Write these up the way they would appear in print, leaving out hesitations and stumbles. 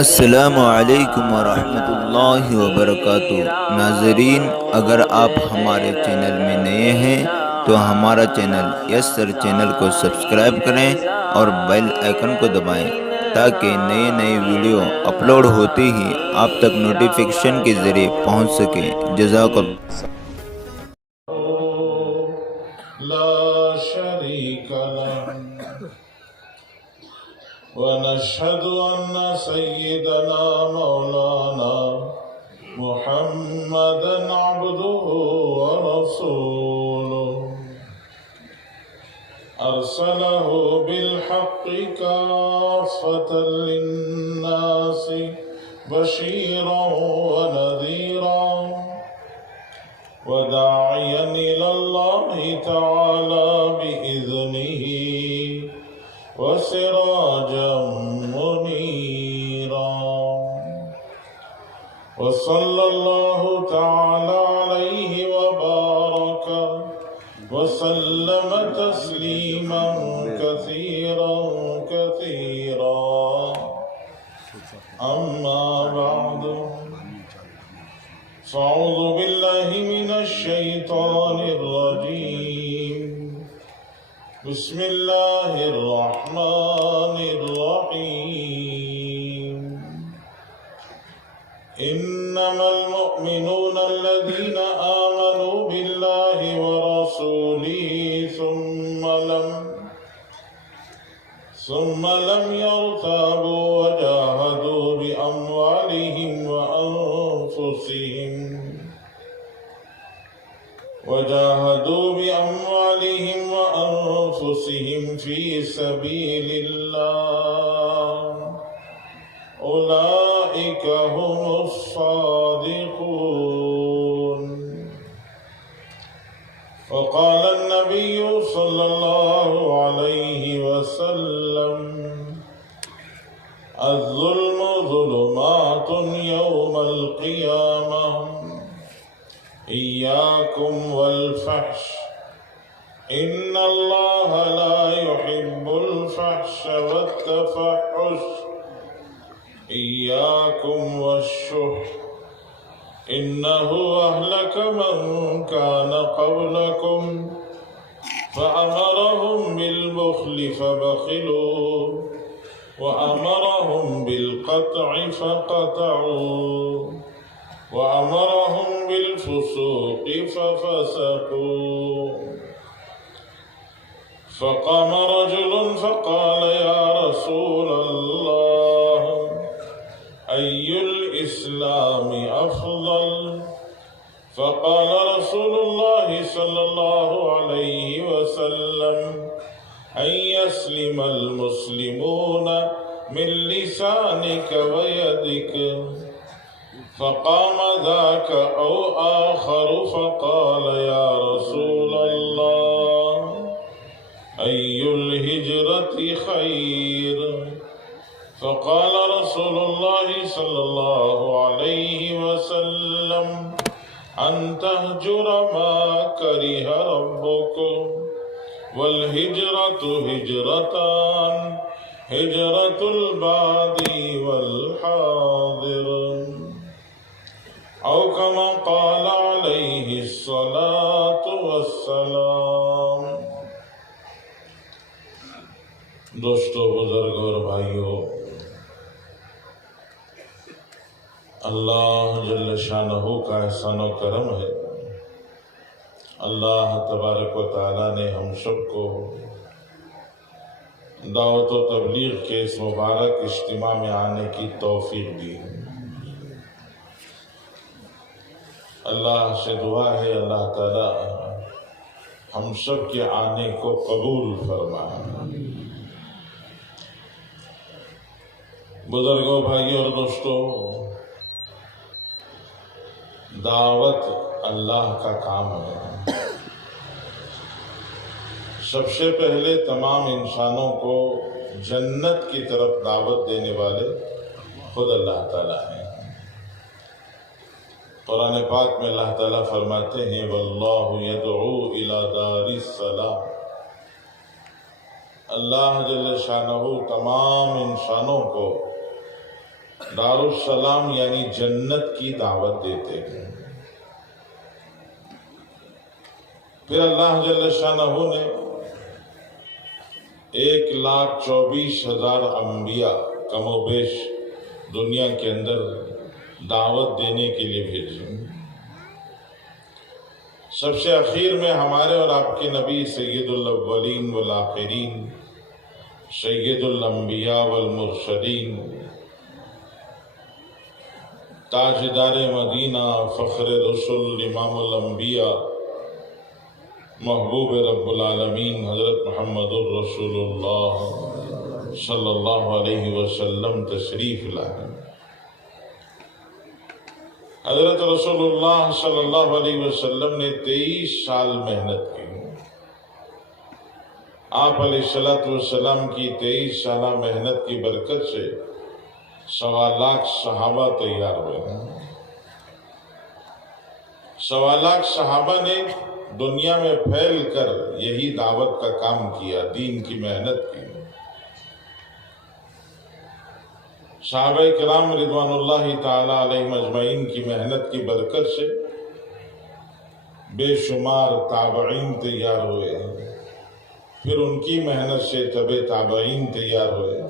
السلام علیکم ورحمۃ اللہ وبرکاتہ۔ ناظرین، اگر آپ ہمارے چینل میں نئے ہیں تو ہمارا چینل یس سر چینل کو سبسکرائب کریں اور بیل آئیکن کو دبائیں تاکہ نئے نئے ویڈیو اپلوڈ ہوتے ہی آپ تک نوٹیفیکیشن کے ذریعے پہنچ سکیں۔ جزاک اللہ۔ لا شريك له ونشهد أن سيدنا مولانا محمدا عبده ورسوله أرسله بالحق كافة للناس بشيرا ونذيرا وداعيا إلى الله تعالى بإذنه وسراجا منيرا وصلى الله تعالى عليه وبارك وسلم تسليما كثيرا كثيرا أما بعد فأعوذ بالله من الشيطان الرجيم بسم الله الرحمن الرحيم إنما المؤمنون الذين آمنوا بالله ورسوله ثم لم يرتابوا وجاهدوا بأموالهم وأنفسهم في سبيل الله أولئك هم الصادقون وقال النبي صلى الله عليه وسلم الظلم ظلمات يوم القيامة إياكم والفحش إن الله لا يحب الفحش والتفحش إياكم والشح إنه أهلك من كان قبلكم فأمرهم بالبخل فبخلوا وأمرهم بالقطع فقطعوا وأمرهم بالفسوق ففسقوا فقام رجل فقال يا رسول الله أي الإسلام أفضل فقال رسول الله صلى الله عليه وسلم أن يسلم المسلمون من لسانك ويدك فقام ذاك أو آخر فقال يا رسول الله أي الهجرة خير فقال رسول الله صلى الله عليه وسلم أن تهجر ما كره ربك والهجرة هجرتان هجرة البادي والحاضر أو كما قال عليه الصلاة والسلام۔ دوستو، بزرگوں اور بھائیوں، اللہ جل شانہ کا احسان و کرم ہے۔ اللہ تبارک و تعالیٰ نے ہم سب کو دعوت و تبلیغ کے اس مبارک اجتماع میں آنے کی توفیق دی۔ اللہ سے دعا ہے اللہ تعالیٰ ہم سب کے آنے کو قبول فرمائے۔ بزرگوں، بھائیوں اور دوستوں، دعوت اللہ کا کام ہے۔ سب سے پہلے تمام انسانوں کو جنت کی طرف دعوت دینے والے خود اللہ تعالیٰ ہیں۔ قرآن پاک میں اللہ تعالیٰ فرماتے ہیں واللہ یدعو الی دار السلام۔ اللہ جل شانہ تمام انسانوں کو دارالسلام یعنی جنت کی دعوت دیتے ہیں۔ پھر اللہ جل شانہ نے 1,24,000 انبیاء کم و بیش دنیا کے اندر دعوت دینے کے لیے بھیجے۔ سب سے اخیر میں ہمارے اور آپ کے نبی سید الاولین والآخرین، سید الانبیاء والمرسلین، تاجدار مدینہ، فخر رسول، امام الانبیاء، محبوب رب العالمین حضرت محمد الرسول اللہ صلی اللہ علیہ وسلم تشریف لائے۔ حضرت رسول اللہ صلی اللہ علیہ وسلم نے 23 سال محنت کی۔ آپ علیہ السلام کی 23 سالہ محنت کی برکت سے 1.25 لاکھ صحابہ تیار ہوئے۔ 1.25 لاکھ صحابہ نے دنیا میں پھیل کر یہی دعوت کا کام کیا، دین کی محنت کی۔ صحابہ کرام رضوان اللہ تعالی علیہم اجمعین کی محنت کی برکت سے بے شمار تابعین تیار ہوئے، پھر ان کی محنت سے تبع تابعین تیار ہوئے۔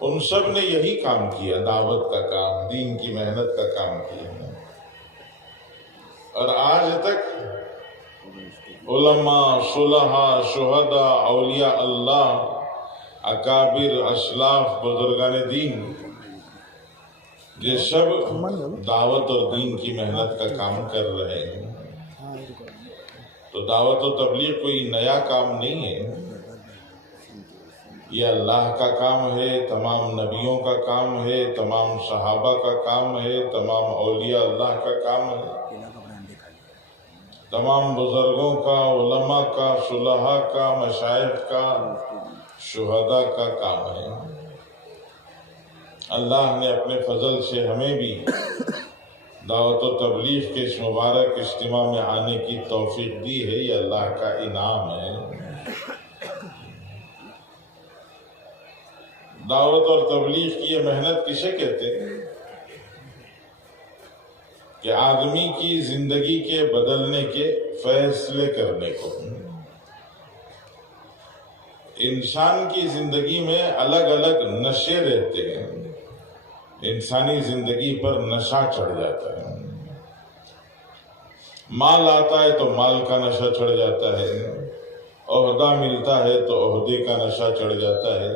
ان سب نے یہی کام کیا، دعوت کا کام، دین کی محنت کا کام کیا، اور آج تک علماء، صلحاء، شہداء، اولیاء اللہ، اکابر، اسلاف، بزرگان دین، یہ سب دعوت اور دین کی محنت کا کام کر رہے ہیں۔ تو دعوت و تبلیغ کوئی نیا کام نہیں ہے، یہ اللہ کا کام ہے، تمام نبیوں کا کام ہے، تمام صحابہ کا کام ہے، تمام اولیاء اللہ کا کام ہے، تمام بزرگوں کا، علماء کا، صلحاء کا، مشائخ کا، شہداء کا کام ہے۔ اللہ نے اپنے فضل سے ہمیں بھی دعوت و تبلیغ کے اس مبارک اجتماع میں آنے کی توفیق دی ہے، یہ اللہ کا انعام ہے۔ دعوت اور تبلیغ کی یہ محنت کسے کہتے ہیں کہ آدمی کی زندگی کے بدلنے کے فیصلے کرنے کو۔ انسان کی زندگی میں الگ الگ نشے رہتے ہیں، انسانی زندگی پر نشہ چڑھ جاتا ہے۔ مال آتا ہے تو مال کا نشہ چڑھ جاتا ہے، عہدہ ملتا ہے تو عہدے کا نشہ چڑھ جاتا ہے،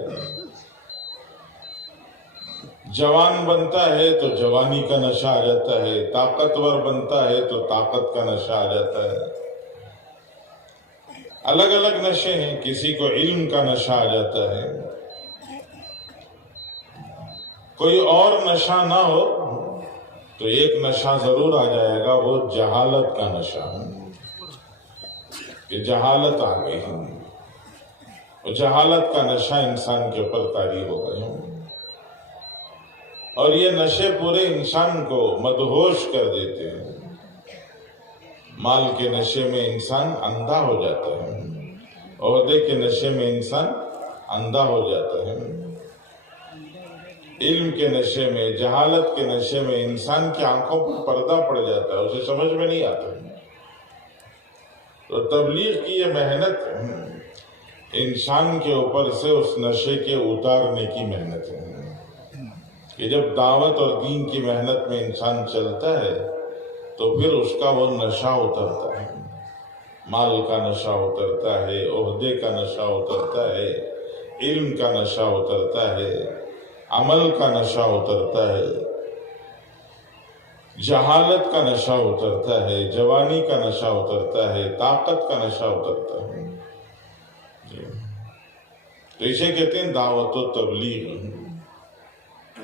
جوان بنتا ہے تو جوانی کا نشہ آ جاتا ہے، طاقتور بنتا ہے تو طاقت کا نشہ آ جاتا ہے۔ الگ الگ نشے ہیں، کسی کو علم کا نشہ آ جاتا ہے، کوئی اور نشہ نہ ہو تو ایک نشہ ضرور آ جائے گا، وہ جہالت کا نشہ، کہ جہالت آ گئی، اور جہالت کا نشہ انسان کے اوپر طاری ہو گئے، اور یہ نشے پورے انسان کو مدہوش کر دیتے ہیں۔ مال کے نشے میں انسان اندھا ہو جاتا ہے، عہدے کے نشے میں انسان اندھا ہو جاتا ہے، علم کے نشے میں، جہالت کے نشے میں انسان کی آنکھوں پر پردہ پڑ جاتا ہے، اسے سمجھ میں نہیں آتا۔ تو تبلیغ کی یہ محنت انسان کے اوپر سے اس نشے کے اتارنے کی محنت ہے، کہ جب دعوت اور دین کی محنت میں انسان چلتا ہے تو پھر اس کا وہ نشہ اترتا ہے، مال کا نشہ اترتا ہے، عہدے کا نشہ اترتا ہے، علم کا نشہ اترتا ہے، عمل کا نشہ اترتا ہے، جہالت کا نشہ اترتا ہے، جوانی کا نشہ اترتا ہے، طاقت کا نشہ اترتا ہے۔ تو اسے کہتے ہیں دعوت و تبلیغ۔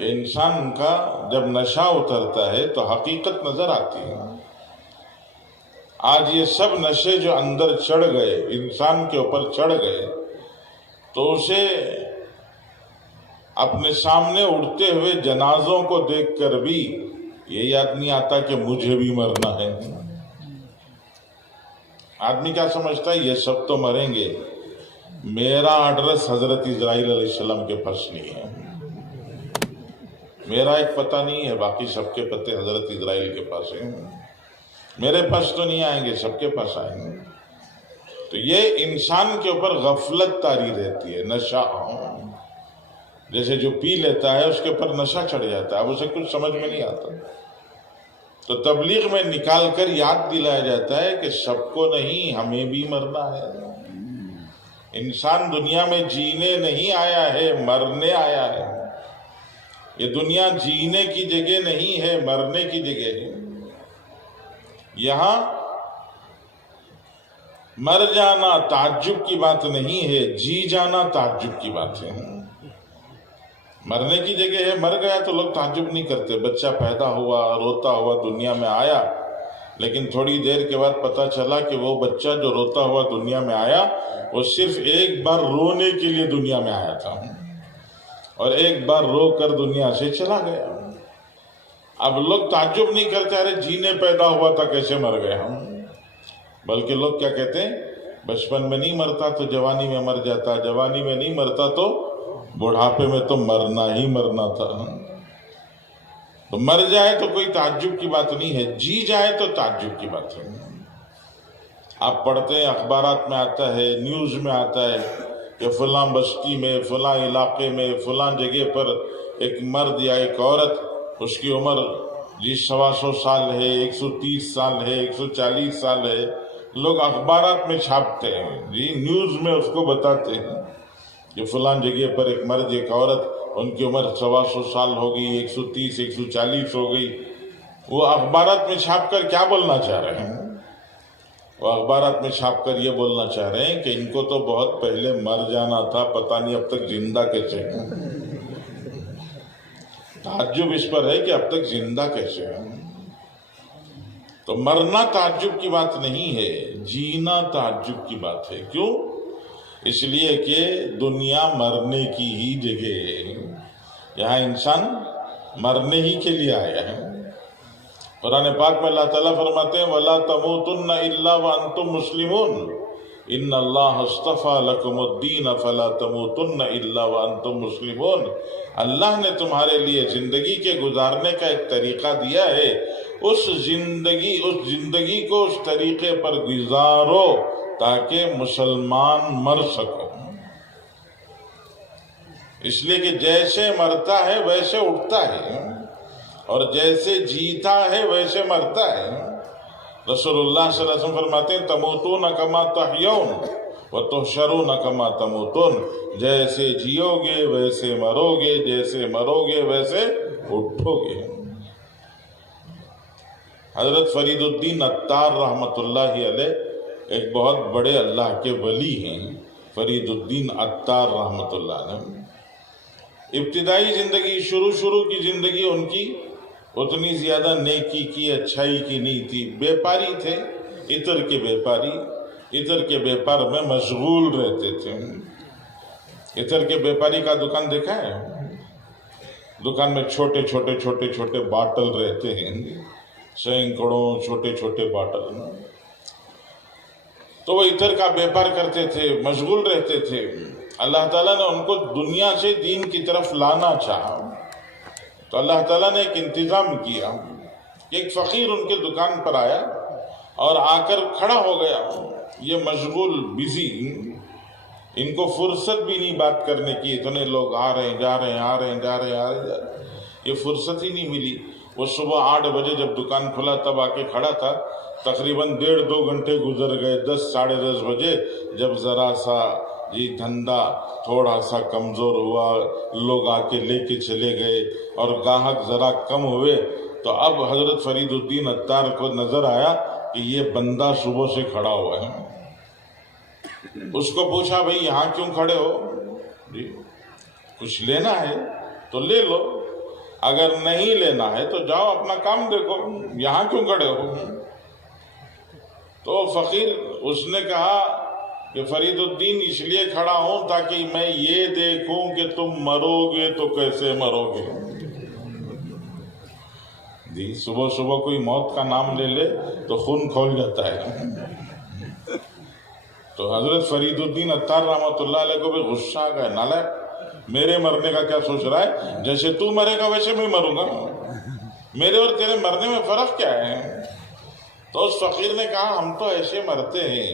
انسان کا جب نشہ اترتا ہے تو حقیقت نظر آتی ہے۔ آج یہ سب نشے جو اندر چڑھ گئے، انسان کے اوپر چڑھ گئے، تو اسے اپنے سامنے اڑتے ہوئے جنازوں کو دیکھ کر بھی یہ یاد نہیں آتا کہ مجھے بھی مرنا ہے۔ آدمی کیا سمجھتا ہے، یہ سب تو مریں گے، میرا ایڈریس حضرت اسرائیل علیہ السلام کے پاس نہیں ہے۔ میرا ایک پتہ نہیں ہے، باقی سب کے پتے حضرت اسرائیل کے پاس ہیں، میرے پاس تو نہیں آئیں گے، سب کے پاس آئیں گے۔ تو یہ انسان کے اوپر غفلت طاری رہتی ہے، نشہ، جیسے جو پی لیتا ہے اس کے اوپر نشہ چڑھ جاتا ہے، اب اسے کچھ سمجھ میں نہیں آتا۔ تو تبلیغ میں نکال کر یاد دلایا جاتا ہے کہ سب کو نہیں، ہمیں بھی مرنا ہے۔ انسان دنیا میں جینے نہیں آیا ہے، مرنے آیا ہے۔ یہ دنیا جینے کی جگہ نہیں ہے، مرنے کی جگہ ہے۔ یہاں مر جانا تعجب کی بات نہیں ہے، جی جانا تعجب کی بات ہے۔ مرنے کی جگہ ہے، مر گیا تو لوگ تعجب نہیں کرتے، بچہ پیدا ہوا، روتا ہوا دنیا میں آیا، لیکن تھوڑی دیر کے بعد پتہ چلا کہ وہ بچہ جو روتا ہوا دنیا میں آیا وہ صرف ایک بار رونے کے لیے دنیا میں آیا تھا اور ایک بار رو کر دنیا سے چلا گیا۔ اب لوگ تعجب نہیں کرتے ارے جینے پیدا ہوا تھا کیسے مر گیا، بلکہ لوگ کیا کہتے ہیں، بچپن میں نہیں مرتا تو جوانی میں مر جاتا، جوانی میں نہیں مرتا تو بڑھاپے میں تو مرنا ہی مرنا تھا۔ تو مر جائے تو کوئی تعجب کی بات نہیں ہے، جی جائے تو تعجب کی بات ہے۔ آپ پڑھتے ہیں اخبارات میں آتا ہے، نیوز میں آتا ہے کہ فلاں بستی میں، فلاں علاقے میں، فلاں جگہ پر ایک مرد یا ایک عورت، اس کی عمر 125 سال ہے، 130 سال ہے، 140 سال ہے، لوگ اخبارات میں چھاپتے ہیں، نیوز میں اس کو بتاتے ہیں کہ فلاں جگہ پر ایک مرد ایک عورت، ان کی عمر 125 سال ہو گئی، 130 140 ہو گئی۔ وہ اخبارات میں چھاپ کر کیا بولنا چاہ رہے ہیں؟ وہ اخبارات میں چھاپ کر یہ بولنا چاہ رہے ہیں کہ ان کو تو بہت پہلے مر جانا تھا، پتہ نہیں اب تک زندہ کیسے ہیں۔ تعجب اس پر ہے کہ اب تک زندہ کیسے ہیں۔ تو مرنا تعجب کی بات نہیں ہے، جینا تعجب کی بات ہے۔ کیوں؟ اس لیے کہ دنیا مرنے کی ہی جگہ ہے، یہاں انسان مرنے ہی کے لیے آیا ہے۔ قرآن پاک میں اللہ تعالیٰ فرماتے ہیں وَلَا تَمُوتُنَّ إِلَّا وَأَنْتُمْ مُسْلِمُونَ إِنَّ اللَّهَ اصْطَفَى لَكُمُ الدِّينَ فَلَا تَمُوتُنَّ إِلَّا وَأَنْتُمْ مُسْلِمُونَ۔ اللہ نے تمہارے لیے زندگی کے گزارنے کا ایک طریقہ دیا ہے، اس زندگی کو اس طریقے پر گزارو تاکہ مسلمان مر سکو۔ اس لیے کہ جیسے مرتا ہے ویسے اٹھتا ہے اور جیسے جیتا ہے ویسے مرتا ہے۔ رسول اللہ صلی اللہ علیہ وسلم فرماتے ہیں تموتون کما تحیون وتحشرون کما تموتون، جیسے جیو گے ویسے مرو گے، جیسے مرو گے ویسے اٹھو گے۔ حضرت فرید الدین عطار رحمۃ اللہ علیہ ایک بہت بڑے اللہ کے ولی ہیں، فرید الدین عطار رحمۃ اللہ علیہ۔ ابتدائی زندگی، شروع کی زندگی ان کی اتنی زیادہ نیکی کی، اچھائی کی نہیں تھی۔ بیپاری تھے، عطر کے بیپاری، عطر کے بیپار میں مشغول رہتے تھے۔ عطر کے بیپاری کا دکان دیکھا ہے؟ دکان میں چھوٹے باٹل رہتے ہیں، سینکڑوں چھوٹے باٹل۔ تو وہ عطر کا بیپار کرتے تھے، مشغول رہتے تھے۔ اللہ تعالیٰ نے ان کو دنیا سے دین کی طرف لانا چاہا تو اللہ تعالیٰ نے ایک انتظام کیا۔ ایک فقیر ان کے دکان پر آیا اور آ کر کھڑا ہو گیا، یہ مشغول بزی، ان کو فرصت بھی نہیں بات کرنے کی، اتنے لوگ آ رہے ہیں جا رہے ہیں، یہ فرصت ہی نہیں ملی۔ وہ صبح 8 بجے جب دکان کھلا تب آ کے کھڑا تھا، تقریباً 1.5-2 گھنٹے گزر گئے۔ 10-10:30 بجے جب ذرا سا یہ دھندا تھوڑا سا کمزور ہوا، لوگ آ کے لے کے چلے گئے اور گاہک ذرا کم ہوئے، تو اب حضرت فرید الدین عطار کو نظر آیا کہ یہ بندہ صبح سے کھڑا ہوا ہے۔ اس کو پوچھا بھئی یہاں کیوں کھڑے ہو؟ جی کچھ لینا ہے تو لے لو، اگر نہیں لینا ہے تو جاؤ اپنا کام دیکھو، یہاں کیوں کھڑے ہو؟ تو فقیر اس نے کہا کہ فرید الدین اس لیے کھڑا ہوں تاکہ میں یہ دیکھوں کہ تم مرو گے تو کیسے مرو گے۔ جی صبح کوئی موت کا نام لے لے تو خون کھول جاتا ہے۔ تو حضرت فرید الدین عطار رحمۃ اللہ علیہ کو بھی غصہ آ گیا، نالائق میرے مرنے کا کیا سوچ رہا ہے؟ جیسے تو مرے گا ویسے میں مروں گا، میرے اور تیرے مرنے میں فرق کیا ہے؟ تو اس فقیر نے کہا ہم تو ایسے مرتے ہیں۔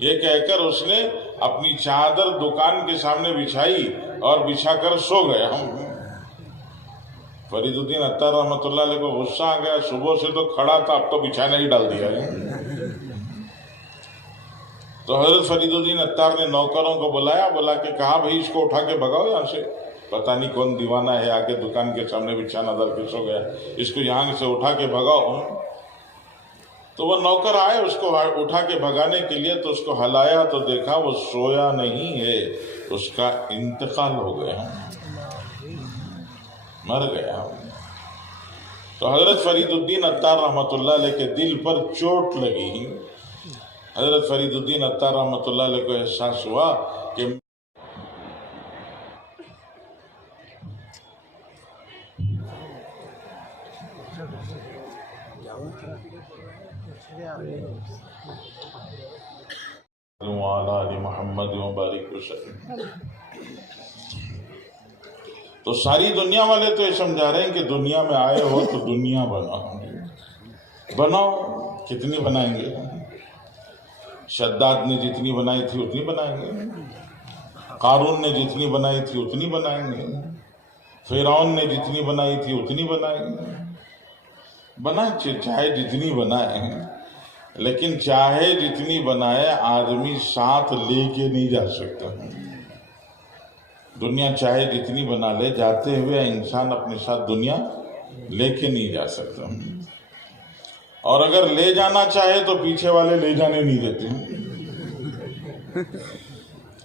یہ کہہ کر اس نے اپنی چادر دکان کے سامنے بچھائی اور بچھا کر سو گیا۔ فرید الدین عطار رحمۃ اللہ علیہ کو غصہ آ گیا، صبح سے تو کھڑا تھا، اب تو بچھانا ہی ڈال دیا ہے۔ تو حضرت فرید الدین عطار نے نوکروں کو بلا کے کہا بھائی اس کو اٹھا کے بھگاؤ یہاں سے، پتہ نہیں کون دیوانہ ہے آ کے دکان کے سامنے بچھانا ڈال کے سو گیا، اس کو یہاں سے اٹھا کے بھگاؤ۔ تو وہ نوکر آئے اس کو اٹھا کے بھگانے کے لیے، تو اس کو ہلایا تو دیکھا وہ سویا نہیں ہے، اس کا انتقال ہو گیا، مر گیا۔ تو حضرت فرید الدین عطار رحمۃ اللہ علیہ کے دل پر چوٹ لگی۔ حضرت فرید الدین عطار رحمۃ اللہ علیہ کو احساس ہوا کہ محمد مبارک وسلم۔ تو ساری دنیا والے تو یہ سمجھا رہے ہیں کہ دنیا میں آئے ہو تو دنیا بناؤ، کتنی بنائیں گے؟ شداد نے جتنی بنائی تھی اتنی بنائیں گے، قارون نے جتنی بنائی تھی اتنی بنائیں گے، فرعون نے جتنی بنائی تھی اتنی بنائیں گے، بنائیں چاہے جتنی بنائیں، لیکن چاہے جتنی بنائے آدمی ساتھ لے کے نہیں جا سکتا۔ دنیا چاہے جتنی بنا لے، جاتے ہوئے انسان اپنے ساتھ دنیا لے کے نہیں جا سکتا، اور اگر لے جانا چاہے تو پیچھے والے لے جانے نہیں دیتے۔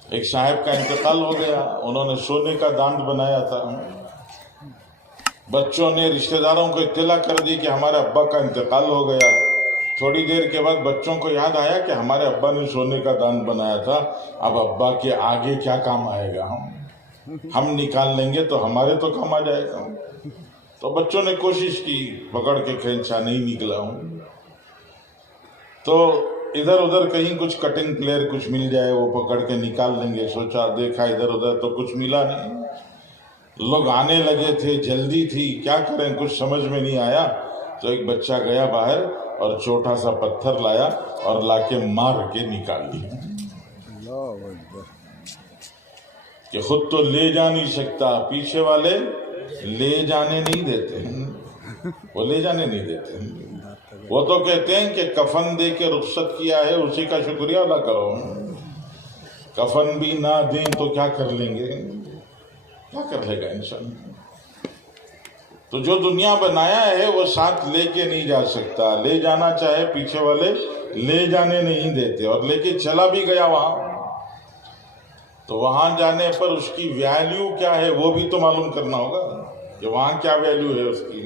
ایک صاحب کا انتقال ہو گیا، انہوں نے سونے کا داند بنایا تھا، بچوں نے رشتہ داروں کو اطلاع کر دی کہ ہمارے ابا کا انتقال ہو گیا۔ تھوڑی دیر کے بعد بچوں کو یاد آیا کہ ہمارے ابا نے سونے کا داند بنایا تھا، اب ابا کے آگے کیا کام آئے گا، ہم نکال لیں گے تو ہمارے تو کام آ جائے گا۔ تو بچوں نے کوشش کی، پکڑ کے کھینچا، نہیں نکلا ہوں۔ تو ادھر ادھر کہیں کچھ کٹنگ پلیئر کچھ مل جائے وہ پکڑ کے نکال لیں گے، سوچا دیکھا ادھر ادھر تو کچھ ملا نہیں۔ لوگ آنے لگے تھے، جلدی تھی، کیا کریں کچھ سمجھ میں نہیں آیا۔ تو ایک بچہ گیا باہر اور چھوٹا سا پتھر لایا اور لا کے مار کے نکال لیا، کہ خود تو لے جا نہیں سکتا، پیچھے والے لے جانے نہیں دیتے، وہ لے جانے نہیں دیتے۔ وہ تو کہتے ہیں کہ کفن دے کے رخصت کیا ہے اسی کا شکریہ ادا کرو، کفن بھی نہ دیں تو کیا کر لیں گے، کیا کر لے گا انسان۔ تو جو دنیا بنایا ہے وہ ساتھ لے کے نہیں جا سکتا، لے جانا چاہے پیچھے والے لے جانے نہیں دیتے، اور لے کے چلا بھی گیا وہاں تو وہاں جانے پر اس کی ویلیو کیا ہے وہ بھی تو معلوم کرنا ہوگا کہ وہاں کیا ویلیو ہے اس کی۔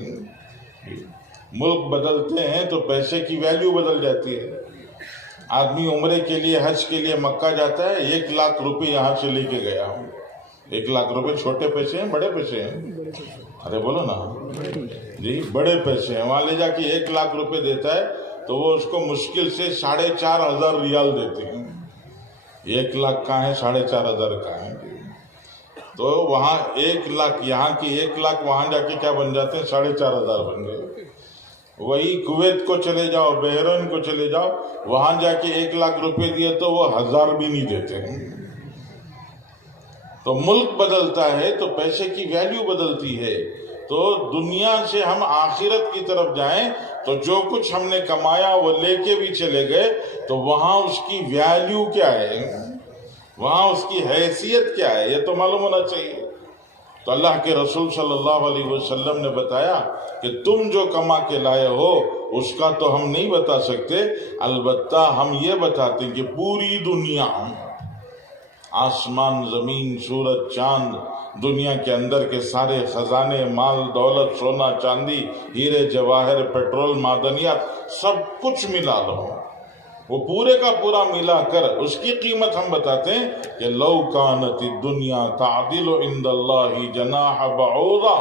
ملک بدلتے ہیں تو پیسے کی ویلیو بدل جاتی ہے۔ آدمی عمرے کے لیے حج کے لیے مکہ جاتا ہے، 1,00,000 روپے یہاں سے لے کے گیا ہوں۔ 1,00,000 روپے چھوٹے پیسے ہیں بڑے پیسے ہیں؟ ارے بولو نا جی، بڑے پیسے ہیں۔ وہاں لے جا کے 1,00,000 روپے دیتا ہے تو وہ اس کو مشکل سے 4,500 ریال دیتے ہیں۔ 1,00,000 کا ہے، 4,500 کا ہے، تو وہاں 1,00,000 یہاں کی 1,00,000 وہاں جا کے کیا بن جاتے ہیں؟ 4,500 بن گئے۔ وہی کویت کو چلے جاؤ، بحرین کو چلے جاؤ، وہاں جا کے 1,00,000 روپے دیے تو وہ 1,000 بھی نہیں دیتے ہیں۔ تو ملک بدلتا ہے تو پیسے کی ویلیو بدلتی ہے۔ تو دنیا سے ہم آخرت کی طرف جائیں تو جو کچھ ہم نے کمایا وہ لے کے بھی چلے گئے تو وہاں اس کی ویلیو کیا ہے، وہاں اس کی حیثیت کیا ہے، یہ تو معلوم ہونا چاہیے۔ تو اللہ کے رسول صلی اللہ علیہ وسلم نے بتایا کہ تم جو کما کے لائے ہو اس کا تو ہم نہیں بتا سکتے، البتہ ہم یہ بتاتے ہیں کہ پوری دنیا، آسمان، زمین، سورج، چاند، دنیا کے اندر کے سارے خزانے، مال دولت، سونا چاندی، ہیرے جواہر، پیٹرول، معدنیات، سب کچھ ملا لو، وہ پورے کا پورا ملا کر اس کی قیمت ہم بتاتے ہیں کہ لو کانت الدنیا تعدل عند اللہ جناح بعوضہ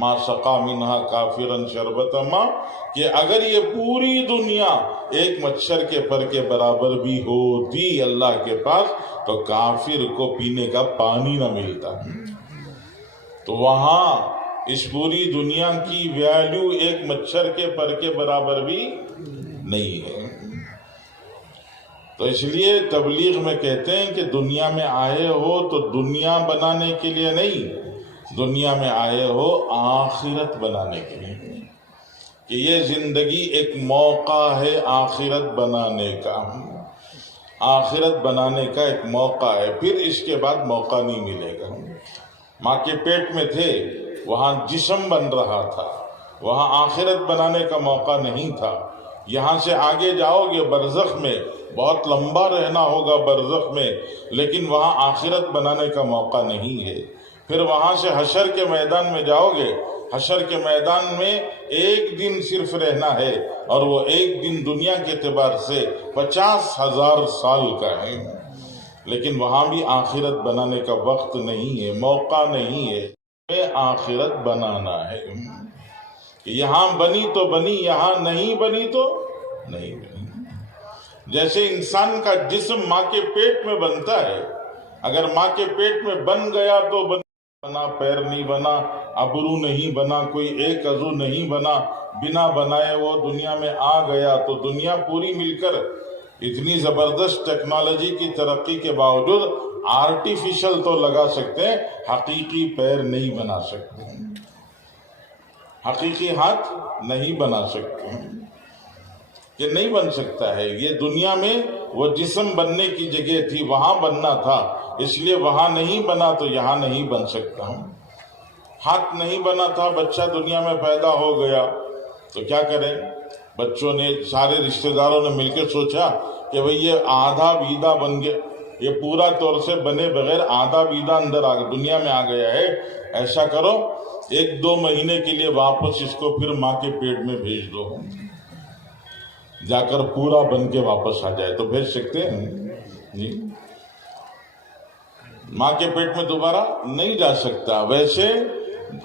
ما سقا منہا کافرا شربۃ ماء، کہ اگر یہ پوری دنیا ایک مچھر کے پر کے برابر بھی ہوتی اللہ کے پاس تو کافر کو پینے کا پانی نہ ملتا۔ تو وہاں اس پوری دنیا کی ویلیو ایک مچھر کے پر کے برابر بھی نہیں ہے۔ تو اس لیے تبلیغ میں کہتے ہیں کہ دنیا میں آئے ہو تو دنیا بنانے کے لیے نہیں، دنیا میں آئے ہو آخرت بنانے کے لیے، کہ یہ زندگی ایک موقع ہے آخرت بنانے کا، آخرت بنانے کا ایک موقع ہے، پھر اس کے بعد موقع نہیں ملے گا۔ ماں کے پیٹ میں تھے، وہاں جسم بن رہا تھا، وہاں آخرت بنانے کا موقع نہیں تھا۔ یہاں سے آگے جاؤ گے برزخ میں، بہت لمبا رہنا ہوگا برزخ میں، لیکن وہاں آخرت بنانے کا موقع نہیں ہے۔ پھر وہاں سے حشر کے میدان میں جاؤ گے، حشر کے میدان میں ایک دن صرف رہنا ہے، اور وہ ایک دن دنیا کے اعتبار سے 50,000 سال کا ہے، لیکن وہاں بھی آخرت بنانے کا وقت نہیں ہے، موقع نہیں ہے۔ آخرت بنانا ہے، یہاں بنی تو بنی، یہاں نہیں بنی تو نہیں بنی۔ جیسے انسان کا جسم ماں کے پیٹ میں بنتا ہے، اگر ماں کے پیٹ میں بن گیا تو بنا، پیر نہیں بنا، ابرو نہیں بنا، کوئی ایک عضو نہیں بنا، بنا بنائے وہ دنیا میں آ گیا، تو دنیا پوری مل کر اتنی زبردست ٹیکنالوجی کی ترقی کے باوجود آرٹیفیشل تو لگا سکتے ہیں، حقیقی پیر نہیں بنا سکتے، حقیقی ہاتھ نہیں بنا سکتے، یہ نہیں بن سکتا ہے۔ یہ دنیا میں وہ جسم بننے کی جگہ تھی، وہاں بننا تھا، اس لیے وہاں نہیں بنا تو یہاں نہیں بن سکتا۔ ہاتھ نہیں بنا تھا، بچہ دنیا میں پیدا ہو گیا تو کیا کریں؟ بچوں نے، سارے رشتہ داروں نے مل کے سوچا کہ بھئی یہ آدھا بیدہ بن گیا، یہ پورا طور سے بنے بغیر آدھا بیدہ اندر دنیا میں آ گیا ہے، ایسا کرو 1-2 مہینے کے لیے واپس اس کو پھر ماں کے پیٹ میں بھیج دو، جا کر پورا بن کے واپس آ جائے۔ تو بھیج سکتے ہیں جی؟ ماں کے پیٹ میں دوبارہ نہیں جا سکتا۔ ویسے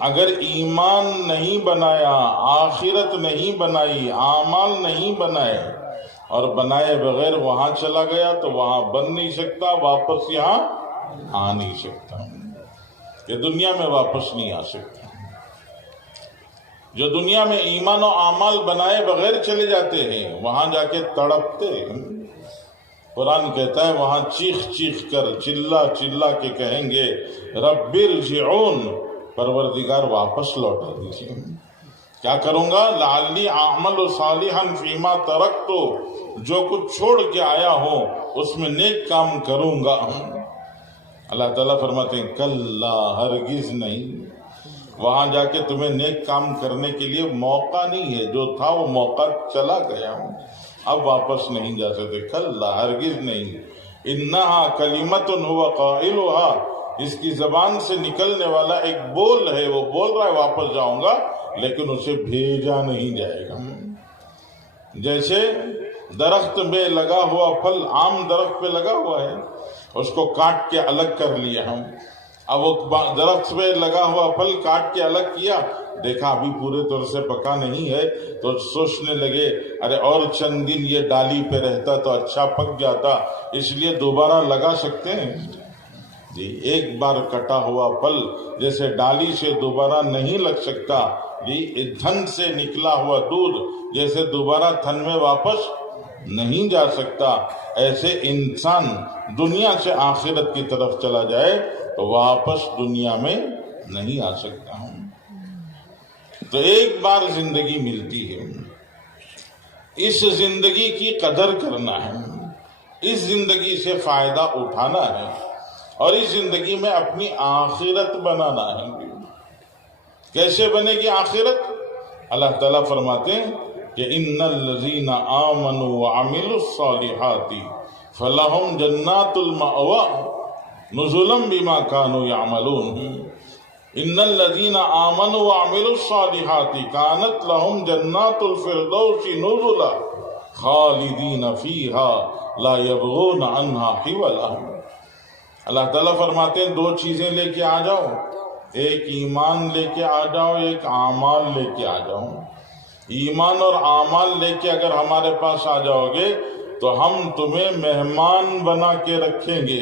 اگر ایمان نہیں بنایا، آخرت نہیں بنائی، اعمال نہیں بنائے، اور بنائے بغیر وہاں چلا گیا تو وہاں بن نہیں سکتا، واپس یہاں آ نہیں سکتا، یہ دنیا میں واپس نہیں آ سکتا۔ جو دنیا میں ایمان و اعمال بنائے بغیر چلے جاتے ہیں، وہاں جا کے تڑپتے ہیں۔ قرآن کہتا ہے وہاں چیخ چیخ کر، چلا چلا کے کہیں گے رب ارجعون، پروردگار واپس لوٹا دیجیے۔ کیا کروں گا؟ لعلی اعمل صالحا فیما ترکت، جو کچھ چھوڑ کے آیا ہوں اس میں نیک کام کروں گا۔ اللہ تعالیٰ فرماتے ہیں کلا، ہرگز نہیں، وہاں جا کے تمہیں نیک کام کرنے کے لیے موقع نہیں ہے، جو تھا وہ موقع چلا گیا، اب واپس نہیں جا سکتے۔ کلا، ہرگز نہیں، انہا کلمۃ ہوا قائلھا، اس کی زبان سے نکلنے والا ایک بول ہے، وہ بول رہا ہے واپس جاؤں گا، لیکن اسے بھیجا نہیں جائے گا۔ جیسے درخت میں لگا ہوا پھل، عام درخت پہ لگا ہوا ہے، اس کو کاٹ کے الگ کر لیا ہم، اب وہ درخت پہ لگا ہوا پھل کاٹ کے الگ کیا، دیکھا ابھی پورے طور سے پکا نہیں ہے، تو سوچنے لگے ارے اور چند دن یہ ڈالی پہ رہتا تو اچھا پک جاتا، اس لیے دوبارہ لگا سکتے ہیں جی۔ ایک بار کٹا ہوا پھل جیسے ڈالی سے دوبارہ نہیں لگ سکتا جی، تھن سے نکلا ہوا دودھ جیسے دوبارہ تھن میں واپس نہیں جا سکتا، ایسے انسان دنیا سے آخرت کی طرف چلا جائے تو واپس دنیا میں نہیں آ سکتا۔ تو ایک بار زندگی ملتی ہے، اس زندگی کی قدر کرنا ہے، اس زندگی سے فائدہ اٹھانا ہے، اور اس زندگی میں اپنی آخرت بنانا ہے۔ کیسے بنے گی آخرت؟ اللہ تعالیٰ فرماتے ہیں کہ ان الذین آمنوا وعملوا الصالحات فلہم جنات المأوی نزلا بما كانوا يعملون۔ ان الذین آمنوا وعملوا الصالحات كانت لهم جنات الفردوس نزلا خالدین فیہا لا یبغون عنها حولا۔ اللہ تعالیٰ فرماتے ہیں 2 چیزیں لے کے آ جاؤ، ایک ایمان لے کے آ جاؤ، ایک اعمال لے کے آ جاؤ۔ ایمان اور اعمال لے کے اگر ہمارے پاس آ جاؤ گے تو ہم تمہیں مہمان بنا کے رکھیں گے،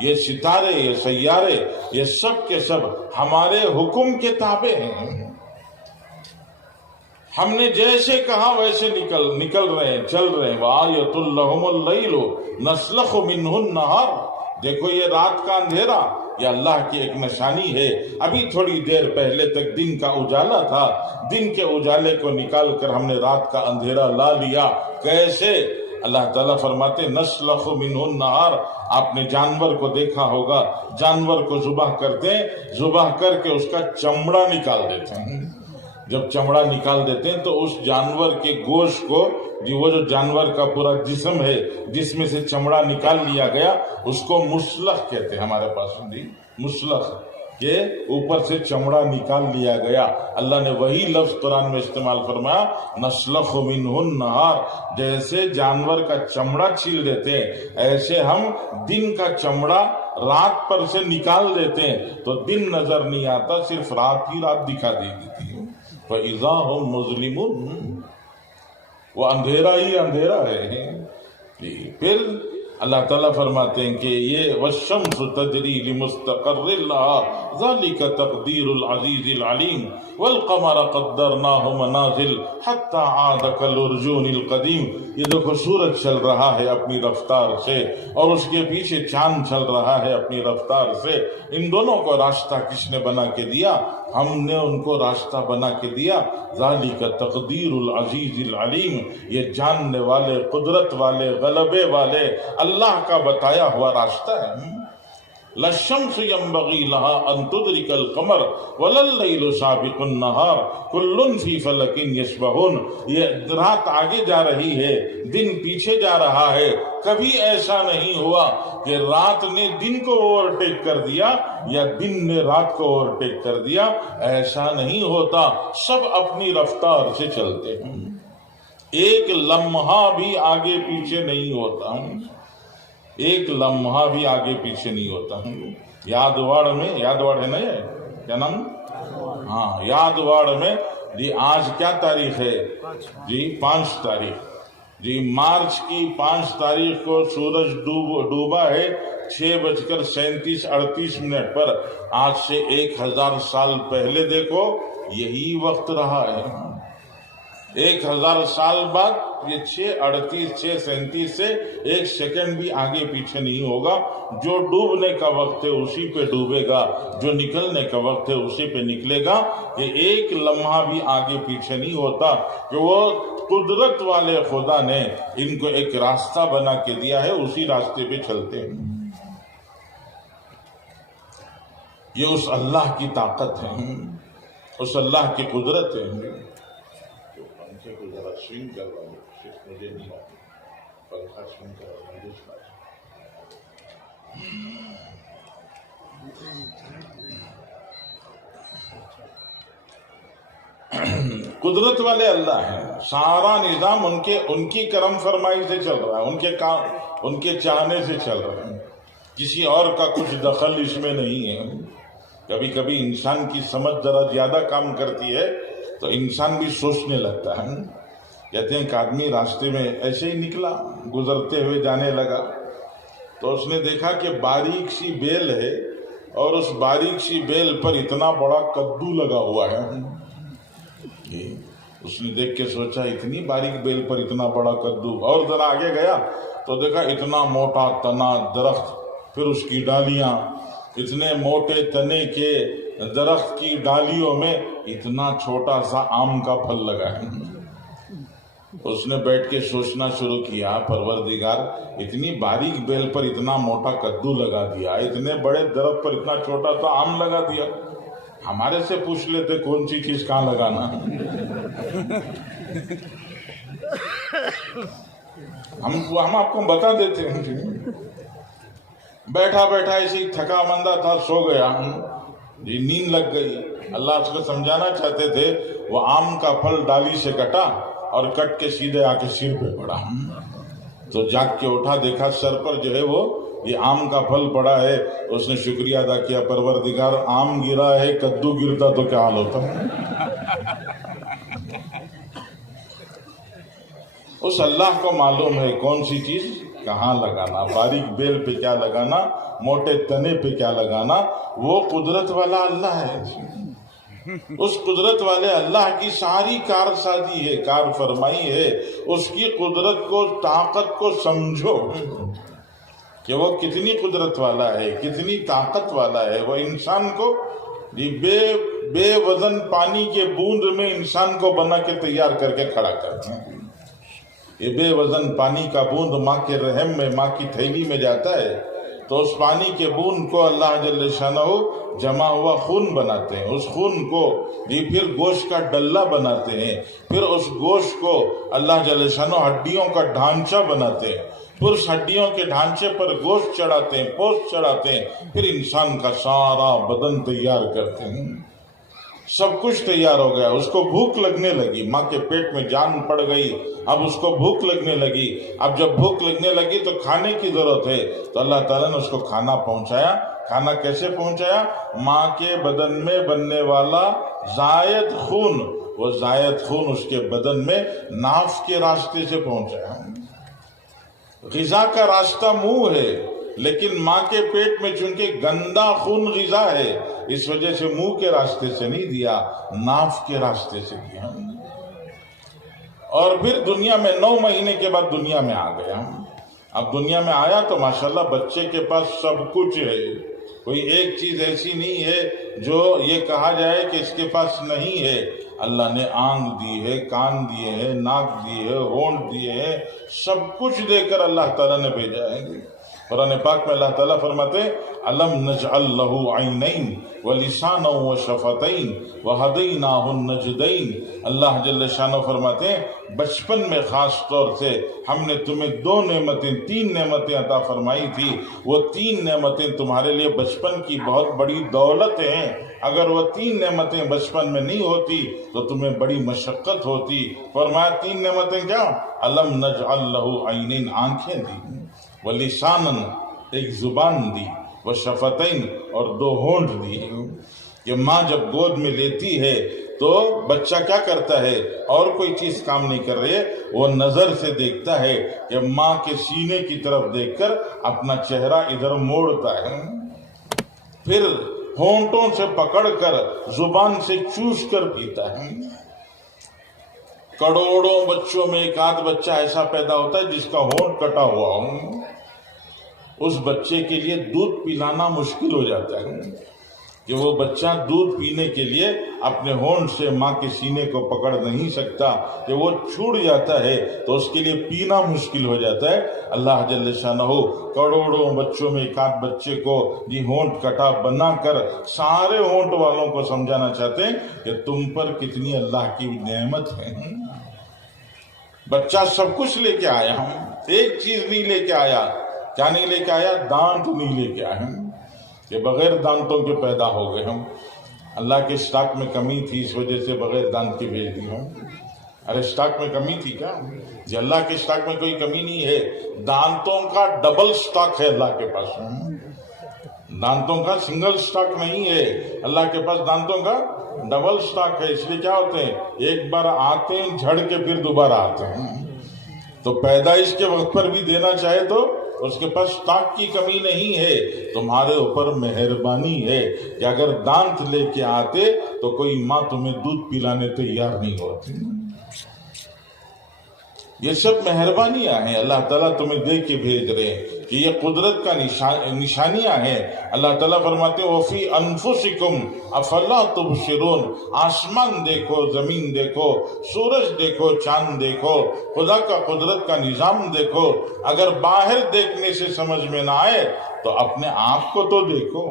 یہ ستارے، یہ سیارے، یہ سب کے سب ہمارے حکم کے تابع ہیں۔ ہم نے جیسے کہا ویسے نکل رہے ہیں، چل رہے ہیں۔ وَآیَةٌ لَهُمُ اللَّيْلُ نَسْلَخُ مِنْهُ النَّهَارَ، دیکھو یہ رات کا اندھیرا، یہ اللہ کی ایک نشانی ہے۔ ابھی تھوڑی دیر پہلے تک دن کا اجالا تھا، دن کے اجالے کو نکال کر ہم نے رات کا اندھیرا لا لیا۔ کیسے؟ اللہ تعالیٰ فرماتے نسلخ منہ النہار، آپ نے جانور کو دیکھا ہوگا، جانور کو ذبح کرتے ہیں، ذبح کر کے اس کا چمڑا نکال دیتے ہیں۔ جب چمڑا نکال دیتے ہیں تو اس جانور کے گوشت کو، وہ جو جانور کا پورا جسم ہے جس میں سے چمڑا نکال لیا گیا، اس کو مسلخ کہتے ہیں ہمارے پاس، مسلخ، کہ اوپر سے چمڑا نکال لیا گیا۔ اللہ نے وہی لفظ قرآن میں استعمال فرمایا نسلخ منہ النہار، جیسے جانور کا چمڑا چھیل دیتے ہیں ایسے ہم دن کا چمڑا رات پر سے نکال دیتے ہیں، تو دن نظر نہیں آتا، صرف رات ہی رات دکھا دیتی ہے۔ فَإِذَا هُمْ مُظْلِمُونَ، وہ اندھیرا ہی اندھیرا ہے۔ پھر اللہ تعالیٰ فرماتے ہیں کہ یہ وَالشَّمْسُ تَجْرِي لِمُسْتَقَرٍّ لَهَا ذَلِكَ تَقْدِيرُ الْعَزِيزِ الْعَلِيمِ وَالْقَمَرَ قَدَّرْنَاهُ مَنَازِلَ حَتَّى عَادَ كَالْعُرْجُونِ الْقَدِيمِ، یہ دیکھو سورج چل رہا ہے اپنی رفتار سے، اور اس کے پیچھے چاند چل رہا ہے اپنی رفتار سے۔ ان دونوں کو راستہ کس نے بنا کے دیا؟ ہم نے ان کو راستہ بنا کے دیا۔ ذَلِكَ تَقْدِيرُ الْعَزِيزِ الْعَلِيمِ، یہ جاننے والے، قدرت والے، غلبے والے اللہ کا بتایا ہوا راستہ ہے۔ لَلشَّمْسُ يَنبَغِي لَهَا أَن تُدْرِكَ الْقَمَرَ وَلَا اللَّيْلُ سَابِقُ النَّهَارِ كُلٌّ فِي فَلَكٍ يَسْبَحُونَ، یہ رات آگے جا رہی ہے، دن پیچھے جا رہا ہے۔ کبھی ایسا نہیں ہوا کہ رات نے دن کو اوورٹیک کر دیا یا دن نے رات کو اوورٹیک کر دیا، ایسا نہیں ہوتا، سب اپنی رفتار سے چلتے ہیں، ایک لمحہ بھی آگے پیچھے نہیں ہوتا، ایک لمحہ بھی آگے پیچھے نہیں ہوتا۔ یادواڑ میں، یادواڑ ہے نا یہ کیا نام؟ ہاں، یادواڑ میں جی آج کیا تاریخ ہے؟ جی 5 تاریخ، جی مارچ کی 5 تاریخ کو سورج ڈوبا ہے 6:37:38 پر۔ آج سے 1000 سال پہلے دیکھو یہی وقت رہا ہے۔ 1000 سال بعد یہ 6:38 6:37 سے 1 سیکنڈ بھی آگے پیچھے نہیں ہوگا۔ جو ڈوبنے کا وقت ہے اسی پہ ڈوبے گا، جو نکلنے کا وقت ہے اسی پہ نکلے گا۔ یہ ایک لمحہ بھی آگے پیچھے نہیں ہوتا، کہ وہ قدرت والے خدا نے ان کو ایک راستہ بنا کے دیا ہے، اسی راستے پہ چلتے ہیں۔ یہ اس اللہ کی طاقت ہے، اس اللہ کی قدرت ہے۔ پنکھے کو ذرا سوئنگ کروا دو، صرف مجھے نہیں آتی، پنکھا سوئنگ کروا دو۔ قدرت والے اللہ ہیں، سارا نظام ان کی کرم فرمائی سے چل رہا ہے، ان کے چاہنے سے چل رہا ہے، کسی اور کا کچھ دخل اس میں نہیں ہے۔ کبھی کبھی انسان کی سمجھ ذرا زیادہ کام کرتی ہے تو انسان بھی سوچنے لگتا ہے۔ کہتے ہیں کہ آدمی راستے میں ایسے ہی نکلا، گزرتے ہوئے جانے لگا، تو اس نے دیکھا کہ باریک سی بیل ہے، اور اس باریک سی بیل پر اتنا بڑا کدو لگا ہوا ہے۔ اس نے دیکھ کے سوچا اتنی باریک بیل پر اتنا بڑا کدو، اور ذرا آگے گیا تو دیکھا اتنا موٹا تنا درخت، پھر اس کی ڈالیاں، اتنے موٹے تنے کے درخت کی ڈالیوں میں اتنا چھوٹا سا آم کا پھل لگا ہے۔ اس نے بیٹھ کے سوچنا شروع کیا، پروردگار اتنی باریک بیل پر اتنا موٹا کدو لگا دیا، اتنے بڑے درخت پر اتنا چھوٹا سا آم لگا دیا، ہمارے سے پوچھ لیتے کون سی چیز کہاں لگانا، ہم آپ کو بتا دیتے ہیں۔ بیٹھا بیٹھا ایسے ہی تھکا مندہ تھا، سو گیا، جی نیند لگ گئی۔ اللہ اس کو سمجھانا چاہتے تھے، وہ آم کا پھل ڈالی سے کٹا اور کٹ کے سیدھے آ کے سر پہ پڑا، تو جاگ کے اٹھا، دیکھا سر پر جو ہے وہ یہ آم کا پھل پڑا ہے۔ اس نے شکریہ ادا کیا، پروردگار آم گرا ہے، کدو گرتا تو کیا حال ہوتا۔ اس اللہ کو معلوم ہے کون سی چیز کہاں لگانا، باریک بیل پہ کیا لگانا، موٹے تنے پہ کیا لگانا، وہ قدرت والا اللہ ہے۔ اس قدرت والے اللہ کی ساری کارسازی ہے، کار فرمائی ہے، اس کی قدرت کو، طاقت کو سمجھو کہ وہ کتنی قدرت والا ہے، کتنی طاقت والا ہے۔ وہ انسان کو بے وزن پانی کے بوند میں انسان کو بنا کے تیار کر کے کھڑا کرتے ہیں۔ یہ بے وزن پانی کا بوند ماں کے رحم میں، ماں کی تھیلی میں جاتا ہے تو اس پانی کے بوند کو اللہ جل شانہ جمع ہوا خون بناتے ہیں، اس خون کو پھر گوشت کا ڈلہ بناتے ہیں، پھر اس گوشت کو اللہ جل شانہ ہڈیوں کا ڈھانچہ بناتے ہیں، پھر اس ہڈیوں کے ڈھانچے پر گوشت چڑھاتے ہیں، پوست چڑھاتے ہیں، پھر انسان کا سارا بدن تیار کرتے ہیں۔ سب کچھ تیار ہو گیا، اس کو بھوک لگنے لگی، ماں کے پیٹ میں جان پڑ گئی، اب اس کو بھوک لگنے لگی۔ اب جب بھوک لگنے لگی تو کھانے کی ضرورت ہے، تو اللہ تعالیٰ نے اس کو کھانا پہنچایا۔ کھانا کیسے پہنچایا؟ ماں کے بدن میں بننے والا زائد خون، وہ زائد خون اس کے بدن میں ناف کے راستے سے پہنچایا۔ غذا کا راستہ منہ ہے، لیکن ماں کے پیٹ میں چونکہ گندا خون غذا ہے، اس وجہ سے منہ کے راستے سے نہیں دیا، ناف کے راستے سے دیا۔ اور پھر دنیا میں 9 مہینے کے بعد دنیا میں آ گیا۔ اب دنیا میں آیا تو ماشاءاللہ بچے کے پاس سب کچھ ہے، کوئی ایک چیز ایسی نہیں ہے جو یہ کہا جائے کہ اس کے پاس نہیں ہے۔ اللہ نے آنکھ دی ہے، کان دیے ہیں، ناک دیے ہے، ہونٹ دیے ہیں، سب کچھ دے کر اللہ تعالیٰ نے بھیجا ہے۔ قرآن پاک میں اللہ تعالیٰ فرماتے ہیں الم نجعل لہ عینین ولسانا وشفتین وہدیناہ النجدین۔ اللہ جل شانہ فرماتے ہیں بچپن میں خاص طور سے ہم نے تمہیں 2 نعمتیں، 3 نعمتیں عطا فرمائی تھی، وہ 3 نعمتیں تمہارے لیے بچپن کی بہت بڑی دولت ہیں۔ اگر وہ 3 نعمتیں بچپن میں نہیں ہوتی تو تمہیں بڑی مشقت ہوتی۔ فرمایا 3 نعمتیں کیا؟ الم نجعل لہ عینین، آنکھیں دی، وَلِسَانًا، ایک زبان دی، وَشَفَتَيْن، اور 2 ہونٹ دی۔ کہ ماں جب گود میں لیتی ہے تو بچہ کیا کرتا ہے؟ اور کوئی چیز کام نہیں کر رہی ہے، وہ نظر سے دیکھتا ہے کہ ماں کے سینے کی طرف دیکھ کر اپنا چہرہ ادھر موڑتا ہے، پھر ہونٹوں سے پکڑ کر زبان سے چوس کر پیتا ہے۔ کروڑوں بچوں میں 1 آدھ بچہ ایسا پیدا ہوتا ہے جس کا ہونٹ کٹا ہوا ہو، اس بچے کے لیے دودھ پلانا مشکل ہو جاتا ہے کہ وہ بچہ دودھ پینے کے لیے اپنے ہونٹ سے ماں کے سینے کو پکڑ نہیں سکتا، کہ وہ چھوٹ جاتا ہے تو اس کے لیے پینا مشکل ہو جاتا ہے۔ اللہ جل شانہ کروڑوں بچوں میں 1 آدھ بچے کو ہونٹ کٹا بنا کر سارے ہونٹ والوں کو سمجھانا چاہتے ہیں کہ تم پر کتنی اللہ کی نعمت ہے۔ بچہ سب کچھ لے کے آیا، ایک چیز نہیں لے کے آیا۔ کیا نہیں لے کے آیا؟ دانت نہیں لے کے آیا، کہ بغیر دانتوں کے پیدا ہو گئے ہم۔ اللہ کے اسٹاک میں کمی تھی، اس وجہ سے بغیر دانت کے بھیج دی ہم۔ ارے اسٹاک میں کمی تھی کیا؟ جی اللہ کے اسٹاک میں کوئی کمی نہیں ہے، دانتوں کا ڈبل اسٹاک ہے اللہ کے پاس، دانتوں کا سنگل اسٹاک نہیں ہے، اللہ کے پاس دانتوں کا ڈبل اسٹاک ہے۔ اس لیے کیا ہوتے ہیں، ایک بار آتے ہیں جھڑ کے پھر دوبارہ آتے ہیں، تو پیدائش کے وقت پر بھی دینا چاہے تو اس کے پاس اسٹاک کی کمی نہیں ہے۔ تمہارے اوپر مہربانی ہے کہ اگر دانت لے کے آتے تو کوئی ماں تمہیں دودھ پلانے تیار نہیں ہوتی۔ یہ سب مہربانیاں ہیں، اللہ تعالیٰ تمہیں دے کے بھیج رہے ہیں کہ یہ قدرت کا نشانیاں ہیں۔ اللہ تعالیٰ فرماتے ہیں وَفِي أَنفُسِكُمْ أَفَلَا تُبْصِرُونَ، آسمان دیکھو، زمین دیکھو، سورج دیکھو، چاند دیکھو، خدا کا قدرت کا نظام دیکھو۔ اگر باہر دیکھنے سے سمجھ میں نہ آئے تو اپنے آپ کو تو دیکھو۔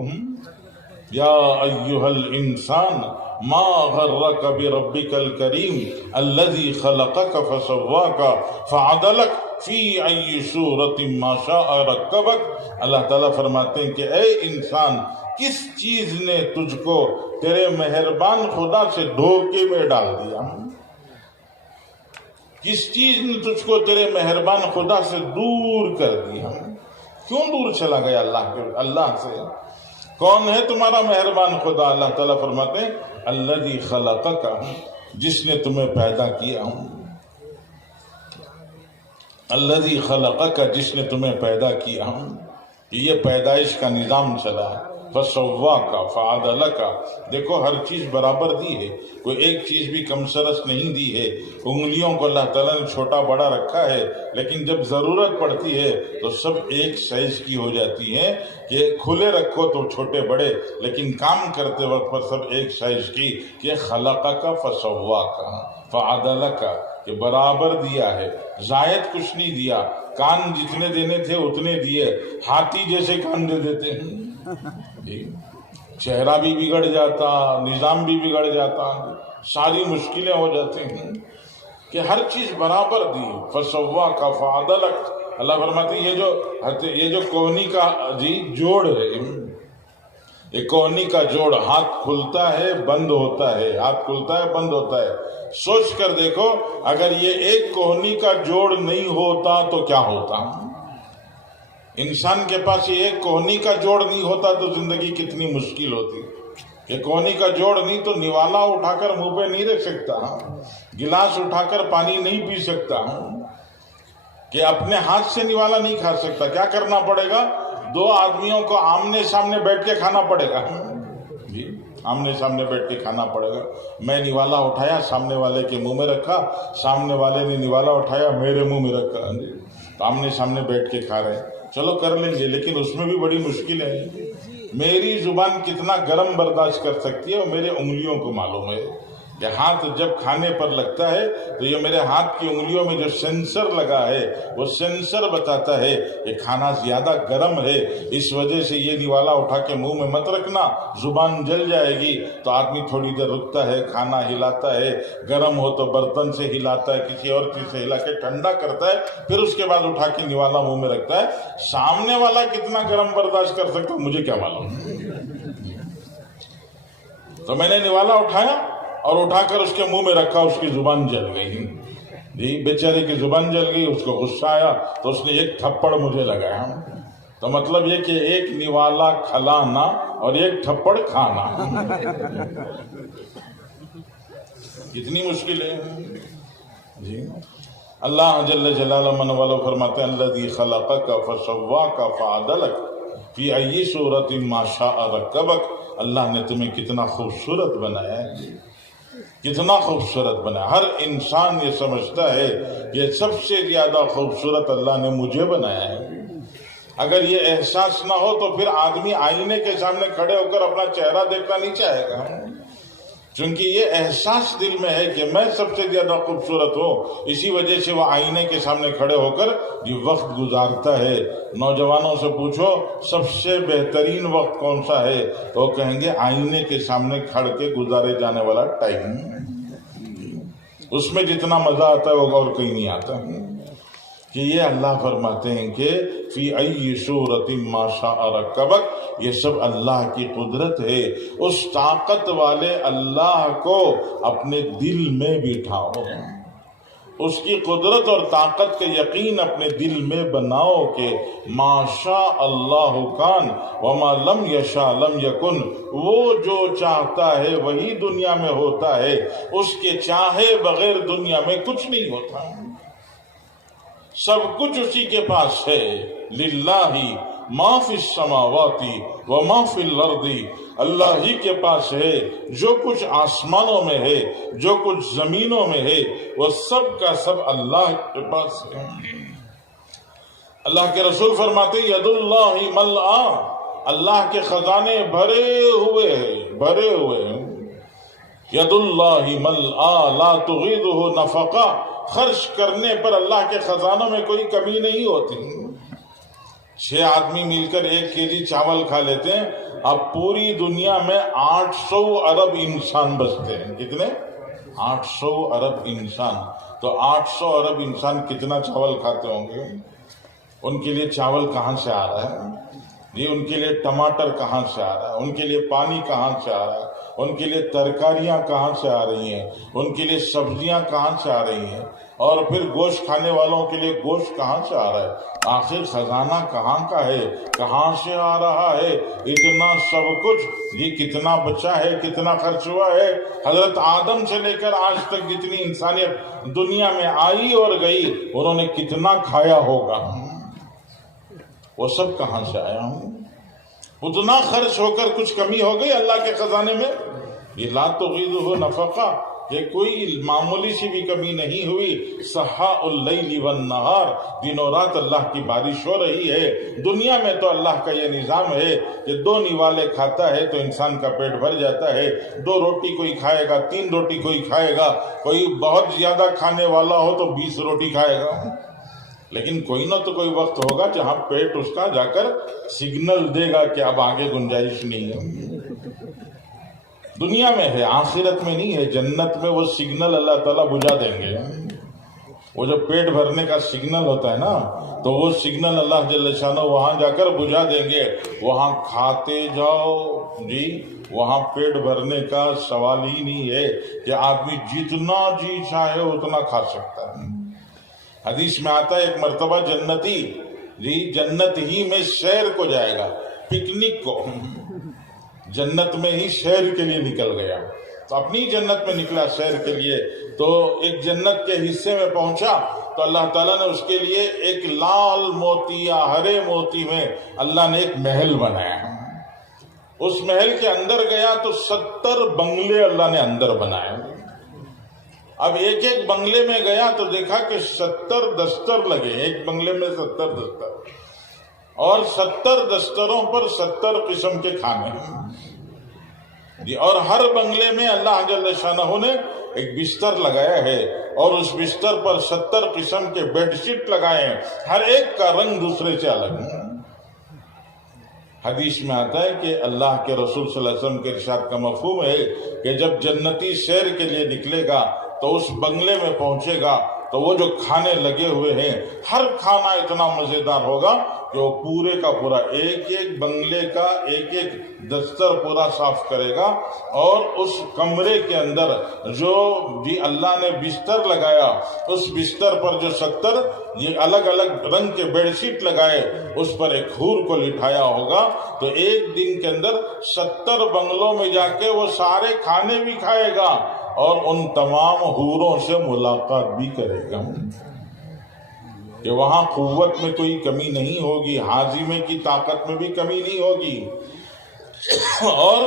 یا ایھا الانسان ما غرک بربک الکریم الذی خلقک فسواک فعدلک فی ای صورت ما شاء رکبک۔ اللہ تعالیٰ فرماتے ہیں کہ اے انسان، کس چیز نے تجھ کو تیرے مہربان خدا سے دھوکے میں ڈال دیا؟ کس چیز نے تجھ کو تیرے مہربان خدا سے دور کر دیا؟ کیوں دور چلا گیا اللہ سے؟ کون ہے تمہارا مہربان خدا؟ اللہ تعالیٰ فرماتے ہیں الذی خلقک، جس نے تمہیں پیدا کیا ہوں۔ الذی خلقک، جس نے تمہیں پیدا کیا، یہ پیدائش کا نظام چلا ہے، فسواک فعدلک، دیکھو ہر چیز برابر دی ہے، کوئی ایک چیز بھی کم سرس نہیں دی ہے۔ انگلیوں کو اللہ تعالیٰ نے چھوٹا بڑا رکھا ہے، لیکن جب ضرورت پڑتی ہے تو سب ایک سائز کی ہو جاتی ہے، کہ کھلے رکھو تو چھوٹے بڑے، لیکن کام کرتے وقت پر سب ایک سائز کی، کہ خلقک فسواک فعدلک، کہ برابر دیا ہے، زائد کچھ نہیں دیا۔ کان جتنے دینے تھے اتنے دیے، ہاتھی جیسے کان دے دیتے ہیں، چہرہ بھی بگڑ جاتا، نظام بھی بگڑ جاتا، ساری مشکلیں ہو جاتی ہیں، کہ ہر چیز برابر دی۔ فسواک فعدلک، اللہ فرماتے ہیں یہ جو کوہنی کا جوڑ ہے، یہ کوہنی کا جوڑ، ہاتھ کھلتا ہے بند ہوتا ہے، ہاتھ کھلتا ہے بند ہوتا ہے، سوچ کر دیکھو اگر یہ ایک کوہنی کا جوڑ نہیں ہوتا تو کیا ہوتا؟ انسان کے پاس یہ ایک کوہنی کا جوڑ نہیں ہوتا تو زندگی کتنی مشکل ہوتی۔ کہ کوہنی کا جوڑ نہیں تو نوالا اٹھا کر منہ پہ نہیں رکھ سکتا، گلاس اٹھا کر پانی نہیں پی سکتا، کہ اپنے ہاتھ سے نوالا نہیں کھا سکتا، کیا کرنا پڑے گا؟ دو آدمیوں کو آمنے سامنے بیٹھ کے کھانا پڑے گا، جی آمنے سامنے بیٹھ کے کھانا پڑے گا۔ میں نوالا اٹھایا، سامنے والے کے منہ میں رکھا، سامنے والے نے نوالا اٹھایا میرے منہ میں رکھا، تو آمنے سامنے بیٹھ کے کھا رہے ہیں، چلو کر لیں گے، لیکن اس میں بھی بڑی مشکل ہے۔ میری زبان کتنا گرم برداشت کر سکتی ہے اور میرے انگلیوں کو معلوم ہے کہ ہاتھ جب کھانے پر لگتا ہے تو یہ میرے ہاتھ کی انگلیوں میں جو سینسر لگا ہے وہ سینسر بتاتا ہے کہ کھانا زیادہ گرم ہے، اس وجہ سے یہ نوالا اٹھا کے منہ میں مت رکھنا، زبان جل جائے گی۔ تو آدمی تھوڑی دیر رکتا ہے، کھانا ہلاتا ہے، گرم ہو تو برتن سے ہلاتا ہے، کسی اور چیز سے ہلا کے ٹھنڈا کرتا ہے، پھر اس کے بعد اٹھا کے نوالا منہ میں رکھتا ہے۔ سامنے والا کتنا گرم برداشت کر سکتا مجھے کیا معلوم۔ تو میں نے نوالا اٹھایا اور اٹھا کر اس کے منہ میں رکھا، اس کی زبان جل گئی، جی بیچارے کی زبان جل گئی، اس کو غصہ آیا تو اس نے ایک تھپڑ مجھے لگایا۔ تو مطلب یہ کہ ایک نوالا کھلانا اور ایک تھپڑ کھانا کتنی مشکل ہے، جی اللہ جل جلالہ من والو فرماتے ہیں الذی خلقک فسواک فعدلک فی ای صورت ما شاء رکبک، اللہ نے تمہیں کتنا خوبصورت بنایا ہے، کتنا خوبصورت بنا۔ ہر انسان یہ سمجھتا ہے کہ سب سے زیادہ خوبصورت اللہ نے مجھے بنایا ہے۔ اگر یہ احساس نہ ہو تو پھر آدمی آئینے کے سامنے کھڑے ہو کر اپنا چہرہ دیکھنا نہیں چاہے گا، چونکہ یہ احساس دل میں ہے کہ میں سب سے زیادہ خوبصورت ہوں، اسی وجہ سے وہ آئینے کے سامنے کھڑے ہو کر یہ وقت گزارتا ہے۔ نوجوانوں سے پوچھو سب سے بہترین وقت کون سا ہے تو وہ کہیں گے آئینے کے سامنے کھڑ کے گزارے جانے والا ٹائم، اس میں جتنا مزہ آتا ہے وہ اور کہیں نہیں آتا۔ کہ یہ اللہ فرماتے ہیں کہ فی ای صورت ما شاء رکبک، یہ سب اللہ کی قدرت ہے، اس طاقت والے اللہ کو اپنے دل میں بٹھاؤ، اس کی قدرت اور طاقت کا یقین اپنے دل میں بناؤ کہ ما شاء اللہ کان وما لم یشاء لم یکن، وہ جو چاہتا ہے وہی دنیا میں ہوتا ہے، اس کے چاہے بغیر دنیا میں کچھ نہیں ہوتا، سب کچھ اسی کے پاس ہے۔ للہ ما فی السماوات وما فی الارض، اللہ ہی کے پاس ہے جو کچھ آسمانوں میں ہے، جو کچھ زمینوں میں ہے، وہ سب کا سب اللہ کے پاس ہے۔ اللہ کے رسول فرماتے ید اللہ ملآ، اللہ کے خزانے بھرے ہوئے ہیں، ید اللہ ملآ لا تغیضہ نفقہ، خرچ کرنے پر اللہ کے خزانوں میں کوئی کمی نہیں ہوتی۔ 6 آدمی مل کر 1 کیجی چاول کھا لیتے ہیں، اب پوری دنیا میں 800 ارب انسان بستے ہیں، کتنے؟ 800 ارب انسان، تو 800 ارب انسان کتنا چاول کھاتے ہوں گے؟ ان کے لیے چاول کہاں سے آ رہا ہے؟ جی ان کے لیے ٹماٹر کہاں سے آ رہا ہے؟ ان کے لیے پانی کہاں سے آ رہا ہے؟ ان کے لیے ترکاریاں کہاں سے آ رہی ہیں، ان کے لیے سبزیاں کہاں سے آ رہی ہیں، اور پھر گوشت کھانے والوں کے لیے گوشت کہاں سے آ رہا ہے، آخر خزانہ کہاں کا ہے، کہاں سے آ رہا ہے، اتنا سب کچھ، یہ کتنا بچا ہے، کتنا خرچ ہوا ہے، حضرت آدم سے لے کر آج تک جتنی انسانیت دنیا میں آئی اور گئی انہوں نے کتنا کھایا ہوگا، وہ سب کہاں سے آیا ہوں، اتنا خرچ ہو کر کچھ کمی ہو گئی اللہ کے خزانے میں؟ یہ لا تغیضہ نفقہ، یہ کوئی معمولی سی بھی کمی نہیں ہوئی۔ سحاء اللیل والنہار، دن و رات اللہ کی بارش ہو رہی ہے۔ دنیا میں تو اللہ کا یہ نظام ہے کہ 2 نوالے کھاتا ہے تو انسان کا پیٹ بھر جاتا ہے، 2 روٹی کوئی کھائے گا، 3 روٹی کوئی کھائے گا، کوئی بہت زیادہ کھانے والا ہو تو 20 روٹی کھائے گا، لیکن کوئی نہ تو کوئی وقت ہوگا جہاں پیٹ اس کا جا کر سگنل دے گا کہ اب آگے گنجائش نہیں ہے۔ دنیا میں ہے، آخرت میں نہیں ہے۔ جنت میں وہ سگنل اللہ تعالیٰ بجھا دیں گے، وہ جو پیٹ بھرنے کا سگنل ہوتا ہے نا، تو وہ سگنل اللہ جل شانہ وہاں جا کر بجھا دیں گے، وہاں کھاتے جاؤ جی، وہاں پیٹ بھرنے کا سوال ہی نہیں ہے کہ آدمی جتنا جی چاہے اتنا کھا سکتا ہے۔ حدیث میں آتا ہے ایک مرتبہ جنتی جی جنت ہی میں سیر کو جائے گا، پکنک کو، جنت میں ہی سیر کے لیے نکل گیا، تو اپنی جنت میں نکلا سیر کے لیے، تو ایک جنت کے حصے میں پہنچا تو اللہ تعالیٰ نے اس کے لیے ایک لال موتی یا ہرے موتی میں اللہ نے ایک محل بنایا۔ اس محل کے اندر گیا تو 70 بنگلے اللہ نے اندر بنائے۔ اب ایک ایک بنگلے میں گیا تو دیکھا کہ 70 دستر لگے، ایک بنگلے میں 70 دستر، اور 70 دستروں پر 70 قسم کے کھانے جی، اور ہر بنگلے میں اللہ جل شانہ نے ایک بستر لگایا ہے، اور اس بستر پر 70 قسم کے بیڈ شیٹ لگائے ہیں، ہر ایک کا رنگ دوسرے سے الگ ہے۔ حدیث میں آتا ہے کہ اللہ کے رسول صلی اللہ علیہ وسلم کے ارشاد کا مفہوم ہے کہ جب جنتی سیر کے لیے نکلے گا تو اس بنگلے میں پہنچے گا تو وہ جو کھانے لگے ہوئے ہیں، ہر کھانا اتنا مزیدار ہوگا کہ وہ پورے کا پورا ایک ایک بنگلے کا ایک ایک دستر پورا صاف کرے گا، اور اس کمرے کے اندر جو بھی اللہ نے بستر لگایا، اس بستر پر جو 70 یہ الگ الگ رنگ کے بیڈ شیٹ لگائے، اس پر ایک حور کو لٹھایا ہوگا، تو ایک دن کے اندر 70 بنگلوں میں جا کے وہ سارے کھانے بھی کھائے گا اور ان تمام حوروں سے ملاقات بھی کرے گا، کہ وہاں قوت میں کوئی کمی نہیں ہوگی، ہاضمے کی طاقت میں بھی کمی نہیں ہوگی، اور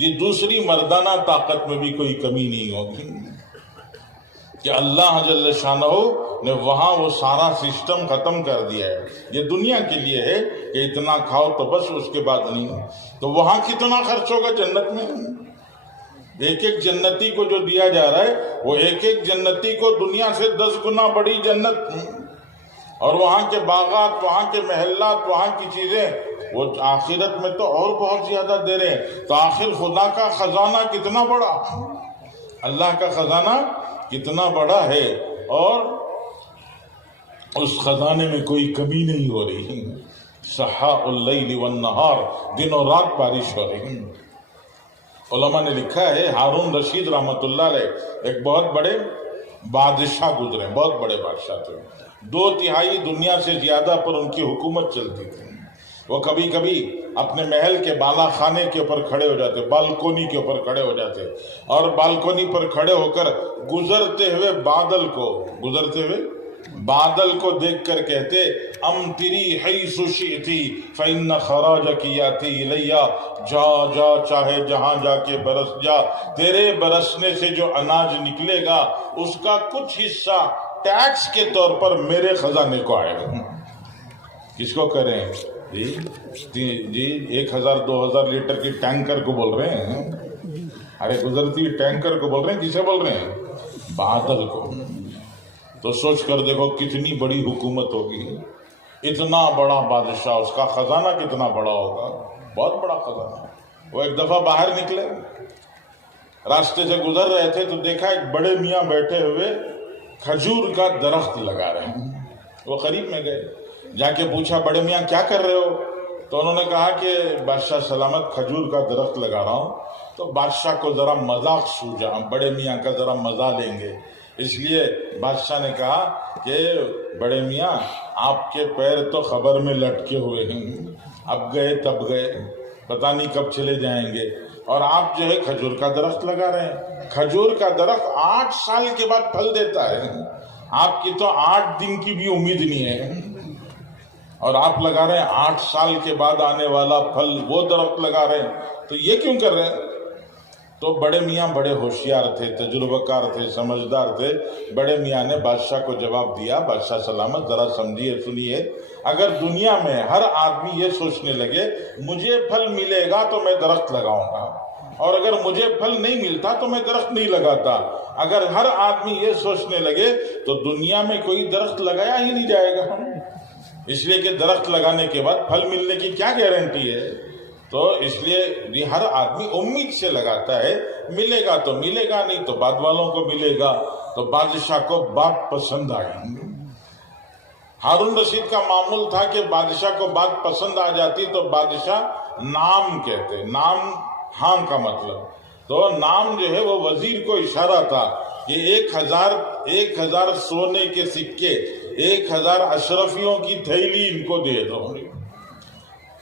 یہ دوسری مردانہ طاقت میں بھی کوئی کمی نہیں ہوگی، کہ اللہ جل شانہ نے وہاں وہ سارا سسٹم ختم کر دیا ہے۔ یہ دنیا کے لیے ہے کہ اتنا کھاؤ تو بس، اس کے بعد نہیں، تو وہاں کتنا خرچ ہوگا جنت میں؟ ایک ایک جنتی کو جو دیا جا رہا ہے وہ ایک ایک جنتی کو دنیا سے 10 گنا بڑی جنت، اور وہاں کے باغات، وہاں کے محلات، وہاں کی چیزیں وہ آخرت میں تو اور بہت زیادہ دے رہے ہیں۔ تو آخر خدا کا خزانہ کتنا بڑا، اللہ کا خزانہ کتنا بڑا ہے، اور اس خزانے میں کوئی کمی نہیں ہو رہی۔ سحاء اللیل والنہار، دن و رات بارش ہو رہی۔ علماء نے لکھا ہے ہارون رشید رحمۃ اللہ علیہ ایک بہت بڑے بادشاہ گزرے، بہت بڑے بادشاہ تھے، 2/3 دنیا سے زیادہ پر ان کی حکومت چلتی تھی۔ وہ کبھی کبھی اپنے محل کے بالا خانے کے اوپر کھڑے ہو جاتے، بالکونی کے اوپر کھڑے ہو جاتے، اور بالکونی پر کھڑے ہو کر گزرتے ہوئے بادل کو دیکھ کر کہتے، امطری حیث شئتی فإن خراجک یاتی الیہ، جا جا چاہے جہاں جا کے برس جا، تیرے برسنے سے جو اناج نکلے گا اس کا کچھ حصہ ٹیکس کے طور پر میرے خزانے کو آئے گا۔ کس کو کریں جی 1000-2000 لیٹر کی ٹینکر کو بول رہے ہیں، ارے گزرتی ٹینکر کو بول رہے ہیں، کسے بول رہے ہیں؟ بادل کو۔ تو سوچ کر دیکھو کتنی بڑی حکومت ہوگی، اتنا بڑا بادشاہ، اس کا خزانہ کتنا بڑا ہوگا، بہت بڑا خزانہ۔ وہ ایک دفعہ باہر نکلے، راستے سے گزر رہے تھے تو دیکھا ایک بڑے میاں بیٹھے ہوئے کھجور کا درخت لگا رہے ہیں۔ وہ قریب میں گئے، جا کے پوچھا بڑے میاں کیا کر رہے ہو؟ تو انہوں نے کہا کہ بادشاہ سلامت کھجور کا درخت لگا رہا ہوں۔ تو بادشاہ کو ذرا مذاق سوجا، بڑے میاں کا ذرا مزہ لیں گے، اس لیے بادشاہ نے کہا کہ بڑے میاں آپ کے پیر تو خبر میں لٹکے ہوئے ہیں، اب گئے تب گئے، پتہ نہیں کب چلے جائیں گے، اور آپ جو ہے کھجور کا درخت لگا رہے ہیں، کھجور کا درخت 8 سال کے بعد پھل دیتا ہے، آپ کی تو 8 دن کی بھی امید نہیں ہے، اور آپ لگا رہے ہیں 8 سال کے بعد آنے والا پھل، وہ درخت لگا رہے ہیں، تو یہ کیوں کر رہے ہیں؟ تو بڑے میاں بڑے ہوشیار تھے، تجربہ کار تھے، سمجھدار تھے، بڑے میاں نے بادشاہ کو جواب دیا، بادشاہ سلامت ذرا سمجھیے سنیے، اگر دنیا میں ہر آدمی یہ سوچنے لگے مجھے پھل ملے گا تو میں درخت لگاؤں گا، اور اگر مجھے پھل نہیں ملتا تو میں درخت نہیں لگاتا، اگر ہر آدمی یہ سوچنے لگے تو دنیا میں کوئی درخت لگایا ہی نہیں جائے گا، اس لیے کہ درخت لگانے کے بعد پھل ملنے کی کیا گارنٹی ہے؟ تو اس لیے ہر آدمی امید سے لگاتا ہے، ملے گا تو ملے گا، نہیں تو بعد والوں کو ملے گا۔ تو بادشاہ کو بات پسند آئی۔ ہارون رشید کا معمول تھا کہ بادشاہ کو بات پسند آ جاتی تو بادشاہ نام کہتے، نام ہاں کا مطلب، تو نام جو ہے وہ وزیر کو اشارہ تھا کہ 1000 سونے کے سکے، 1000 اشرفیوں کی تھیلی ان کو دے دو۔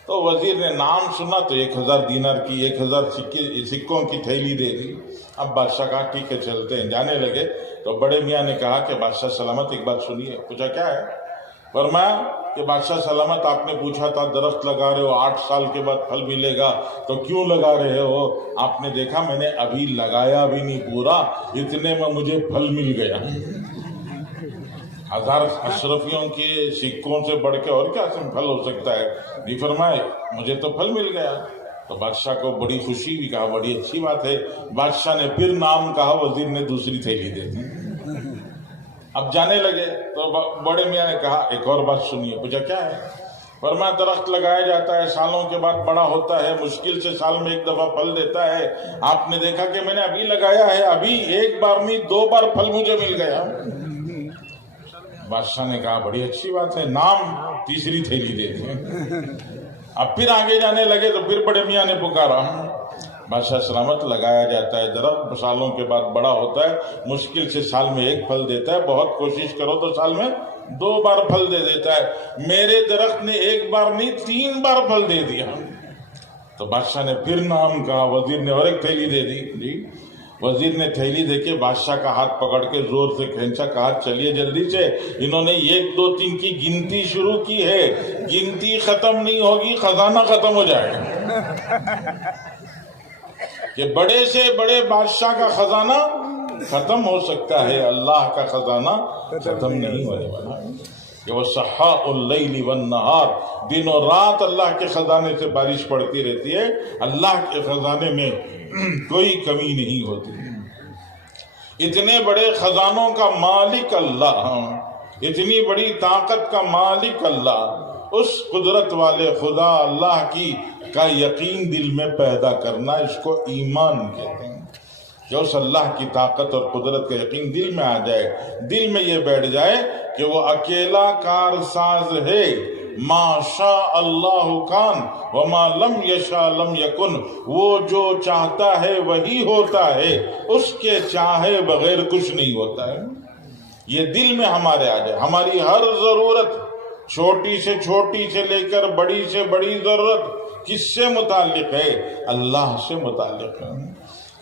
تو وزیر نے نام سنا تو 1000 دینار کی 1000 سکوں کی تھیلی دے دی۔ اب بادشاہ کہا ٹھیک ہے چلتے ہیں، جانے لگے تو بڑے میاں نے کہا کہ بادشاہ سلامت ایک بات سنیے۔ پوچھا کیا ہے؟ فرمایا کہ بادشاہ سلامت آپ نے پوچھا تھا درخت لگا رہے ہو 8 سال کے بعد پھل ملے گا، تو کیوں لگا رہے ہو؟ آپ نے دیکھا میں نے ابھی لگایا بھی نہیں پورا، اتنے میں مجھے پھل مل گیا۔ 1000 اشرفیوں کے سکوں سے بڑھ کے اور کیا پھل ہو سکتا ہے؟ جی فرمائے مجھے تو پھل مل گیا۔ تو بادشاہ کو بڑی خوشی بھی، کہا بڑی اچھی بات ہے۔ بادشاہ نے پھر نام کہا، وزیر نے دوسری تھیلی دے دی۔ اب جانے لگے تو بڑے میاں نے کہا ایک اور بات سنیے۔ پوچھا کیا ہے؟ فرمایا درخت لگایا جاتا ہے، سالوں کے بعد بڑا ہوتا ہے، مشکل سے سال میں ایک دفعہ پھل دیتا ہے۔ آپ نے دیکھا کہ میں نے ابھی لگایا ہے، ابھی ایک بار نہیں 2 بار پھل مجھے مل گیا۔ بادشاہ نے کہا بڑی اچھی بات ہے، نام تیسری تھیلی دے دی۔ اب پھر آگے جانے لگے تو پھر بڑے میاں نے پکارا۔ بادشاہ سلامت لگایا جاتا ہے درخت، سالوں کے بعد بڑا ہوتا ہے، مشکل سے سال میں 1 پھل دیتا ہے، بہت کوشش کرو تو سال میں 2 بار پھل دے دیتا ہے۔ میرے درخت نے 1 بار نہیں 3 بار پھل دے دیا۔ تو بادشاہ نے پھر نام کہا، وزیر نے اور ایک تھیلی دے دی۔ جی وزیر نے تھیلی دے کے بادشاہ کا ہاتھ پکڑ کے زور سے کھینچا، کہا چلیے جلدی سے، انہوں نے 1 2 3 کی گنتی شروع کی ہے، گنتی ختم نہیں ہوگی، خزانہ ختم ہو جائے گا۔ کہ بڑے سے بڑے بادشاہ کا خزانہ ختم ہو سکتا ہے، اللہ کا خزانہ ختم نہیں ہونے والا۔ کہ وہ سحاء اللیل والنہار، دن اور رات اللہ کے خزانے سے بارش پڑتی رہتی ہے، اللہ کے خزانے میں کوئی کمی نہیں ہوتی۔ اتنے بڑے خزانوں کا مالک اللہ، اتنی بڑی طاقت کا مالک اللہ، اس قدرت والے خدا اللہ کی کا یقین دل میں پیدا کرنا، اس کو ایمان کہتے ہیں۔ کہ اس اللہ کی طاقت اور قدرت کا یقین دل میں آ جائے، دل میں یہ بیٹھ جائے کہ وہ اکیلا کارساز ہے، ما شاء اللہ کان وما لم یشاء لم یکن، وہ جو چاہتا ہے وہی ہوتا ہے، اس کے چاہے بغیر کچھ نہیں ہوتا ہے۔ یہ دل میں ہمارے آ جائے، ہماری ہر ضرورت، چھوٹی سے لے کر بڑی سے بڑی ضرورت کس سے متعلق ہے؟ اللہ سے متعلق ہے۔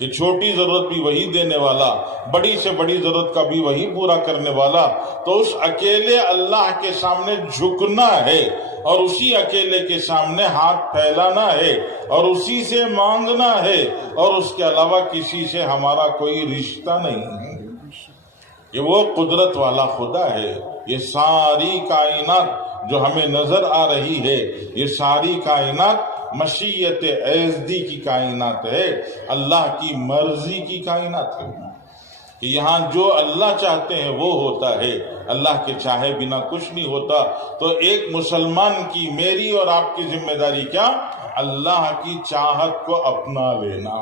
کہ چھوٹی ضرورت بھی وہی دینے والا، بڑی سے بڑی ضرورت کا بھی وہی پورا کرنے والا، تو اس اکیلے اللہ کے سامنے جھکنا ہے، اور اسی اکیلے کے سامنے ہاتھ پھیلانا ہے، اور اسی سے مانگنا ہے، اور اس کے علاوہ کسی سے ہمارا کوئی رشتہ نہیں ہے۔ یہ وہ قدرت والا خدا ہے۔ یہ ساری کائنات جو ہمیں نظر آ رہی ہے، یہ ساری کائنات مشیت ایزدی کی کائنات ہے، اللہ کی مرضی کی کائنات ہے۔ کہ یہاں جو اللہ چاہتے ہیں وہ ہوتا ہے، اللہ کے چاہے بنا کچھ نہیں ہوتا۔ تو ایک مسلمان کی، میری اور آپ کی ذمہ داری کیا؟ اللہ کی چاہت کو اپنا لینا۔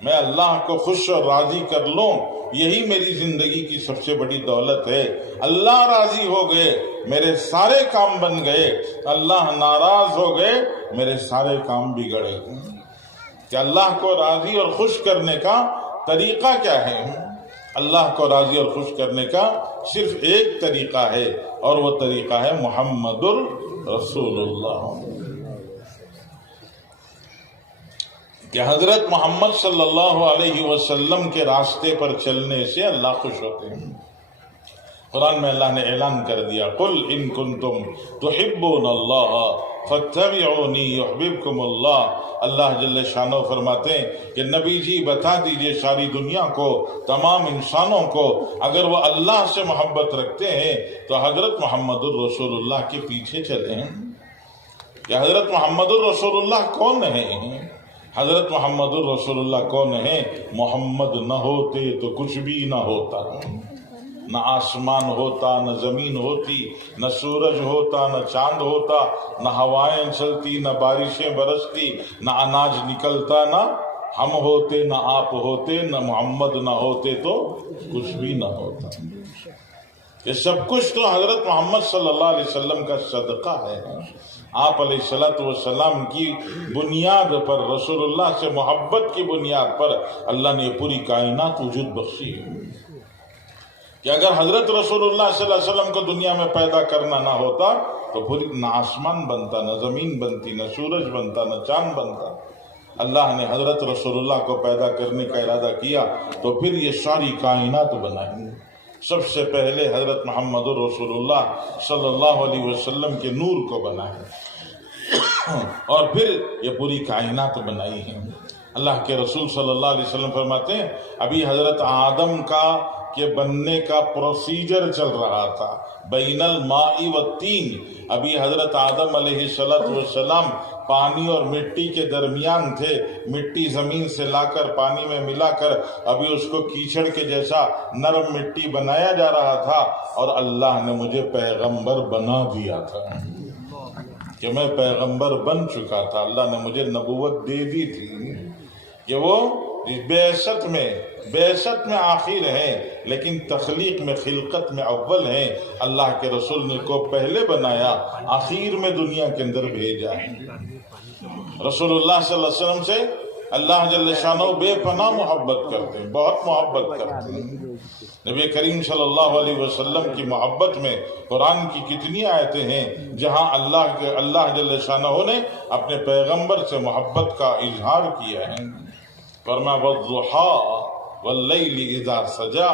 میں اللہ کو خوش اور راضی کر لوں، یہی میری زندگی کی سب سے بڑی دولت ہے۔ اللہ راضی ہو گئے، میرے سارے کام بن گئے، اللہ ناراض ہو گئے، میرے سارے کام بگڑ گئے۔ کہ اللہ کو راضی اور خوش کرنے کا طریقہ کیا ہے؟ اللہ کو راضی اور خوش کرنے کا صرف ایک طریقہ ہے، اور وہ طریقہ ہے محمد الرسول اللہ، کہ حضرت محمد صلی اللہ علیہ وسلم کے راستے پر چلنے سے اللہ خوش ہوتے ہیں۔ قرآن میں اللہ نے اعلان کر دیا، قل ان کنتم تحبون اللہ فاتبعونی یحببکم اللہ۔ اللہ جل شانہ فرماتے ہیں کہ نبی جی بتا دیجئے ساری دنیا کو، تمام انسانوں کو، اگر وہ اللہ سے محبت رکھتے ہیں تو حضرت محمد الرسول اللہ کے پیچھے چلیں۔ کہ حضرت محمد الرسول اللہ کون ہیں؟ حضرت محمد الرسول اللہ کون ہیں؟ محمد نہ ہوتے تو کچھ بھی نہ ہوتا، نہ آسمان ہوتا، نہ زمین ہوتی، نہ سورج ہوتا، نہ چاند ہوتا، نہ ہوائیں چلتی، نہ بارشیں برستی، نہ اناج نکلتا، نہ ہم ہوتے، نہ آپ ہوتے، نہ محمد نہ ہوتے تو کچھ بھی نہ ہوتا۔ یہ سب کچھ تو حضرت محمد صلی اللہ علیہ وسلم کا صدقہ ہے۔ آپ علیہ السلام کی بنیاد پر، رسول اللہ سے محبت کی بنیاد پر اللہ نے پوری کائنات وجود بخشی ہے۔ کہ اگر حضرت رسول اللہ صلی اللہ علیہ وسلم کو دنیا میں پیدا کرنا نہ ہوتا تو پھر نہ آسمان بنتا، نہ زمین بنتی، نہ سورج بنتا، نہ چاند بنتا۔ اللہ نے حضرت رسول اللہ کو پیدا کرنے کا ارادہ کیا تو پھر یہ ساری کائنات بنائی۔ سب سے پہلے حضرت محمد رسول اللہ صلی اللہ علیہ وسلم کے نور کو بنایا اور پھر یہ پوری کائنات بنائی ہے۔ اللہ کے رسول صلی اللہ علیہ وسلم فرماتے ہیں ابھی حضرت آدم کا کے بننے کا پروسیجر چل رہا تھا، بین الماء والتین، ابھی حضرت آدم علیہ السلام پانی اور مٹی کے درمیان تھے، مٹی زمین سے لا کر پانی میں ملا کر ابھی اس کو کیچڑ کے جیسا نرم مٹی بنایا جا رہا تھا، اور اللہ نے مجھے پیغمبر بنا دیا تھا کہ میں پیغمبر بن چکا تھا۔ اللہ نے مجھے نبوت دے دی تھی کہ وہ بعثت میں آخر ہیں، لیکن تخلیق میں، خلقت میں اول ہیں۔ اللہ کے رسول نے کو پہلے بنایا، آخر میں دنیا کے اندر بھیجا ہے۔ رسول اللہ صلی اللہ علیہ وسلم سے اللہ جل شانہ بے پناہ محبت کرتے ہیں، بہت محبت کرتے ہیں۔ نبی کریم صلی اللہ علیہ وسلم کی محبت میں قرآن کی کتنی آیتیں ہیں جہاں اللہ جل شانہ نے اپنے پیغمبر سے محبت کا اظہار کیا ہے۔ فرمایا والضحى واللیل اذا سجا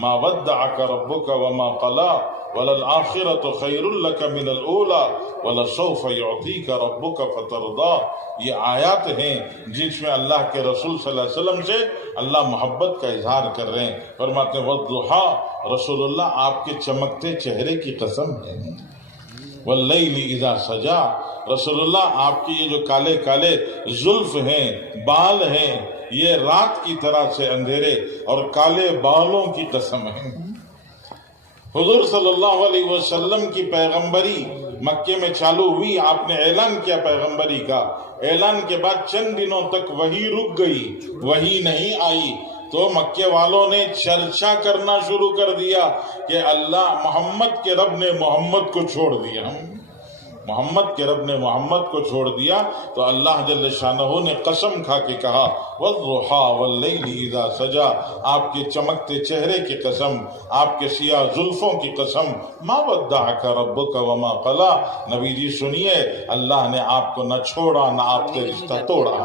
ما ودعك ربك وما قلى وللآخرة خیر لك من الأولى ولسوف يعطيك ربك فترضى۔ یہ آیات ہیں جس میں اللہ کے رسول صلی اللہ علیہ وسلم سے اللہ محبت کا اظہار کر رہے ہیں۔ فرماتے ہیں والضحى، رسول اللہ آپ کے چمکتے چہرے کی قسم ہے، واللیل اذا سجا، رسول اللہ آپ کی یہ جو کالے کالے زلف ہیں، بال ہیں، یہ رات کی طرح سے اندھیرے اور کالے بالوں کی قسم ہے۔ حضور صلی اللہ علیہ وسلم کی پیغمبری مکے میں چالو ہوئی، آپ نے اعلان کیا پیغمبری کا، اعلان کے بعد چند دنوں تک وحی رک گئی، وحی نہیں آئی، تو مکے والوں نے چرچا کرنا شروع کر دیا کہ اللہ محمد کے رب نے محمد کو چھوڑ دیا، محمد کے رب نے محمد کو چھوڑ دیا۔ تو اللہ جل شانہ نے قسم کھا کے کہا والضحى واللیل اذا سجا، آپ کے چمکتے چہرے کی قسم، آپ کے سیاہ زلفوں کی قسم، ما ودعك ربك وما قلى، نبی جی سنیے، اللہ نے آپ کو نہ چھوڑا نہ آپ سے رشتہ توڑا،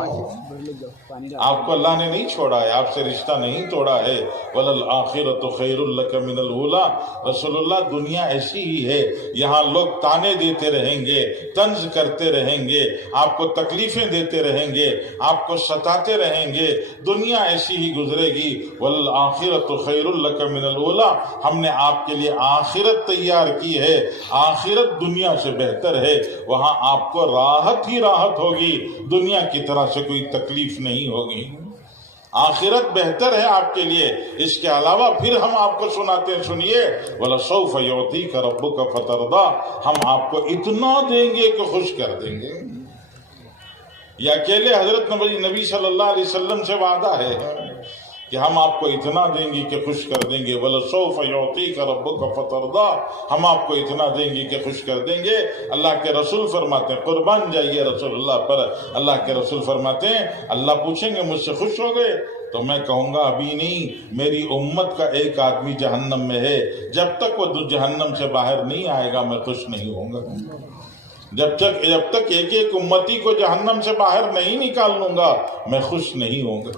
آپ کو اللہ نے نہیں چھوڑا ہے، آپ سے رشتہ نہیں توڑا ہے۔ وَلَلْآخِرَةُ خَيْرٌ لَكَ مِنَ الْأُولَىٰ، رسول اللہ دنیا ایسی ہی ہے، یہاں لوگ تانے دیتے رہیں گے، طنز کرتے رہیں گے، آپ کو تکلیفیں دیتے رہیں گے، آپ کو ستاتے رہیں گے، دنیا ایسی ہی گزرے گی۔ وَلَلْآخِرَةُ خَيْرٌ لَكَ مِنَ الْأُولَىٰ، ہم نے آپ کے لیے آخرت تیار کی ہے، آخرت دنیا سے بہتر ہے، وہاں آپ کو راحت ہی راحت ہوگی، دنیا کی طرح سے کوئی تکلیف نہیں ہوگی، آخرت بہتر ہے آپ کے لیے۔ اس کے علاوہ پھر ہم آپ کو سناتے ہیں، سنیے وَلَسَوْفَ يُعْطِيكَ رَبُّكَ فَتَرْضَىٰ، ہم آپ کو اتنا دیں گے کہ خوش کر دیں گے۔ یہ اکیلے حضرت نبی صلی اللہ علیہ وسلم سے وعدہ ہے کہ ہم آپ کو اتنا دیں گے کہ خوش کر دیں گے، وَلَسَوْفَ يُعْطِيكَ رَبُّكَ فَتَرْضَىٰ، ہم آپ کو اتنا دیں گے کہ خوش کر دیں گے۔ اللہ کے رسول فرماتے ہیں، قربان جائیے رسول اللہ پر، اللہ کے رسول فرماتے ہیں اللہ پوچھیں گے مجھ سے خوش ہو گئے؟ تو میں کہوں گا ابھی نہیں، میری امت کا ایک آدمی جہنم میں ہے، جب تک وہ جہنم سے باہر نہیں آئے گا میں خوش نہیں ہوں گا۔ جب تک ایک ایک امتی کو جہنم سے باہر نہیں نکال لوں گا میں خوش نہیں ہوں گا۔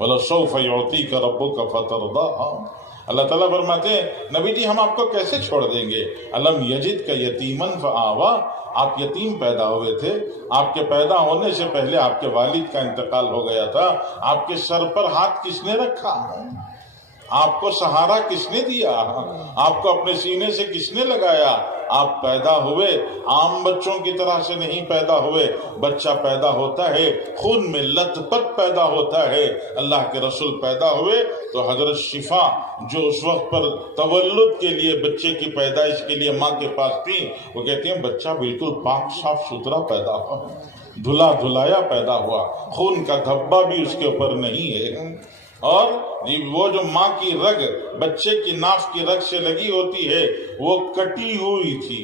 وَلَسَوْفَ يُعْطِيكَ رَبُّكَ فَتَرْضَىٰ۔ اللہ تعالیٰ فرماتے ہیں نبی جی ہم آپ کو کیسے چھوڑ دیں گے؟ أَلَمْ يَجِدْكَ يَتِيمًا فَآوَىٰ، آپ یتیم پیدا ہوئے تھے، آپ کے پیدا ہونے سے پہلے آپ کے والد کا انتقال ہو گیا تھا، آپ کے سر پر ہاتھ کس نے رکھا؟ آپ کو سہارا کس نے دیا؟ آپ کو اپنے سینے سے کس نے لگایا؟ آپ پیدا ہوئے عام بچوں کی طرح سے نہیں پیدا ہوئے، بچہ پیدا ہوتا ہے خون میں لت پت پیدا ہوتا ہے۔ اللہ کے رسول پیدا ہوئے تو حضرت شفا جو اس وقت پر تولد کے لیے بچے کی پیدائش کے لیے ماں کے پاس تھی، وہ کہتی ہیں بچہ بالکل پاک صاف ستھرا پیدا ہوا، دھلا دھلایا پیدا ہوا، خون کا دھبا بھی اس کے اوپر نہیں ہے، اور وہ جو ماں کی رگ بچے کی ناف کی رگ سے لگی ہوتی ہے وہ کٹی ہوئی تھی،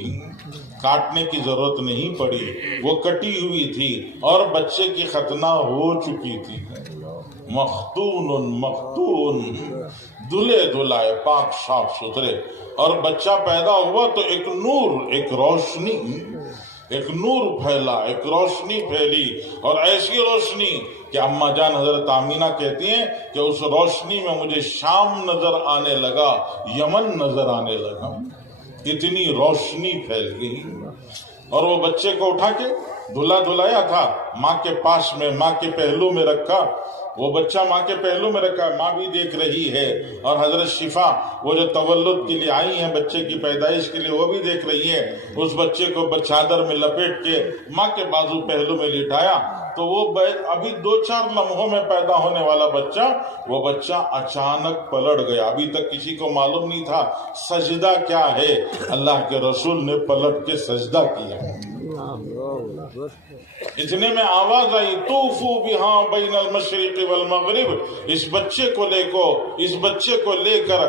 کاٹنے کی ضرورت نہیں پڑی، وہ کٹی ہوئی تھی اور بچے کی ختنہ ہو چکی تھی، مختون دھلے دھلائے پاک صاف ستھرے، اور بچہ پیدا ہوا تو ایک نور، ایک روشنی، ایک نور پھیلا، ایک روشنی پھیلی، اور ایسی روشنی کہ اماں جان حضرت آمینہ کہتی ہیں کہ اس روشنی میں مجھے شام نظر آنے لگا، یمن نظر آنے لگا، اتنی روشنی پھیل گئی۔ اور وہ بچے کو اٹھا کے دھلا دھلایا تھا، ماں کے پاس میں، ماں کے پہلو میں رکھا، وہ بچہ ماں کے پہلو میں رکھا، ماں بھی دیکھ رہی ہے، اور حضرت شفا وہ جو تولد کے لیے آئی ہیں بچے کی پیدائش کے لیے وہ بھی دیکھ رہی ہے، اس بچے کو چادر میں لپیٹ کے ماں کے بازو پہلو میں لٹایا، تو وہ ابھی 2-4 لمحوں میں پیدا ہونے والا بچہ، وہ بچہ اچانک پلٹ گیا، ابھی تک کسی کو معلوم نہیں تھا سجدہ کیا ہے، اللہ کے رسول نے پلٹ کے سجدہ کیا۔ اتنے میں آواز آئی طوفو بہاں بین المشرق والمغرب، اس بچے کو لے کر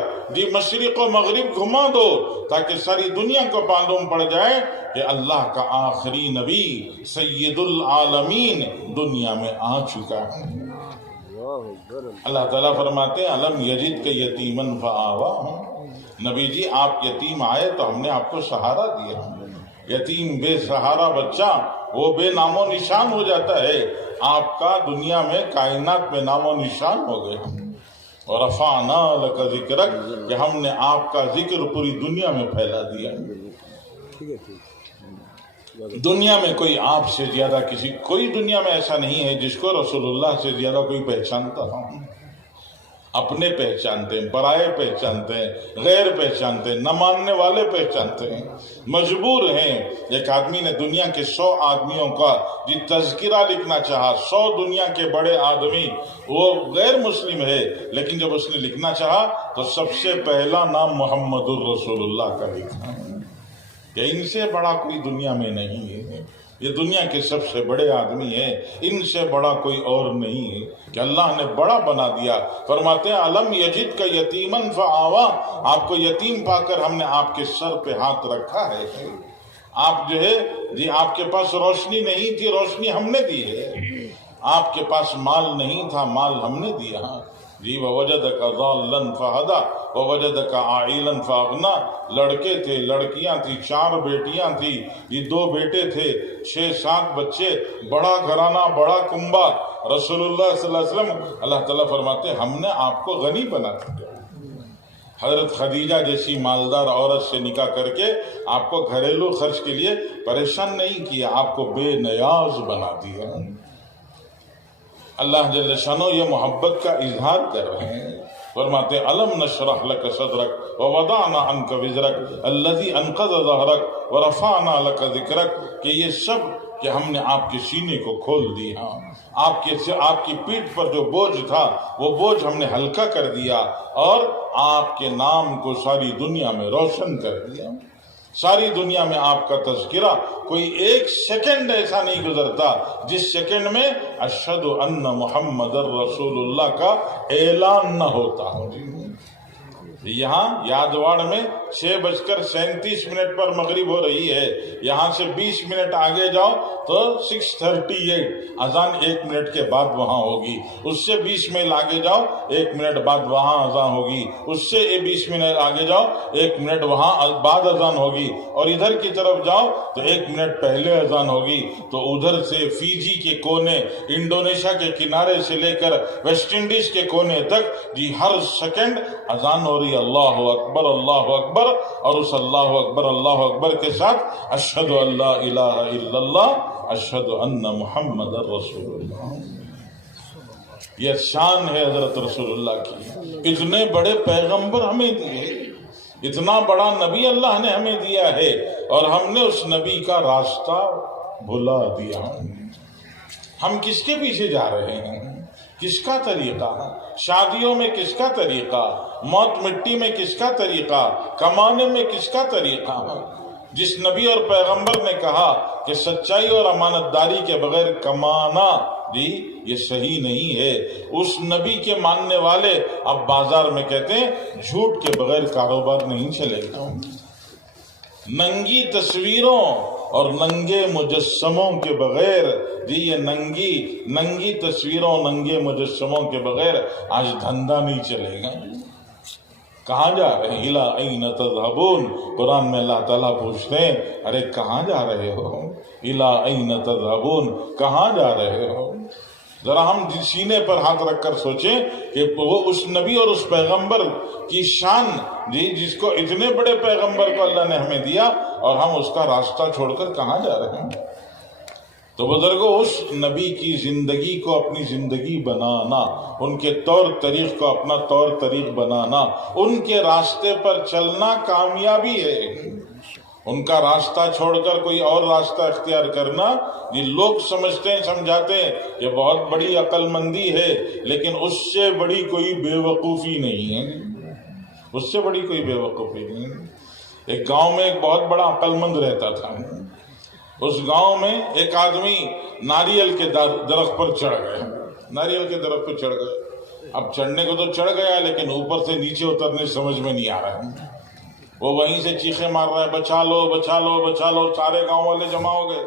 مشرق و مغرب گھما دو تاکہ ساری دنیا کو معلوم پڑ جائے کہ اللہ کا آخری نبی سید العالمین دنیا میں آ چکا ہے۔ اللہ تعالیٰ فرماتے ہیں الم یجدک یتیما فآویٰ، نبی جی آپ یتیم آئے تو ہم نے آپ کو سہارا دیا۔ یتیم بے سہارا بچہ وہ بے نام و نشان ہو جاتا ہے، آپ کا دنیا میں کائنات میں نام و نشان ہو گیا۔ اور رفعنا لک ذکرک، کہ ہم نے آپ کا ذکر پوری دنیا میں پھیلا دیا۔ دنیا میں کوئی آپ سے زیادہ کوئی دنیا میں ایسا نہیں ہے جس کو رسول اللہ سے زیادہ کوئی پہچانتا ہو۔ اپنے پہچانتے ہیں، پرائے پہچانتے ہیں، غیر پہچانتے ہیں، نہ ماننے والے پہچانتے ہیں، مجبور ہیں۔ ایک آدمی نے دنیا کے 100 آدمیوں کا تذکرہ لکھنا چاہا، 100 دنیا کے بڑے آدمی، وہ غیر مسلم ہے، لیکن جب اس نے لکھنا چاہا تو سب سے پہلا نام محمد الرسول اللہ کا لکھا، کہ ان سے بڑا کوئی دنیا میں نہیں ہے، یہ دنیا کے سب سے بڑے آدمی ہیں، ان سے بڑا کوئی اور نہیں ہے، کہ اللہ نے بڑا بنا دیا۔ فرماتے ہیں الم یجدک یتیما فآویٰ، آپ کو یتیم پا کر ہم نے آپ کے سر پہ ہاتھ رکھا ہے۔ آپ جو ہے جی آپ کے پاس روشنی نہیں تھی، روشنی ہم نے دی ہے، آپ کے پاس مال نہیں تھا، مال ہم نے دیا جی۔ ووجدک ضالا فہدی ووجدک عائلا فاغنی، لڑکے تھے، لڑکیاں تھیں، 4 بیٹیاں تھیں، یہ 2 بیٹے تھے، 6-7 بچے، بڑا گھرانہ، بڑا کنبہ، رسول اللہ صلی اللہ علیہ وسلم۔ اللہ تعالیٰ فرماتے ہیں ہم نے آپ کو غنی بنا دیا، حضرت خدیجہ جیسی مالدار عورت سے نکاح کر کے آپ کو گھریلو خرچ کے لیے پریشان نہیں کیا، آپ کو بے نیاز بنا دیا۔ اللہ جل شانہ یہ محبت کا اظہار کر رہے ہیں، فرماتے ہیں الم نشرح لک صدرک ووضعنا عنک وزرک الذی انقض ظہرک ورفعنا لک ذکرک، کہ یہ سب کہ ہم نے آپ کے سینے کو کھول دیا، آپ کی پیٹھ پر جو بوجھ تھا وہ بوجھ ہم نے ہلکا کر دیا، اور آپ کے نام کو ساری دنیا میں روشن کر دیا۔ ساری دنیا میں آپ کا تذکرہ کوئی ایک سیکنڈ ایسا نہیں گزرتا جس سیکنڈ میں اشہد ان محمد رسول اللہ کا اعلان نہ ہوتا. یہاں یادواڑ میں 6:37 پر مغرب ہو رہی ہے. یہاں سے 20 منٹ آگے جاؤ تو 6:38 اذان 1 منٹ کے بعد وہاں ہوگی. اس سے 20 میل آگے جاؤ 1 منٹ بعد وہاں اذان ہوگی. اس سے 20 منٹ آگے جاؤ 1 منٹ وہاں بعد اذان ہوگی. اور ادھر کی طرف جاؤ تو 1 منٹ پہلے اذان ہوگی. تو ادھر سے فیجی کے کونے، انڈونیشیا کے کنارے سے لے کر ویسٹ انڈیز کے کونے تک جی ہر سیکنڈ اذان ہو رہی ہے اللہ اکبر اللہ اکبر. اور اس اللہ اکبر کے ساتھ اشہد ان لا الہ الا اللہ اشہد ان محمد رسول اللہ. یہ شان ہے حضرت رسول اللہ کی. اتنے بڑے پیغمبر ہمیں دیے، اتنا بڑا نبی اللہ نے ہمیں دیا ہے، اور ہم نے اس نبی کا راستہ بھلا دیا. ہم کس کے پیچھے جا رہے ہیں؟ کس کا طریقہ؟ شادیوں میں کس کا طریقہ؟ موت مٹی میں کس کا طریقہ؟ کمانے میں کس کا طریقہ؟ جس نبی اور پیغمبر نے کہا کہ سچائی اور امانت داری کے بغیر کمانا بھی یہ صحیح نہیں ہے، اس نبی کے ماننے والے اب بازار میں کہتے ہیں جھوٹ کے بغیر کاروبار نہیں چلے گا. ننگی تصویروں اور ننگے مجسموں کے بغیر جی یہ ننگی تصویروں ننگے مجسموں کے بغیر آج دھندا نہیں چلے گا. کہاں جا رہے ہیں؟ اِلیٰ أَیْنَ تَذْهَبُونَ. قرآن میں اللہ تعالیٰ پوچھتے ہیں ارے کہاں جا رہے ہو؟ اِلیٰ أَیْنَ تَذْهَبُونَ، کہاں جا رہے ہو؟ ذرا ہم سینے پر ہاتھ رکھ کر سوچیں کہ وہ اس نبی اور اس پیغمبر کی شان جی جس کو اتنے بڑے پیغمبر کو اللہ نے ہمیں دیا، اور ہم اس کا راستہ چھوڑ کر کہاں جا رہے ہیں؟ تو بزرگوں، اس نبی کی زندگی کو اپنی زندگی بنانا، ان کے طور طریق کو اپنا طور طریق بنانا، ان کے راستے پر چلنا کامیابی ہے. ان کا راستہ چھوڑ کر کوئی اور راستہ اختیار کرنا یہ لوگ سمجھتے ہیں، سمجھاتے ہیں یہ بہت بڑی عقل مندی ہے، لیکن اس سے بڑی کوئی بے وقوفی نہیں ہے. اس سے بڑی کوئی بے وقوفی نہیں ہے. ایک گاؤں میں ایک بہت بڑا عقل مند رہتا تھا. اس گاؤں میں ایک آدمی ناریل کے درخت پر چڑھ گئے. ناریل کے درخت پر چڑھ گئے. اب چڑھنے کو تو چڑھ گیا لیکن اوپر سے نیچے اترنے سمجھ میں نہیں آ رہا ہے. وہ وہیں سے چیخیں مار رہا ہے بچا لو بچا لو بچا لو. سارے گاؤں والے جمع ہو گئے.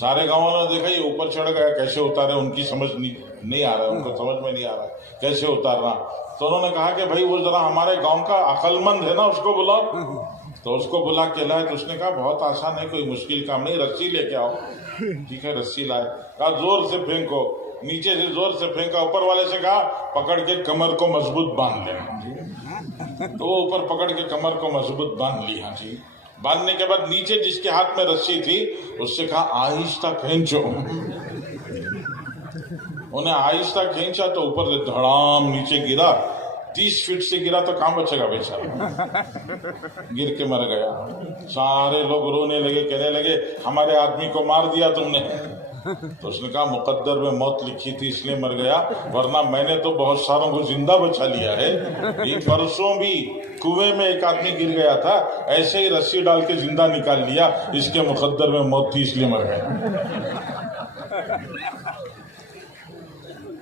سارے گاؤں والوں نے دیکھا یہ اوپر چڑھ گیا، کیسے اتارے؟ ان کی سمجھ نہیں آ رہا ہے، ان کو سمجھ میں نہیں آ رہا ہے کیسے اتارنا. تو انہوں نے کہا کہ بھائی وہ ذرا ہمارے گاؤں کا عقل مند ہے نا، اس کو بلاؤ. تو اس کو بلا کے لائے. تو اس نے کہا بہت آسان ہے، کوئی مشکل کام نہیں، رسی لے کے آؤ. ٹھیک ہے، رسی لائے. کہا زور سے پھینکو. نیچے سے زور سے پھینکا. اوپر والے سے کہا پکڑ کے کمر کو مضبوط باندھ لینا. تو وہ اوپر پکڑ کے کمر کو مضبوط باندھ لیا. جی باندھنے کے بعد نیچے جس کے ہاتھ میں رسی تھی اس سے کہا آہستہ کھینچو. انہیں آہستہ کھینچا تو اوپر سے دھڑام نیچے گرا. 30 فٹ سے گرا تو کہاں بچے گا بیچارہ؟ گر کے مر گیا. سارے لوگ رونے لگے، کہنے لگے ہمارے آدمی کو مار دیا تم نے. تو اس نے کہا مقدر میں موت لکھی تھی اس لیے مر گیا، ورنہ میں نے تو بہت ساروں کو زندہ بچا لیا ہے. یہ پرسوں بھی کنویں میں ایک آدمی گر گیا تھا، ایسے ہی رسی ڈال کے زندہ نکال لیا. اس کے مقدر میں موت تھی اس لیے مر گیا.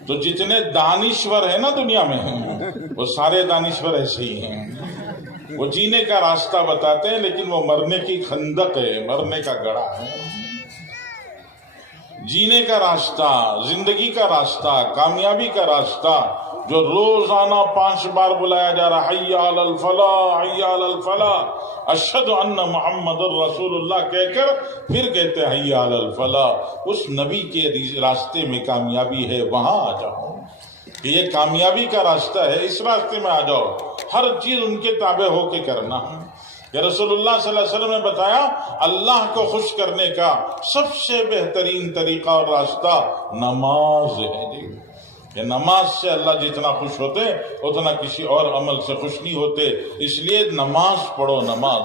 تو جتنے دانشور ہیں نا دنیا میں وہ سارے دانشور ایسے ہی ہیں. وہ جینے کا راستہ بتاتے ہیں لیکن وہ مرنے کی خندق ہے، مرنے کا گڑھا ہے. جینے کا راستہ، زندگی کا راستہ، کامیابی کا راستہ جو روزانہ 5 بار بلایا جا رہا، حی علی الفلاح حی علی الفلاح، اشہد ان محمد الرسول اللہ کہہ کر پھر کہتے ہیں حی علی الفلاح. اس نبی کے راستے میں کامیابی ہے، وہاں آ جاؤ. یہ کامیابی کا راستہ ہے، اس راستے میں آ جاؤ. ہر چیز ان کے تابع ہو کے کرنا. کہ رسول اللہ صلی اللہ علیہ وسلم نے بتایا اللہ کو خوش کرنے کا سب سے بہترین طریقہ اور راستہ نماز ہے. کہ نماز سے اللہ جتنا خوش ہوتے اتنا کسی اور عمل سے خوش نہیں ہوتے. اس لیے نماز پڑھو. نماز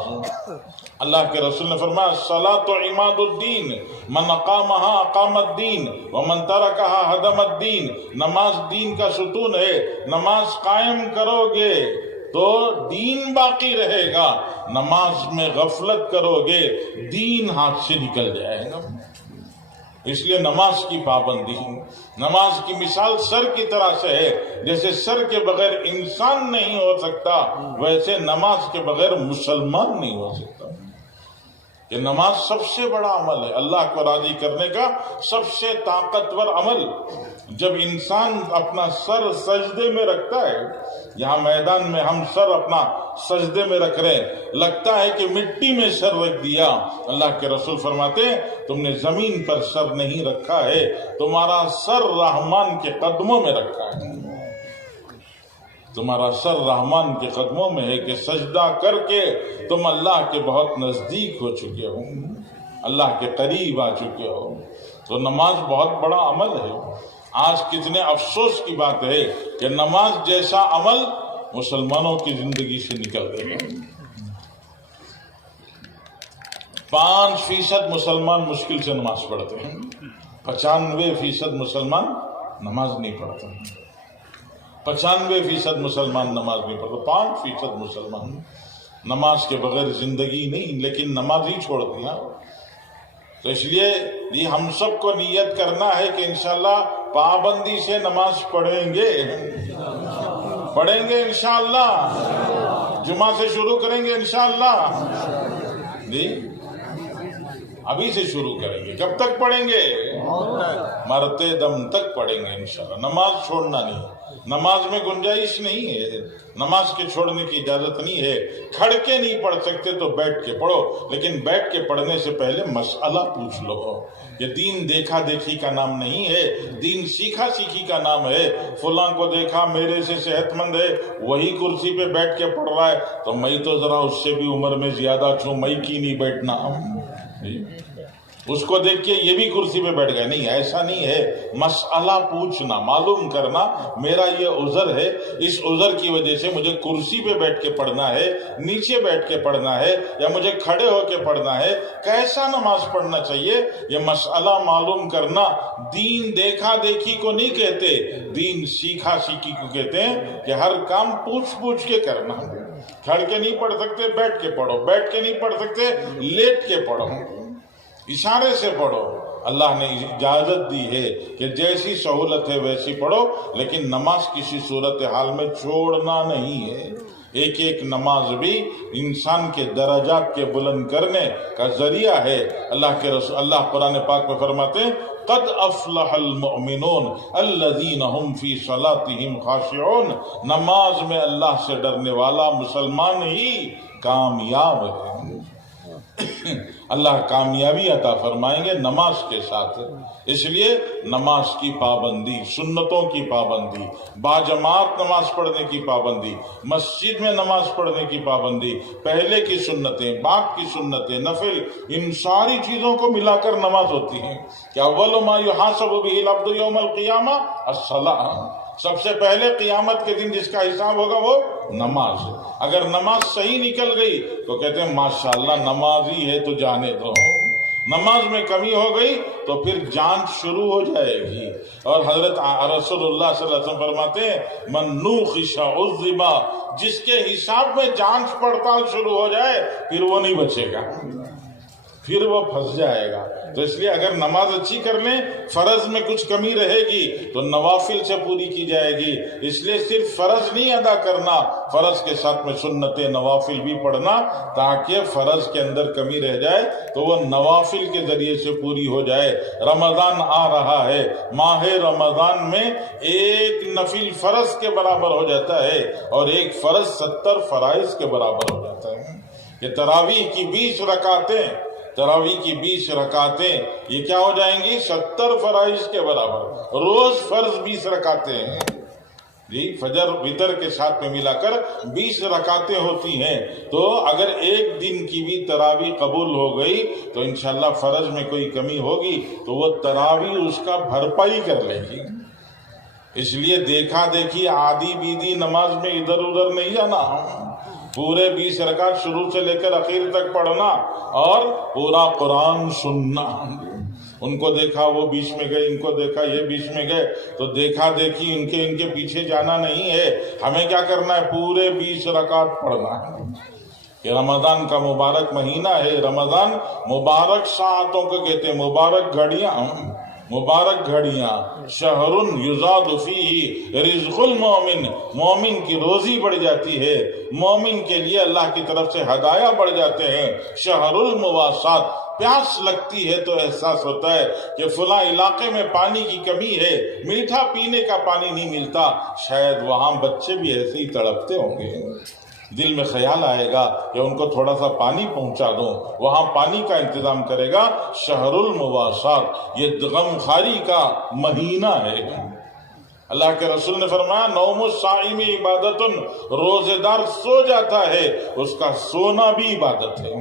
اللہ کے رسول نے فرمایا الصلاۃ عماد الدین، من اقامہا اقام الدین ومن ترکہا ہدم الدین. نماز دین کا ستون ہے. نماز قائم کرو گے تو دین باقی رہے گا، نماز میں غفلت کرو گے دین ہاتھ سے نکل جائے گا۔ اس لیے نماز کی پابندی، نماز کی مثال سر کی طرح سے ہے، جیسے سر کے بغیر انسان نہیں ہو سکتا ویسے نماز کے بغیر مسلمان نہیں ہو سکتا۔ یہ نماز سب سے بڑا عمل ہے، اللہ کو راضی کرنے کا سب سے طاقتور عمل۔ جب انسان اپنا سر سجدے میں رکھتا ہے، یہاں میدان میں ہم سر اپنا سجدے میں رکھ رہے ہیں، لگتا ہے کہ مٹی میں سر رکھ دیا، اللہ کے رسول فرماتے ہیں تم نے زمین پر سر نہیں رکھا ہے، تمہارا سر رحمان کے قدموں میں رکھا ہے، تمہارا سر رحمان کے قدموں میں ہے کہ سجدہ کر کے تم اللہ کے بہت نزدیک ہو چکے ہو، اللہ کے قریب آ چکے ہو۔ تو نماز بہت بڑا عمل ہے۔ آج کتنے افسوس کی بات ہے کہ نماز جیسا عمل مسلمانوں کی زندگی سے نکل گیا۔ 5% مسلمان مشکل سے نماز پڑھتے ہیں، 95% مسلمان نماز نہیں پڑھتے، 95% مسلمان نماز نہیں پڑھتے، 5% مسلمان نماز کے بغیر زندگی نہیں، لیکن نماز ہی چھوڑ دیا۔ تو اس لیے یہ ہم سب کو نیت کرنا ہے کہ انشاءاللہ پابندی سے نماز پڑھیں گے انشاءاللہ، جمعہ سے شروع کریں گے انشاءاللہ، جی ابھی سے شروع کریں گے۔ کب تک پڑھیں گے؟ مرتے دم تک پڑھیں گے انشاءاللہ۔ نماز چھوڑنا نہیں، نماز میں گنجائش نہیں ہے، نماز کے چھوڑنے کی اجازت نہیں ہے۔ کھڑ کے نہیں پڑھ سکتے تو بیٹھ کے پڑھو، لیکن بیٹھ کے پڑھنے سے پہلے مسئلہ پوچھ لو۔ یہ دین دیکھا دیکھی کا نام نہیں ہے، دین سیکھا سیکھی کا نام ہے۔ فلاں کو دیکھا میرے سے صحت مند ہے، وہی کرسی پہ بیٹھ کے پڑھ رہا ہے، تو میں تو ذرا اس سے بھی عمر میں زیادہ چھوں، میں کی نہیں بیٹھنا، اس کو دیکھ کے یہ بھی کرسی پہ بیٹھ گئے، نہیں ایسا نہیں ہے۔ مسئلہ پوچھنا، معلوم کرنا میرا یہ عذر ہے، اس عذر کی وجہ سے مجھے کرسی پہ بیٹھ کے پڑھنا ہے، نیچے بیٹھ کے پڑھنا ہے، یا مجھے کھڑے ہو کے پڑھنا ہے، کیسا نماز پڑھنا چاہیے، یہ مسئلہ معلوم کرنا۔ دین دیکھا دیکھی کو نہیں کہتے، دین سیکھا سیکھی کو کہتے ہیں کہ ہر کام پوچھ پوچھ کے کرنا۔ کھڑ کے نہیں پڑھ سکتے بیٹھ کے پڑھو، بیٹھ کے نہیں پڑھ سکتے لیٹ کے پڑھو، اشارے سے پڑھو۔ اللہ نے اجازت دی ہے کہ جیسی سہولت ہے ویسی پڑھو، لیکن نماز کسی صورتحال میں چھوڑنا نہیں ہے۔ ایک ایک نماز بھی انسان کے درجات کے بلند کرنے کا ذریعہ ہے۔ اللہ کے رسول، اللہ قرآن پاک میں فرماتے ہیں قد افلح المؤمنون الذین هم فی صلاتهم خاشعون، نماز میں اللہ سے ڈرنے والا مسلمان ہی کامیاب ہے۔ اللہ کامیابی عطا فرمائیں گے نماز کے ساتھ۔ اس لیے نماز کی پابندی، سنتوں کی پابندی، باجماعت نماز پڑھنے کی پابندی، مسجد میں نماز پڑھنے کی پابندی، پہلے کی سنتیں، بعد کی سنتیں، نفل، ان ساری چیزوں کو ملا کر نماز ہوتی ہے کہ اول ما یحاسب به العبد یوم القیامہ الصلاۃ، سب سے پہلے قیامت کے دن جس کا حساب ہوگا وہ نماز۔ اگر نماز صحیح نکل گئی تو کہتے ہیں ماشاءاللہ نمازی ہے تو جانے دو، نماز میں کمی ہو گئی تو پھر جانچ شروع ہو جائے گی۔ اور حضرت رسول اللہ صلی اللہ علیہ وسلم فرماتے ہیں من نوخش عذب، جس کے حساب میں جانچ پڑتال شروع ہو جائے پھر وہ نہیں بچے گا، پھر وہ پھنس جائے گا۔ تو اس لیے اگر نماز اچھی کر لیں، فرض میں کچھ کمی رہے گی تو نوافل سے پوری کی جائے گی۔ اس لیے صرف فرض نہیں ادا کرنا، فرض کے ساتھ میں سنت نوافل بھی پڑھنا، تاکہ فرض کے اندر کمی رہ جائے تو وہ نوافل کے ذریعے سے پوری ہو جائے۔ رمضان آ رہا ہے، ماہ رمضان میں ایک نفل فرض کے برابر ہو جاتا ہے اور ایک فرض 70 فرائض کے برابر ہو جاتا ہے۔ یہ تراویح کی 20 رکعتیں، تراویح کی 20 رکعتیں یہ کیا ہو جائیں گی؟ 70 فرائض کے برابر۔ روز فرض 20 رکعتیں ہیں جی، فجر وتر کے ساتھ میں ملا کر 20 رکعتیں ہوتی ہیں۔ تو اگر ایک دن کی بھی تراویح قبول ہو گئی تو انشاءاللہ فرض میں کوئی کمی ہوگی تو وہ تراویح اس کا بھرپائی کر لے گی۔ اس لیے دیکھا دیکھی آدھی بیدی نماز میں ادھر ادھر نہیں جانا، پورے 20 رکعت شروع سے لے کر اخیر تک پڑھنا اور پورا قرآن سننا۔ ان کو دیکھا وہ بیچ میں گئے، ان کو دیکھا یہ بیچ میں گئے، تو دیکھا دیکھی ان کے پیچھے جانا نہیں ہے، ہمیں کیا کرنا ہے؟ پورے 20 رکعت پڑھنا ہے۔ یہ رمضان کا مبارک مہینہ ہے، رمضان مبارک ساعتوں کو کہتے ہیں، مبارک گھڑیاں، مبارک گھڑیاں، شہر یزاد فیہ رزق المومن، مومن کی روزی بڑھ جاتی ہے، مومن کے لیے اللہ کی طرف سے ہدایہ بڑھ جاتے ہیں۔ شہر المواسات، پیاس لگتی ہے تو احساس ہوتا ہے کہ فلاں علاقے میں پانی کی کمی ہے، میٹھا پینے کا پانی نہیں ملتا، شاید وہاں بچے بھی ایسے ہی تڑپتے ہوں گے، دل میں خیال آئے گا کہ ان کو تھوڑا سا پانی پہنچا دوں، وہاں پانی کا انتظام کرے گا۔ شہر المواسات، یہ غمخواری کا مہینہ ہے۔ اللہ کے رسول نے فرمایا نوم الصائم عبادت، روزے دار سو جاتا ہے اس کا سونا بھی عبادت ہے۔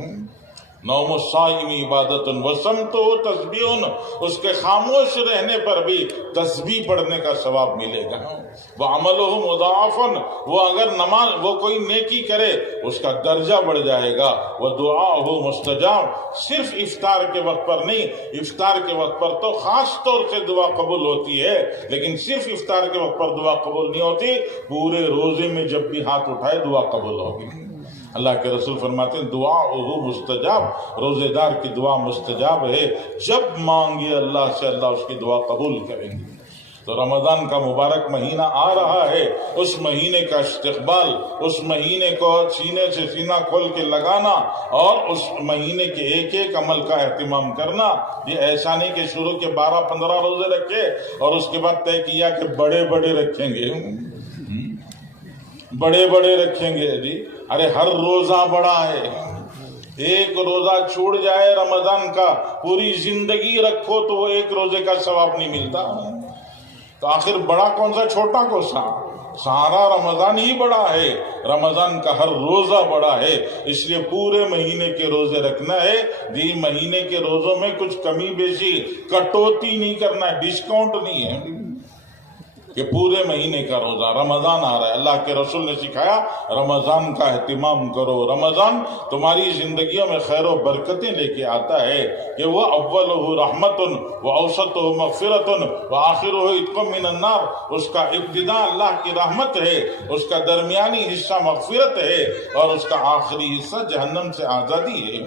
نوم الصائم عبادت وصمتہ تسبیح، اس کے خاموش رہنے پر بھی تسبیح پڑھنے کا ثواب ملے گا۔ وعملہ مضاعف، وہ اگر نماز وہ کوئی نیکی کرے اس کا درجہ بڑھ جائے گا۔ ودعاہ مستجاب، صرف افطار کے وقت پر نہیں، افطار کے وقت پر تو خاص طور سے دعا قبول ہوتی ہے، لیکن صرف افطار کے وقت پر دعا قبول نہیں ہوتی، پورے روزے میں جب بھی ہاتھ اٹھائے دعا قبول ہوگی۔ اللہ کے رسول فرماتے ہیں دعاؤہ مستجاب، روزے دار کی دعا مستجاب ہے، جب مانگے اللہ سے اللہ اس کی دعا قبول کریں گے۔ تو رمضان کا مبارک مہینہ آ رہا ہے، اس مہینے کا استقبال، اس مہینے کو سینے سے سینہ کھول کے لگانا اور اس مہینے کے ایک ایک عمل کا اہتمام کرنا۔ یہ ایسا نہیں کہ شروع کے 12-15 روزے رکھے اور اس کے بعد طے کیا کہ بڑے بڑے رکھیں گے، بڑے بڑے رکھیں گے جی، ارے ہر روزہ بڑا ہے، ایک روزہ چھوڑ جائے رمضان کا پوری زندگی رکھو تو وہ ایک روزے کا ثواب نہیں ملتا، تو آخر بڑا کون سا چھوٹا کون سا؟ سارا رمضان ہی بڑا ہے، رمضان کا ہر روزہ بڑا ہے، اس لیے پورے مہینے کے روزے رکھنا ہے۔ دی مہینے کے روزوں میں کچھ کمی بیشی کٹوتی نہیں کرنا ہے، ڈسکاؤنٹ نہیں ہے کہ پورے مہینے کا روزہ، رمضان آ رہا ہے، اللہ کے رسول نے سکھایا رمضان کا اہتمام کرو، رمضان تمہاری زندگیوں میں خیر و برکتیں لے کے آتا ہے کہ وہ اولہ رحمت و اوسطہ مغفرت و آخرہ عتق من النار، اس کا ابتدا اللہ کی رحمت ہے، اس کا درمیانی حصہ مغفرت ہے اور اس کا آخری حصہ جہنم سے آزادی ہے،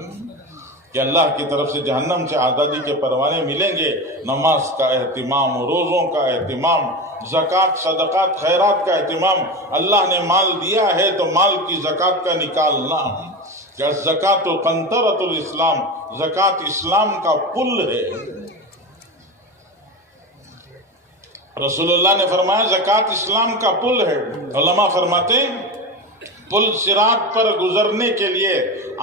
کہ اللہ کی طرف سے جہنم سے آزادی کے پروانے ملیں گے۔ نماز کا اہتمام، روزوں کا اہتمام، زکوٰۃ صدقات خیرات کا اہتمام، اللہ نے مال دیا ہے تو مال کی زکوٰۃ کا نکالنا، کہ الزکوٰۃ قنطرۃ الاسلام، زکوٰۃ اسلام کا پل ہے۔ رسول اللہ نے فرمایا زکوٰۃ اسلام کا پل ہے۔ علماء فرماتے ہیں پل صراط پر گزرنے کے لیے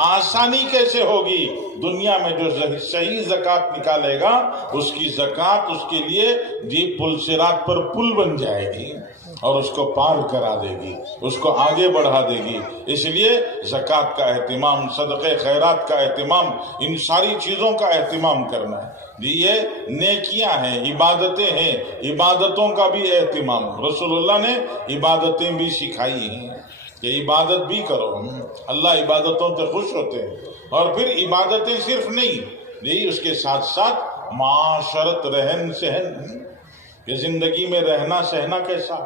آسانی کیسے ہوگی؟ دنیا میں جو صحیح زکوٰۃ نکالے گا اس کی زکوٰۃ اس کے لیے جی پل صراط پر پل بن جائے گی اور اس کو پار کرا دے گی، اس کو آگے بڑھا دے گی۔ اس لیے زکوٰۃ کا اہتمام، صدقے خیرات کا اہتمام، ان ساری چیزوں کا اہتمام کرنا ہے جی، یہ نیکیاں ہیں، عبادتیں ہیں، عبادتوں کا بھی اہتمام۔ رسول اللہ نے عبادتیں بھی سکھائی ہیں کہ عبادت بھی کرو، اللہ عبادتوں سے خوش ہوتے ہیں۔ اور پھر عبادتیں صرف نہیں جی، اس کے ساتھ ساتھ معاشرت، رہن سہن، کہ زندگی میں رہنا سہنا کیسا،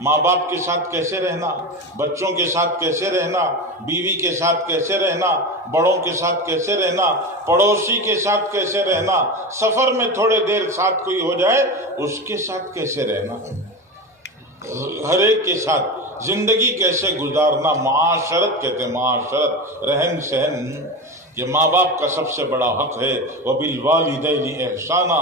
ماں باپ کے ساتھ کیسے رہنا، بچوں کے ساتھ کیسے رہنا، بیوی کے ساتھ کیسے رہنا، بڑوں کے ساتھ کیسے رہنا، پڑوسی کے ساتھ کیسے رہنا، سفر میں تھوڑے دیر ساتھ کوئی ہو جائے اس کے ساتھ کیسے رہنا، ہر ایک کے ساتھ زندگی کیسے گزارنا، معاشرت کہتے ہیں، معاشرت، رہن سہن، یہ ماں باپ کا سب سے بڑا حق ہے۔ وَبِالْوَالِدَيْنِ إِحْسَانًا،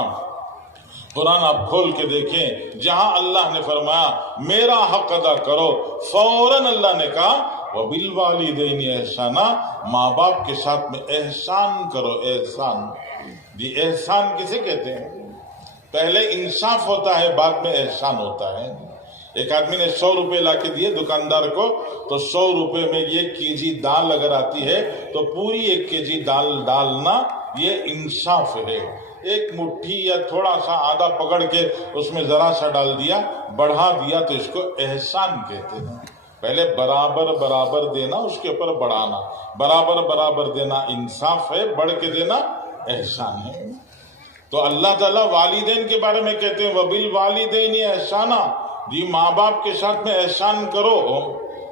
قرآن آپ کھول کے دیکھیں، جہاں اللہ نے فرمایا میرا حق ادا کرو، فوراً اللہ نے کہا وَبِالْوَالِدَيْنِ إِحْسَانًا، ماں باپ کے ساتھ میں احسان کرو، احسان جی، احسان کسے کہتے ہیں؟ پہلے انصاف ہوتا ہے، بعد میں احسان ہوتا ہے۔ ایک آدمی نے 100 روپے لا کے دیے دکاندار کو، تو 100 روپے میں 1 کیجی دال اگر آتی ہے تو پوری 1 کیجی دال ڈالنا، یہ انصاف ہے۔ ایک مٹھی یا تھوڑا سا آدھا پکڑ کے اس میں ذرا سا ڈال دیا، بڑھا دیا، تو اس کو احسان کہتے ہیں۔ پہلے برابر برابر دینا، اس کے اوپر بڑھانا، برابر برابر دینا انصاف ہے، بڑھ کے دینا احسان ہے۔ تو اللہ تعالیٰ والدین کے بارے میں کہتے ہیں وَبِالْوَالِدَيْنِ احسانًا، جی ماں باپ کے ساتھ میں احسان کرو.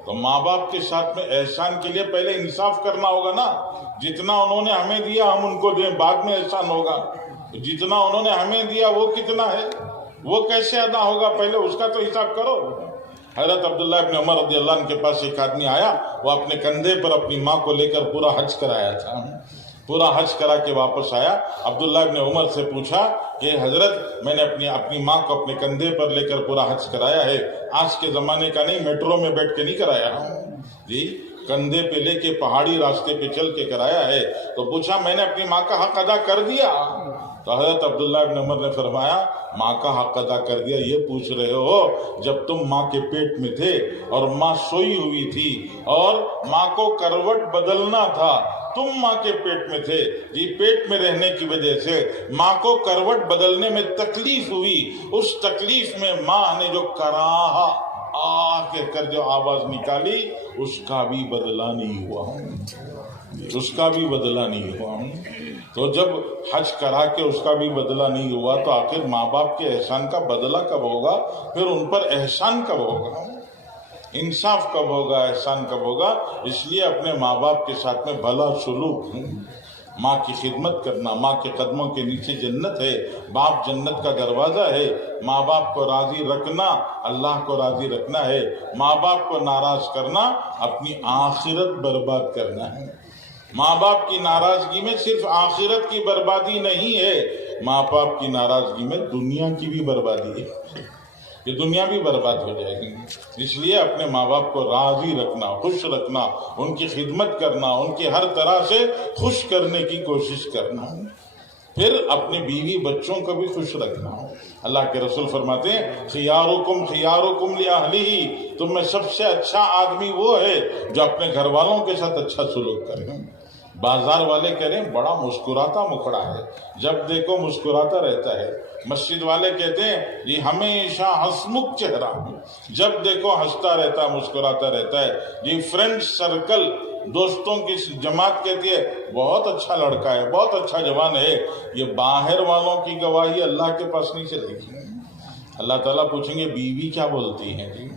تو ماں باپ کے ساتھ میں احسان کے لیے پہلے انصاف کرنا ہوگا نا. جتنا انہوں نے ہمیں دیا ہم ان کو دیں، بعد میں احسان ہوگا. جتنا انہوں نے ہمیں دیا وہ کتنا ہے، وہ کیسے ادا ہوگا، پہلے اس کا تو حساب کرو. حضرت عبداللہ ابن عمر رضی اللہ عنہ کے پاس ایک آدمی آیا، وہ اپنے کندھے پر اپنی ماں کو لے کر پورا حج کرایا تھا. پورا حج کرا کے واپس آیا. عبداللہ ابن عمر سے پوچھا کہ حضرت میں نے اپنی ماں کو اپنے کندھے پر لے کر پورا حج کرایا ہے، آج کے زمانے کا نہیں، میٹرو میں بیٹھ کے نہیں کرایا جی، کندھے پہ لے کے پہاڑی راستے پہ چل کے کرایا ہے. تو پوچھا میں نے اپنی ماں کا حق ادا کر دیا؟ تو حضرت عبداللہ ابن عمر نے فرمایا ماں کا حق ادا کر دیا یہ پوچھ رہے ہو جب تم ماں کے پیٹ میں تھے اور ماں سوئی ہوئی تھی اور ماں کو کروٹ بدلنا تھا، تم ماں کے پیٹ میں تھے جی، پیٹ میں رہنے کی وجہ سے ماں کو کروٹ بدلنے میں تکلیف ہوئی، اس تکلیف میں ماں نے جو کراہا کہہ کر جو آواز نکالی اس کا بھی بدلہ نہیں ہوا، اس کا بھی بدلہ نہیں ہوا. تو جب حج کرا کے اس کا بھی بدلہ نہیں ہوا تو آخر ماں باپ کے احسان کا بدلہ کب ہوگا، پھر ان پر احسان کب ہوگا، انصاف کب ہوگا، احسان کب ہوگا. اس لیے اپنے ماں باپ کے ساتھ میں بھلا سلوک، ماں کی خدمت کرنا. ماں کے قدموں کے نیچے جنت ہے، باپ جنت کا دروازہ ہے. ماں باپ کو راضی رکھنا اللہ کو راضی رکھنا ہے، ماں باپ کو ناراض کرنا اپنی آخرت برباد کرنا ہے. ماں باپ کی ناراضگی میں صرف آخرت کی بربادی نہیں ہے، ماں باپ کی ناراضگی میں دنیا کی بھی بربادی ہے، یہ دنیا بھی برباد ہو جائے گی. اس لیے اپنے ماں باپ کو راضی رکھنا، خوش رکھنا، ان کی خدمت کرنا، ان کی ہر طرح سے خوش کرنے کی کوشش کرنا، پھر اپنے بیوی بچوں کو بھی خوش رکھنا. اللہ کے رسول فرماتے ہیں خیارکم خیارکم لأہلہ، تم میں سب سے اچھا آدمی وہ ہے جو اپنے گھر والوں کے ساتھ اچھا سلوک کرے. بازار والے کہہ رہے ہیں بڑا مسکراتا مکھڑا ہے، جب دیکھو مسکراتا رہتا ہے. مسجد والے کہتے ہیں یہ ہمیشہ ہنسمکھ چہرہ، جب دیکھو ہنستا رہتا ہے، مسکراتا رہتا ہے. یہ فرینڈ سرکل، دوستوں کی جماعت کہتی ہے بہت اچھا لڑکا ہے، بہت اچھا جوان ہے. یہ باہر والوں کی گواہی اللہ کے پاس نہیں چلے گی. اللہ تعالیٰ پوچھیں گے بیوی کیا بولتی ہے جی،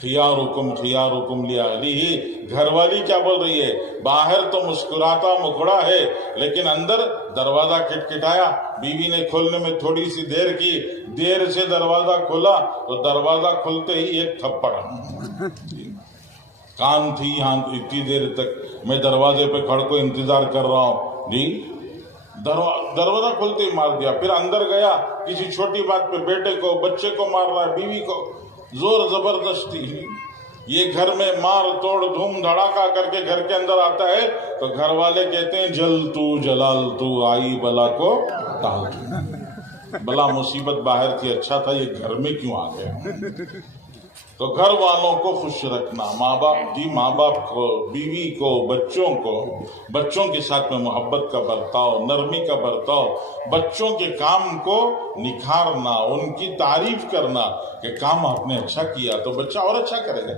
خیارکم خیارکم لأہلہ، گھر والی کیا بول رہی ہے. باہر تو مسکراتا مکھڑا ہے لیکن اندر دروازہ کھٹکھٹایا، بیوی نے کھولنے میں تھوڑی سی دیر کی، دیر سے دروازہ کھولا تو دروازہ کھلتے ہی ایک تھپڑ. کان تھی یہاں اتنی دیر تک میں دروازے پہ کھڑ کو انتظار کر رہا ہوں جی، دروازہ کھلتے ہی مار دیا. پھر اندر گیا، کسی چھوٹی بات پہ بیٹے کو بچے کو مار رہا ہے، بیوی کو زور زبردستی. یہ گھر میں مار توڑ دھوم دھڑاکا کر کے گھر کے اندر آتا ہے تو گھر والے کہتے ہیں جل تو جلال تو، آئی بلا کو ٹال تو. بلا مصیبت باہر تھی، اچھا تھا یہ گھر میں کیوں آ گئے. تو گھر والوں کو خوش رکھنا، ماں باپ جی، ماں باپ کو، بیوی کو، بچوں کے ساتھ میں محبت کا برتاؤ، نرمی کا برتاؤ، بچوں کے کام کو نکھارنا، ان کی تعریف کرنا کہ کام آپ نے اچھا کیا تو بچہ اور اچھا کرے گا.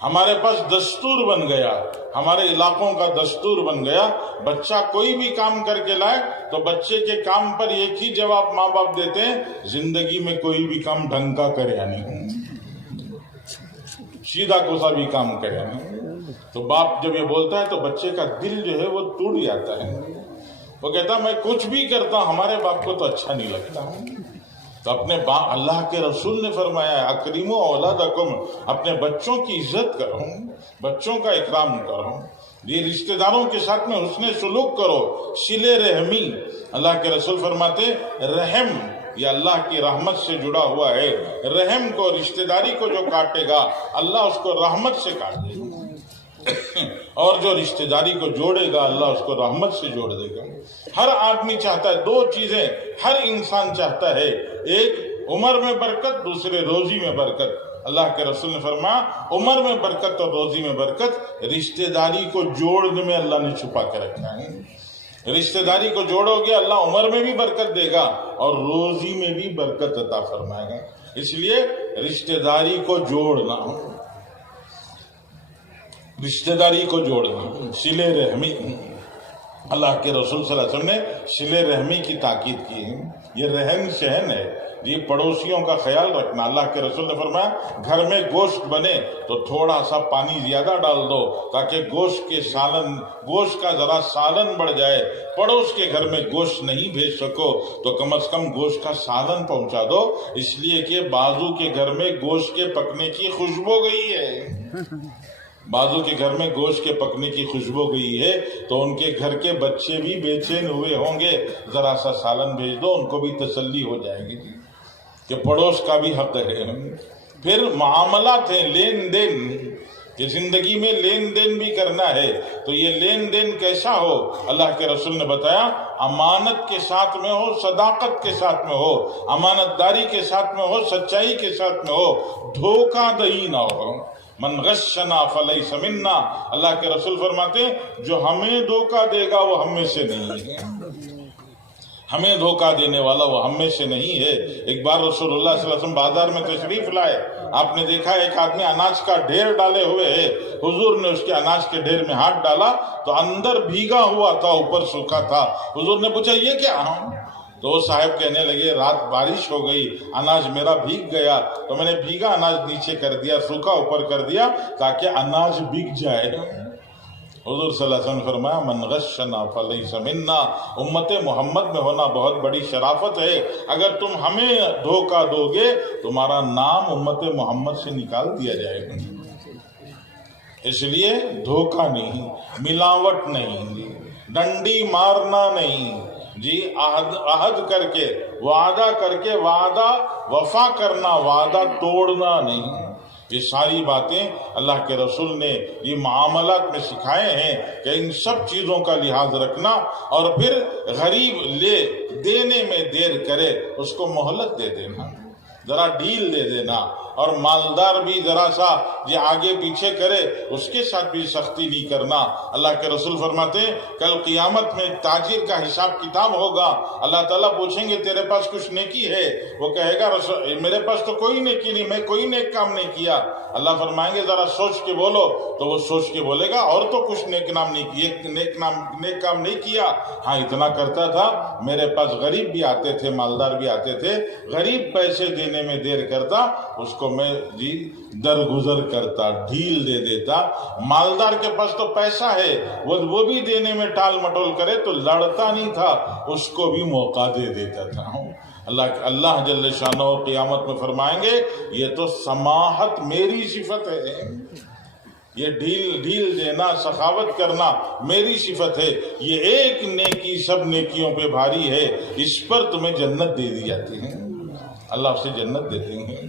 ہمارے پاس دستور بن گیا، ہمارے علاقوں کا دستور بن گیا، بچہ کوئی بھی کام کر کے لائے تو بچے کے کام پر ایک ہی جواب ماں باپ دیتے ہیں، زندگی میں کوئی بھی کام ڈھنگ کا کرے یا نہیں، سیدھا کوسا بھی کام کرے. تو باپ جب یہ بولتا ہے تو بچے کا دل جو ہے وہ ٹوٹ جاتا ہے، وہ کہتا میں کچھ بھی کرتا ہوں ہمارے باپ کو تو اچھا نہیں لگتا. تو اپنے اللہ کے رسول نے فرمایا ہے اکریموا اولادکم، اپنے بچوں کی عزت کرو، بچوں کا اکرام کرو، یہ رشتہ داروں کے ساتھ میں حسن سلوک کرو، صلہ رحمی. اللہ کے رسول فرماتے رحم یہ اللہ کی رحمت سے جڑا ہوا ہے، رحم کو، رشتہ داری کو جو کاٹے گا اللہ اس کو رحمت سے کاٹ دے گا، اور جو رشتہ داری کو جوڑے گا اللہ اس کو رحمت سے جوڑ دے گا. ہر آدمی چاہتا ہے دو چیزیں، ہر انسان چاہتا ہے، ایک عمر میں برکت، دوسرے روزی میں برکت. اللہ کے رسول نے فرمایا عمر میں برکت اور روزی میں برکت رشتہ داری کو جوڑنے میں اللہ نے چھپا کے رکھا ہے. رشتہ داری کو جوڑو گے اللہ عمر میں بھی برکت دے گا اور روزی میں بھی برکت عطا فرمائے گا. اس لیے رشتہ داری کو جوڑنا، رشتہ داری کو جوڑنا، صلہ رحمی. اللہ کے رسول صلی اللہ علیہ وسلم نے صلہ رحمی کی تاکید کی ہے. یہ رہن سہن ہے جی، پڑوسیوں کا خیال رکھنا. اللہ کے رسول نے فرمایا گھر میں گوشت بنے تو تھوڑا سا پانی زیادہ ڈال دو تاکہ گوشت کا ذرا سالن بڑھ جائے. پڑوس کے گھر میں گوشت نہیں بھیج سکو تو کم از کم گوشت کا سالن پہنچا دو، اس لیے کہ بازو کے گھر میں گوشت کے پکنے کی خوشبو گئی ہے. بازو کے گھر میں گوشت کے پکنے کی خوشبو گئی ہے تو ان کے گھر کے بچے بھی بے چین ہوئے ہوں گے. ذرا سا سالن بھیج دو، ان کو بھی تسلی ہو جائے گی کہ پڑوس کا بھی حق ہے. پھر معاملات ہیں، لین دین، کہ زندگی میں لین دین بھی کرنا ہے. تو یہ لین دین کیسا ہو؟ اللہ کے رسول نے بتایا امانت کے ساتھ میں ہو، صداقت کے ساتھ میں ہو، امانت داری کے ساتھ میں ہو، سچائی کے ساتھ میں ہو، دھوکہ دہی نہ ہو. من غشنا فلیس منا. اللہ کے رسول فرماتے ہیں جو ہمیں دھوکہ دے گا وہ ہم میں سے نہیں ہے. ہمیں دھوکہ دینے والا وہ ہم میں سے نہیں ہے. ایک بار رسول اللہ صلی اللہ علیہ وسلم بازار میں تشریف لائے. آپ نے دیکھا ایک آدمی اناج کا ڈھیر ڈالے ہوئے ہے. حضور نے اس کے اناج کے ڈھیر میں ہاتھ ڈالا تو اندر بھیگا ہوا تھا، اوپر سوکھا تھا. حضور نے پوچھا یہ کیا؟ تو صاحب کہنے لگے رات بارش ہو گئی، اناج میرا بھیگ گیا تو میں نے بھیگا اناج نیچے کر دیا، سوکھا اوپر کر دیا تاکہ اناج بھیگ جائے. حضور صلی اللہ علیہ وسلم فرمایا من غشنا فلیس منا. امت محمد میں ہونا بہت بڑی شرافت ہے. اگر تم ہمیں دھوکہ دو گے تمہارا نام امت محمد سے نکال دیا جائے گا. اس لیے دھوکہ نہیں، ملاوٹ نہیں، ڈنڈی مارنا نہیں جی، عہد کر کے وعدہ کر کے وعدہ وفا کرنا، وعدہ توڑنا نہیں. یہ ساری باتیں اللہ کے رسول نے یہ معاملات میں سکھائے ہیں کہ ان سب چیزوں کا لحاظ رکھنا. اور پھر غریب دینے میں دیر کرے اس کو مہلت دے دینا، ذرا ڈھیل دے دینا. اور مالدار بھی ذرا سا یہ آگے پیچھے کرے اس کے ساتھ بھی سختی نہیں کرنا. اللہ کے رسول فرماتے ہیں کل قیامت میں تاجر کا حساب کتاب ہوگا. اللہ تعالیٰ پوچھیں گے تیرے پاس کچھ نیکی ہے؟ وہ کہے گا میرے پاس تو کوئی نیکی نہیں، میں کوئی نیک کام نہیں کیا. اللہ فرمائیں گے ذرا سوچ کے بولو. تو وہ سوچ کے بولے گا اور تو کچھ نیک کام نہیں کیا. ہاں اتنا کرتا تھا، میرے پاس غریب بھی آتے تھے، مالدار بھی آتے تھے، غریب پیسے دینے میں دیر کرتا اس کو میں جی درگزر کرتا، ڈھیل دے دیتا. مالدار کے پاس تو پیسہ ہے، وہ بھی دینے میں ٹال مٹول کرے تو لڑتا نہیں تھا، اس کو بھی موقع دے دیتا تھا. اللہ جل شانہ قیامت میں فرمائیں گے یہ تو سماحت میری صفت ہے، یہ ڈھیل دینا، سخاوت کرنا میری صفت ہے. یہ ایک نیکی سب نیکیوں پہ بھاری ہے، اس پر تمہیں جنت دے دی جاتی ہے، اللہ سے جنت دیتے ہیں.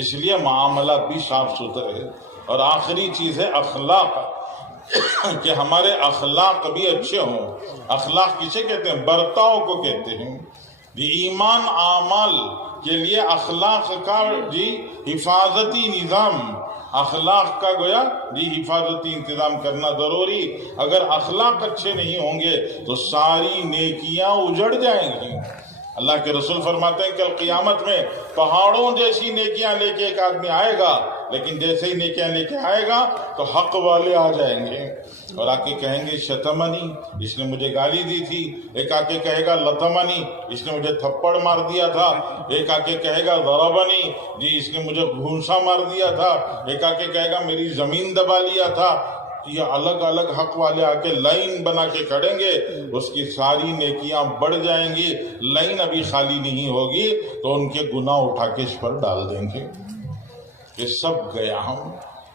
اس لیے معاملات بھی صاف ستھرے. اور آخری چیز ہے اخلاق، کہ ہمارے اخلاق بھی اچھے ہوں. اخلاق کسے کہتے ہیں؟ برتاؤ کو کہتے ہیں. یہ ایمان اعمال کے لیے اخلاق کا جی حفاظتی نظام، اخلاق کا گویا جی حفاظتی انتظام کرنا ضروری. اگر اخلاق اچھے نہیں ہوں گے تو ساری نیکیاں اجڑ جائیں گی. اللہ کے رسول فرماتے ہیں کل قیامت میں پہاڑوں جیسی نیکیاں لے کے ایک آدمی آئے گا، لیکن جیسے ہی نیکیاں لے کے آئے گا تو حق والے آ جائیں گے اور آ کے کہیں گے شتمنی، اس نے مجھے گالی دی تھی. ایک آ کے کہے گا لطمنی، اس نے مجھے تھپڑ مار دیا تھا. ایک آ کے کہے گا ضربنی، جی اس نے مجھے گھونسا مار دیا تھا. ایک آ کے کہے گا میری زمین دبا لیا تھا. یہ الگ الگ حق والے آ کے لائن بنا کے کھڑیں گے، اس کی ساری نیکیاں بڑھ جائیں گی. لائن ابھی خالی نہیں ہوگی تو ان کے گناہ اٹھا کے اس پر ڈال دیں گے کہ سب گیا ہم.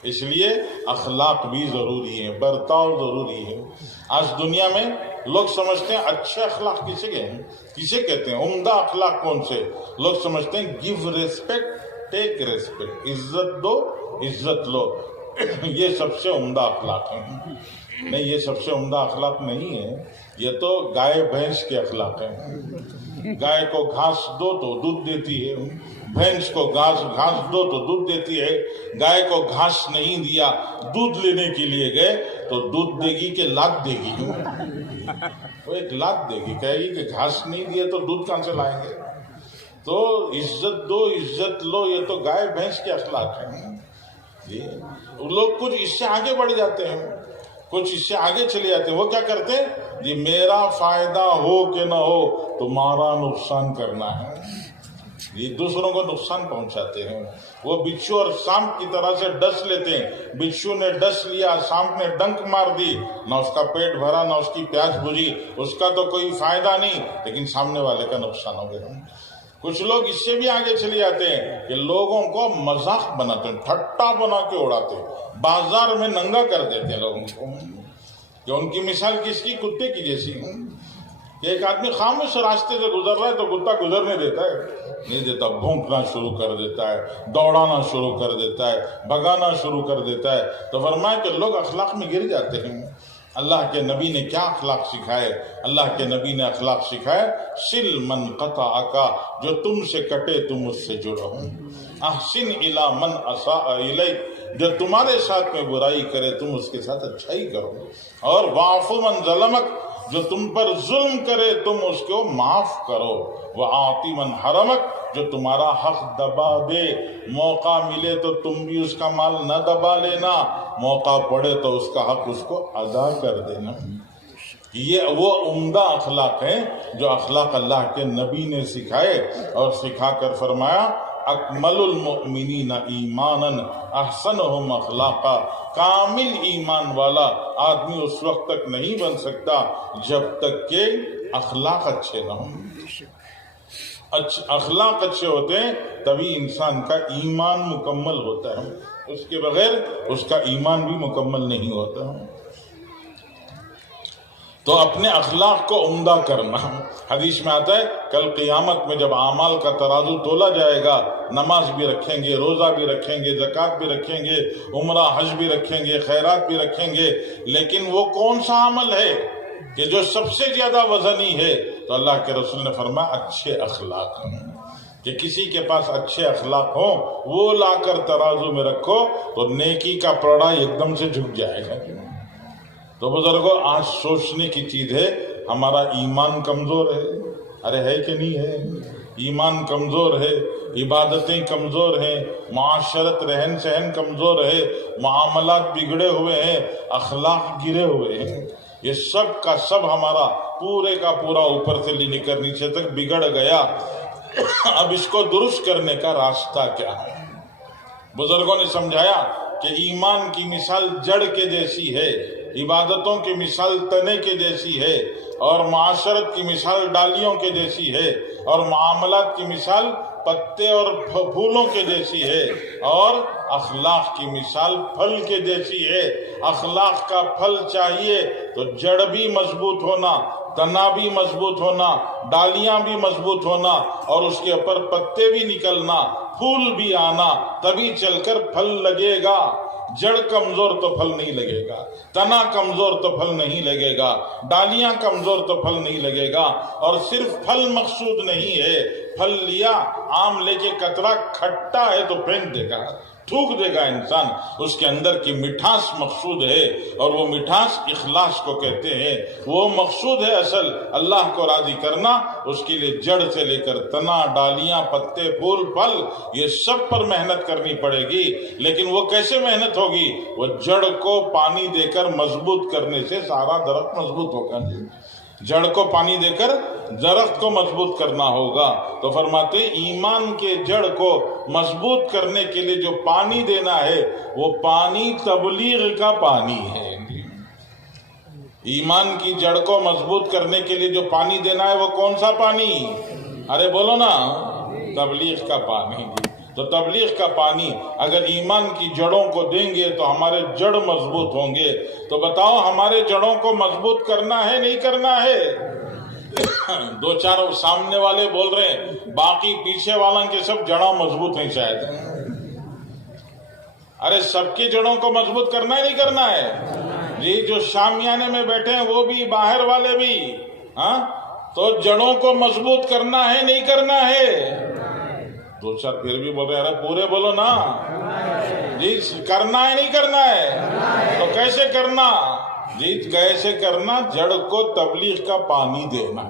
اس لیے اخلاق بھی ضروری ہے، برتاؤ ضروری ہے. آج دنیا میں لوگ سمجھتے ہیں اچھے اخلاق کسے کہتے ہیں؟ عمدہ اخلاق کون سے؟ لوگ سمجھتے ہیں گیو ریسپیکٹ ٹیک ریسپیکٹ، عزت دو عزت لو، یہ سب سے عمدہ اخلاق ہے. نہیں، یہ سب سے عمدہ اخلاق نہیں ہے. یہ تو گائے بھینس کے اخلاق ہیں. گائے کو گھاس دو تو دودھ دیتی ہے، بھینس کو گھاس دو تو دودھ دیتی ہے. گائے کو گھاس نہیں دیا، دودھ لینے کے لیے گئے تو دودھ دے گی کہ لات دے گی؟ وہ ایک لات دے گی، کہے گی کہ گھاس نہیں دیے تو دودھ کہاں سے لائیں گے. تو عزت دو عزت لو، یہ تو گائے بھینس کے اخلاق ہیں. لوگ کچھ اس سے آگے بڑھ جاتے ہیں، کچھ اس سے آگے چلے جاتے ہیں. وہ کیا کرتے ہیں؟ جی میرا فائدہ ہو کہ نہ ہو تمہارا نقصان کرنا ہے، یہ دوسروں کو نقصان پہنچاتے ہیں۔ وہ بچھو اور سانپ کی طرح سے ڈس لیتے ہیں، بچھو نے ڈس لیا، سانپ نے ڈنک مار دی، نہ اس کا پیٹ بھرا نہ اس کی پیاس بجھی، اس کا تو کوئی فائدہ نہیں لیکن سامنے والے کا نقصان ہو گیا۔ کچھ لوگ اس سے بھی آگے چلے جاتے ہیں کہ لوگوں کو مذاق بناتے ہیں، ٹھٹا بنا کے اڑاتے ہیں، بازار میں ننگا کر دیتے ہیں لوگوں کو، کہ ان کی مثال کس کی؟ کتے کی جیسی۔ ایک آدمی خاموش راستے سے گزر رہا ہے تو کتا گزرنے دیتا ہے؟ نہیں دیتا، بھونکنا شروع کر دیتا ہے، دوڑانا شروع کر دیتا ہے، بھگانا شروع کر دیتا ہے۔ تو فرمایا کہ لوگ اخلاق میں گر جاتے ہیں۔ اللہ کے نبی نے کیا اخلاق سکھائے؟ اللہ کے نبی نے اخلاق سکھائے، سل من قطعک، جو تم سے کٹے تم اس سے جڑو، احسن الی من اساء الیک، جو تمہارے ساتھ میں برائی کرے تم اس کے ساتھ اچھائی کرو، اور واعف من ظلمک، جو تم پر ظلم کرے تم اس کو معاف کرو، وآتی من حرمک، جو تمہارا حق دبا دے، موقع ملے تو تم بھی اس کا مال نہ دبا لینا، موقع پڑے تو اس کا حق اس کو ادا کر دینا۔ یہ وہ عمدہ اخلاق ہیں جو اخلاق اللہ کے نبی نے سکھائے، اور سکھا کر فرمایا اکمل المؤمنین ایمانا احسنہم اخلاقا، کامل ایمان والا آدمی اس وقت تک نہیں بن سکتا جب تک کہ اخلاق اچھے نہ ہوں۔ اخلاق اچھے ہوتے ہیں تبھی انسان کا ایمان مکمل ہوتا ہے، اس کے بغیر اس کا ایمان بھی مکمل نہیں ہوتا۔ تو اپنے اخلاق کو عمدہ کرنا۔ حدیث میں آتا ہے کل قیامت میں جب اعمال کا ترازو تولا جائے گا، نماز بھی رکھیں گے، روزہ بھی رکھیں گے، زکوٰۃ بھی رکھیں گے، عمرہ حج بھی رکھیں گے، خیرات بھی رکھیں گے، لیکن وہ کون سا عمل ہے کہ جو سب سے زیادہ وزنی ہے؟ تو اللہ کے رسول نے فرمایا اچھے اخلاق، کہ کسی کے پاس اچھے اخلاق ہوں وہ لا کر ترازو میں رکھو تو نیکی کا پڑا ایک دم سے جھک جائے گا۔ تو بزرگوں، آج سوچنے کی چیز ہے، ہمارا ایمان کمزور ہے، ارے ہے کہ نہیں ہے؟ ایمان کمزور ہے، عبادتیں کمزور ہیں، معاشرت رہن سہن کمزور ہے، معاملات بگڑے ہوئے ہیں، اخلاق گرے ہوئے ہیں، یہ سب کا سب ہمارا پورے کا پورا اوپر سے لے کر نیچے تک بگڑ گیا۔ اب اس کو درست کرنے کا راستہ کیا ہے؟ بزرگوں نے سمجھایا کہ ایمان کی مثال جڑ کے جیسی ہے، عبادتوں کی مثال تنے کے جیسی ہے، اور معاشرت کی مثال ڈالیوں کے جیسی ہے، اور معاملات کی مثال پتے اور پھولوں کے جیسی ہے، اور اخلاق کی مثال پھل کے جیسی ہے۔ اخلاق کا پھل چاہیے تو جڑ بھی مضبوط ہونا، تنا بھی مضبوط ہونا، ڈالیاں بھی مضبوط ہونا، اور اس کے اوپر پتے بھی نکلنا، پھول بھی آنا، تبھی چل کر پھل لگے گا۔ جڑ کمزور تو پھل نہیں لگے گا، تنا کمزور تو پھل نہیں لگے گا، ڈالیاں کمزور تو پھل نہیں لگے گا۔ اور صرف پھل مقصود نہیں ہے، پھل لیا، آم لے کے کترا کھٹا ہے تو پھینک دے گا، تھوک دے گا انسان، اس کے اندر کی مٹھاس مقصود ہے، اور وہ مٹھاس اخلاص کو کہتے ہیں۔ وہ مقصود ہے اصل، اللہ کو راضی کرنا، اس کے لیے جڑ سے لے کر تنا، ڈالیاں، پتے، پھول، پھل، یہ سب پر محنت کرنی پڑے گی۔ لیکن وہ کیسے محنت ہوگی؟ وہ جڑ کو پانی دے کر مضبوط کرنے سے سارا درخت مضبوط ہوگا۔ جڑ کو پانی دے کر درخت کو مضبوط کرنا ہوگا۔ تو فرماتے ہیں ایمان کے جڑ کو مضبوط کرنے کے لیے جو پانی دینا ہے وہ پانی تبلیغ کا پانی ہے۔ ایمان کی جڑ کو مضبوط کرنے کے لیے جو پانی دینا ہے وہ کون سا پانی؟ ارے بولو نا، تبلیغ کا پانی۔ تو تبلیغ کا پانی اگر ایمان کی جڑوں کو دیں گے تو ہمارے جڑ مضبوط ہوں گے۔ تو بتاؤ ہمارے جڑوں کو مضبوط کرنا ہے نہیں کرنا ہے؟ دو چار سامنے والے بول رہے ہیں، باقی پیچھے والوں کے سب جڑاں مضبوط ہیں شاید۔ ارے سب کی جڑوں کو مضبوط کرنا ہے نہیں کرنا ہے؟ جی جو شامیانے میں بیٹھے ہیں وہ بھی، باہر والے بھی، ہاں، تو جڑوں کو مضبوط کرنا ہے نہیں کرنا ہے؟ دو چار پھر بھی بول رہے ہیں، ارے پورے بولو نا جی، کرنا ہے نہیں کرنا ہے؟ تو کیسے کرنا؟ جی کیسے کرنا؟ جڑ کو تبلیغ کا پانی دینا،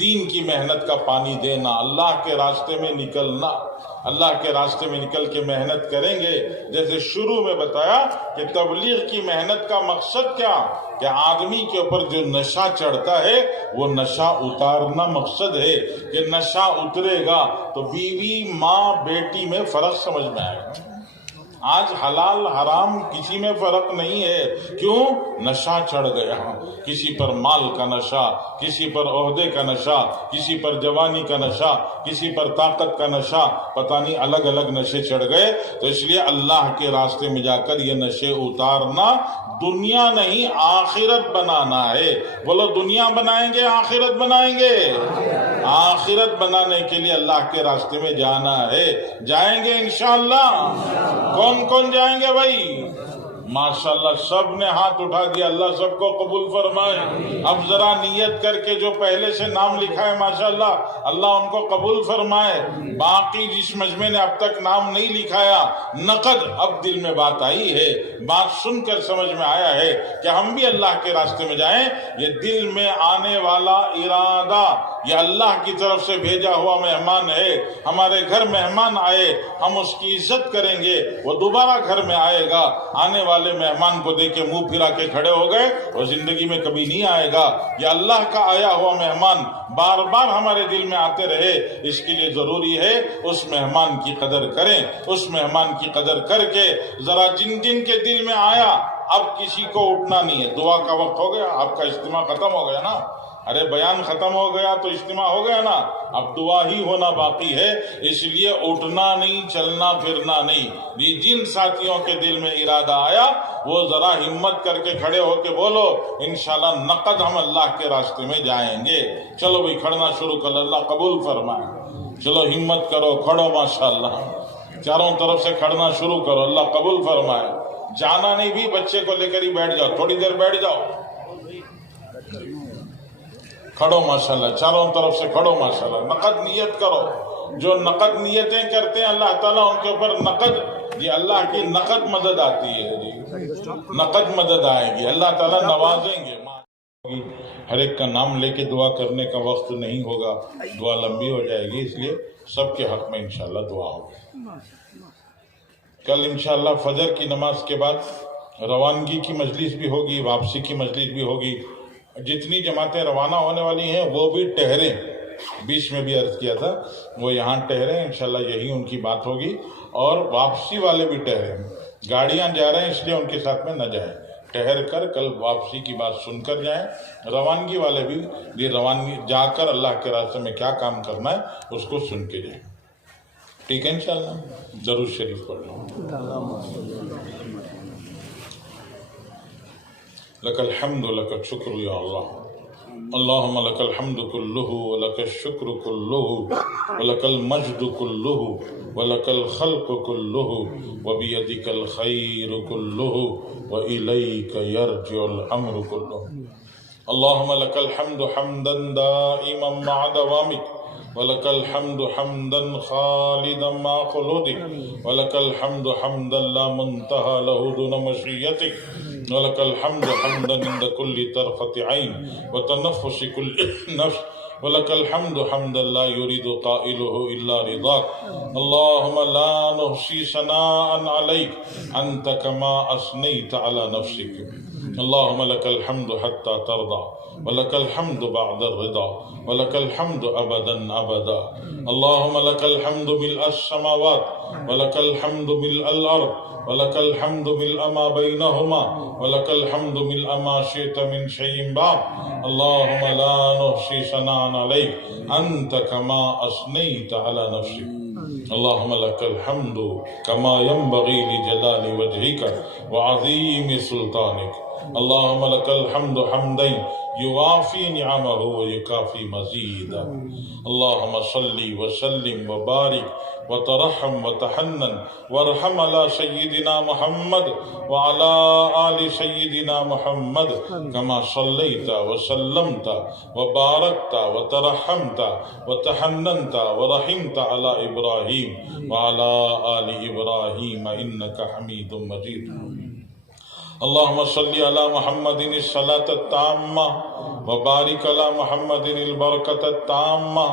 دین کی محنت کا پانی دینا، اللہ کے راستے میں نکلنا، اللہ کے راستے میں نکل کے محنت کریں گے، جیسے شروع میں بتایا کہ تبلیغ کی محنت کا مقصد کیا، کہ آدمی کے اوپر جو نشہ چڑھتا ہے وہ نشہ اتارنا مقصد ہے، کہ نشہ اترے گا تو بیوی ماں بیٹی میں فرق سمجھ میں آئے گا۔ آج حلال حرام کسی میں فرق نہیں ہے، کیوں؟ نشہ چڑھ گیا، کسی پر مال کا نشہ، کسی پر عہدے کا نشہ، کسی پر جوانی کا نشہ، کسی پر طاقت کا نشہ، پتہ نہیں الگ الگ نشے چڑھ گئے۔ تو اس لیے اللہ کے راستے میں جا کر یہ نشے اتارنا دنیا نہیں آخرت بنانا ہے۔ بولو دنیا بنائیں گے آخرت بنائیں گے؟ آخرت بنانے کے لیے اللہ کے راستے میں جانا ہے، جائیں گے انشاءاللہ؟ کون کون جائیں گے بھائی؟ ماشاءاللہ سب نے ہاتھ اٹھا دیا، اللہ سب کو قبول فرمائے۔ اب ذرا نیت کر کے جو پہلے سے نام لکھا ہے ماشاءاللہ اللہ ان کو قبول فرمائے، باقی جس مجمع نے اب تک نام نہیں لکھایا نقد اب دل میں بات آئی ہے، بات سن کر سمجھ میں آیا ہے کہ ہم بھی اللہ کے راستے میں جائیں۔ یہ دل میں آنے والا ارادہ یہ اللہ کی طرف سے بھیجا ہوا مہمان ہے، ہمارے گھر مہمان آئے ہم اس کی عزت کریں گے، وہ دوبارہ گھر میں آئے گا، آنے والے مہمان کو دیکھ کے منہ پھرا کے کھڑے ہو گئے اور زندگی میں کبھی نہیں آئے گا۔ یہ اللہ کا آیا ہوا مہمان بار بار ہمارے دل میں آتے رہے، اس کے لیے ضروری ہے اس مہمان کی قدر کریں، اس مہمان کی قدر کر کے ذرا جن جن کے دل میں آیا، اب کسی کو اٹھنا نہیں ہے، دعا کا وقت ہو گیا، آپ کا اجتماع ختم ہو گیا نا، ارے بیان ختم ہو گیا تو اجتماع ہو گیا نا، اب دعا ہی ہونا باقی ہے، اس لیے اٹھنا نہیں، چلنا پھرنا نہیں۔ یہ جن ساتھیوں کے دل میں ارادہ آیا وہ ذرا ہمت کر کے کھڑے ہو کے بولو انشاءاللہ نقد ہم اللہ کے راستے میں جائیں گے۔ چلو بھئی کھڑنا شروع کر، اللہ قبول فرمائے، چلو ہمت کرو، کھڑو ماشاءاللہ، چاروں طرف سے کھڑنا شروع کرو، اللہ قبول فرمائے۔ جانا نہیں بھی بچے کو لے کر ہی بیٹھ جاؤ، تھوڑی دیر بیٹھ جاؤ، کھڑو ماشاءاللہ، چاروں طرف سے کھڑو ماشاءاللہ، نقد نیت کرو۔ جو نقد نیتیں کرتے ہیں اللہ تعالیٰ ان کے اوپر نقد، یہ اللہ کی نقد مدد آتی ہے جی، نقد مدد آئے گی، اللہ تعالیٰ نوازیں گے۔ ہر ایک کا نام لے کے دعا کرنے کا وقت نہیں ہوگا، دعا لمبی ہو جائے گی، اس لیے سب کے حق میں انشاءاللہ دعا ہوگی۔ کل انشاءاللہ فجر کی نماز کے بعد روانگی کی مجلس بھی ہوگی، واپسی کی مجلس بھی ہوگی۔ جتنی جماعتیں روانہ ہونے والی ہیں وہ بھی ٹھہریں، بیچ میں بھی عرض کیا تھا وہ یہاں ٹھہریں، انشاءاللہ یہی ان کی بات ہوگی، اور واپسی والے بھی ٹھہریں، گاڑیاں جا رہے ہیں اس لیے ان کے ساتھ میں نہ جائیں، ٹھہر کر کل واپسی کی بات سن کر جائیں۔ روانگی والے بھی یہ روانگی جا کر اللہ کے راستے میں کیا کام کرنا ہے اس کو سن کے جائیں، ٹھیک ہے انشاءاللہ۔ درود شریف پڑھ لو۔ لک الحمد لک الشکر یا اللہ، اللہم لک الحمد کلہ ولک الشکر کلہ ولک المجد کلہ ولک الخلق کلہ وبیدک الخیر کلہ وإلیک یرجع الامر کلہ۔ اللہم لک الحمد حمدا دائما مع دوامک ولك الحمد حمدا خالدا مع خلودك ولك الحمد حمدا لا منتهى له دون مشيتك ولك الحمد حمدا عند كل طرفة عين وتنفس كل نفس ولك الحمد حمدا لا يريد قائله إلا رضاك اللهم لا نحصي ثناء عليك أنت كما أثنيت على نفسك اللهم لك الحمد حتى ترضى ولك الحمد بعد الرضا ولك الحمد أبدا أبدا اللهم لك الحمد ملء السماوات ولك الحمد ملء الأرض ولك الحمد ملء ما بينهما ولك الحمد ملء ما شئت من شيء بعد اللهم لا نحصي ثناء عليك أنت كما أثنيت على نفسك اللهم لك الحمد كما ينبغي لجلال وجهك وعظيم سلطانك اللهم لك الحمد حمدا يوافي نعمه ويكافي مزيدا اللهم صل وسلم وبارك وترحم وتحنن وارحم على سيدنا محمد وعلى آل سيدنا محمد كما صليت وسلمت وباركت وترحمت وتحننت ورحمت على إبراهيم وعلى آل إبراهيم إنك حميد مجيد اللهم صل على محمد الصلاة التامة وبارك على محمد البركة التامة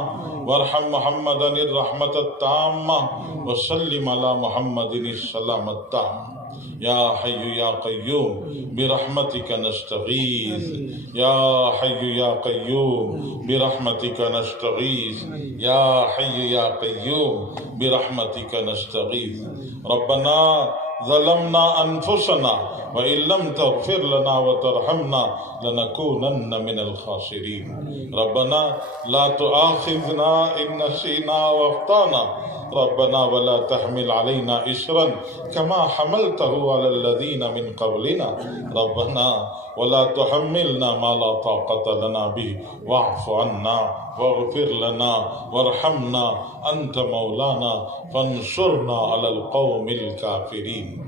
وارحم محمدا الرحمة التامة وسلم على محمد السلام التام يا حي يا قيوم برحمتك نستغيث يا حي يا قيوم برحمتك نستغيث يا حي يا قيوم برحمتك نستغيث ربنا ظلمنا أنفسنا وإن لم تغفر لنا وترحمنا لنكونن من الخاسرين ربنا لا تؤاخذنا إن نسينا واخطأنا ربنا ولا تحمل علينا إصرا كما حملته على الذين من قبلنا ربنا ولا تحملنا ما لا طاقة لنا به واعف عنا واغفر لنا وارحمنا أنت مولانا فانصرنا على القوم الكافرين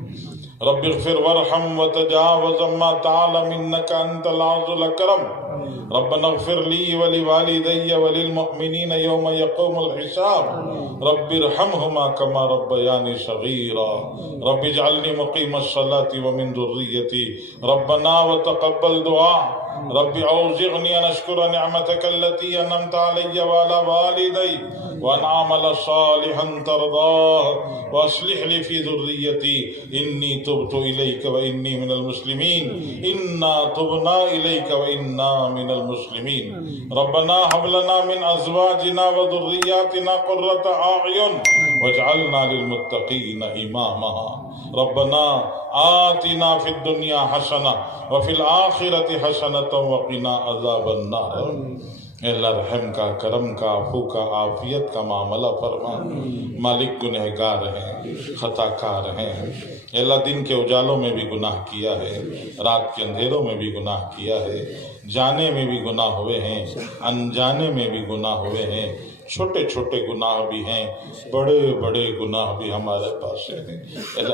رب اغفر وارحم وتجاوز ما تعالى منك أنت العز الأكرم ربنا اغفر لي ولوالدي وللمؤمنين يوم يقوم الحساب رب ارحمهما كما ربياني صغيرا رب اجعلني مقيم الصلاة ومن ذريتي ربنا وتقبل دعاء رب أوزعني أن أشكر نعمتك التي أنعمت علي وعلى والدي وأن أعمل صالحا ترضاه وأصلح لي في ذريتي إني تبت إليك وإني من المسلمين إنا تبنا إليك وإنا من المسلمين ربنا هب لنا من أزواجنا وذرياتنا قرة أعين واجعلنا للمتقين إماما ربنا آتنا في الدنيا حسنة وفي الآخرة حسنة وقنا عذاب النار اے اللہ رحم کا کرم کا عفو کا عافیت کا معاملہ فرما مالک گنہگار ہیں خطا کار ہیں اے اللہ دن کے اجالوں میں بھی گناہ کیا ہے رات کے اندھیروں میں بھی گناہ کیا ہے جانے میں بھی گناہ ہوئے ہیں انجانے میں بھی گناہ ہوئے ہیں چھوٹے چھوٹے گناہ بھی ہیں بڑے بڑے گناہ بھی ہمارے پاس ہیں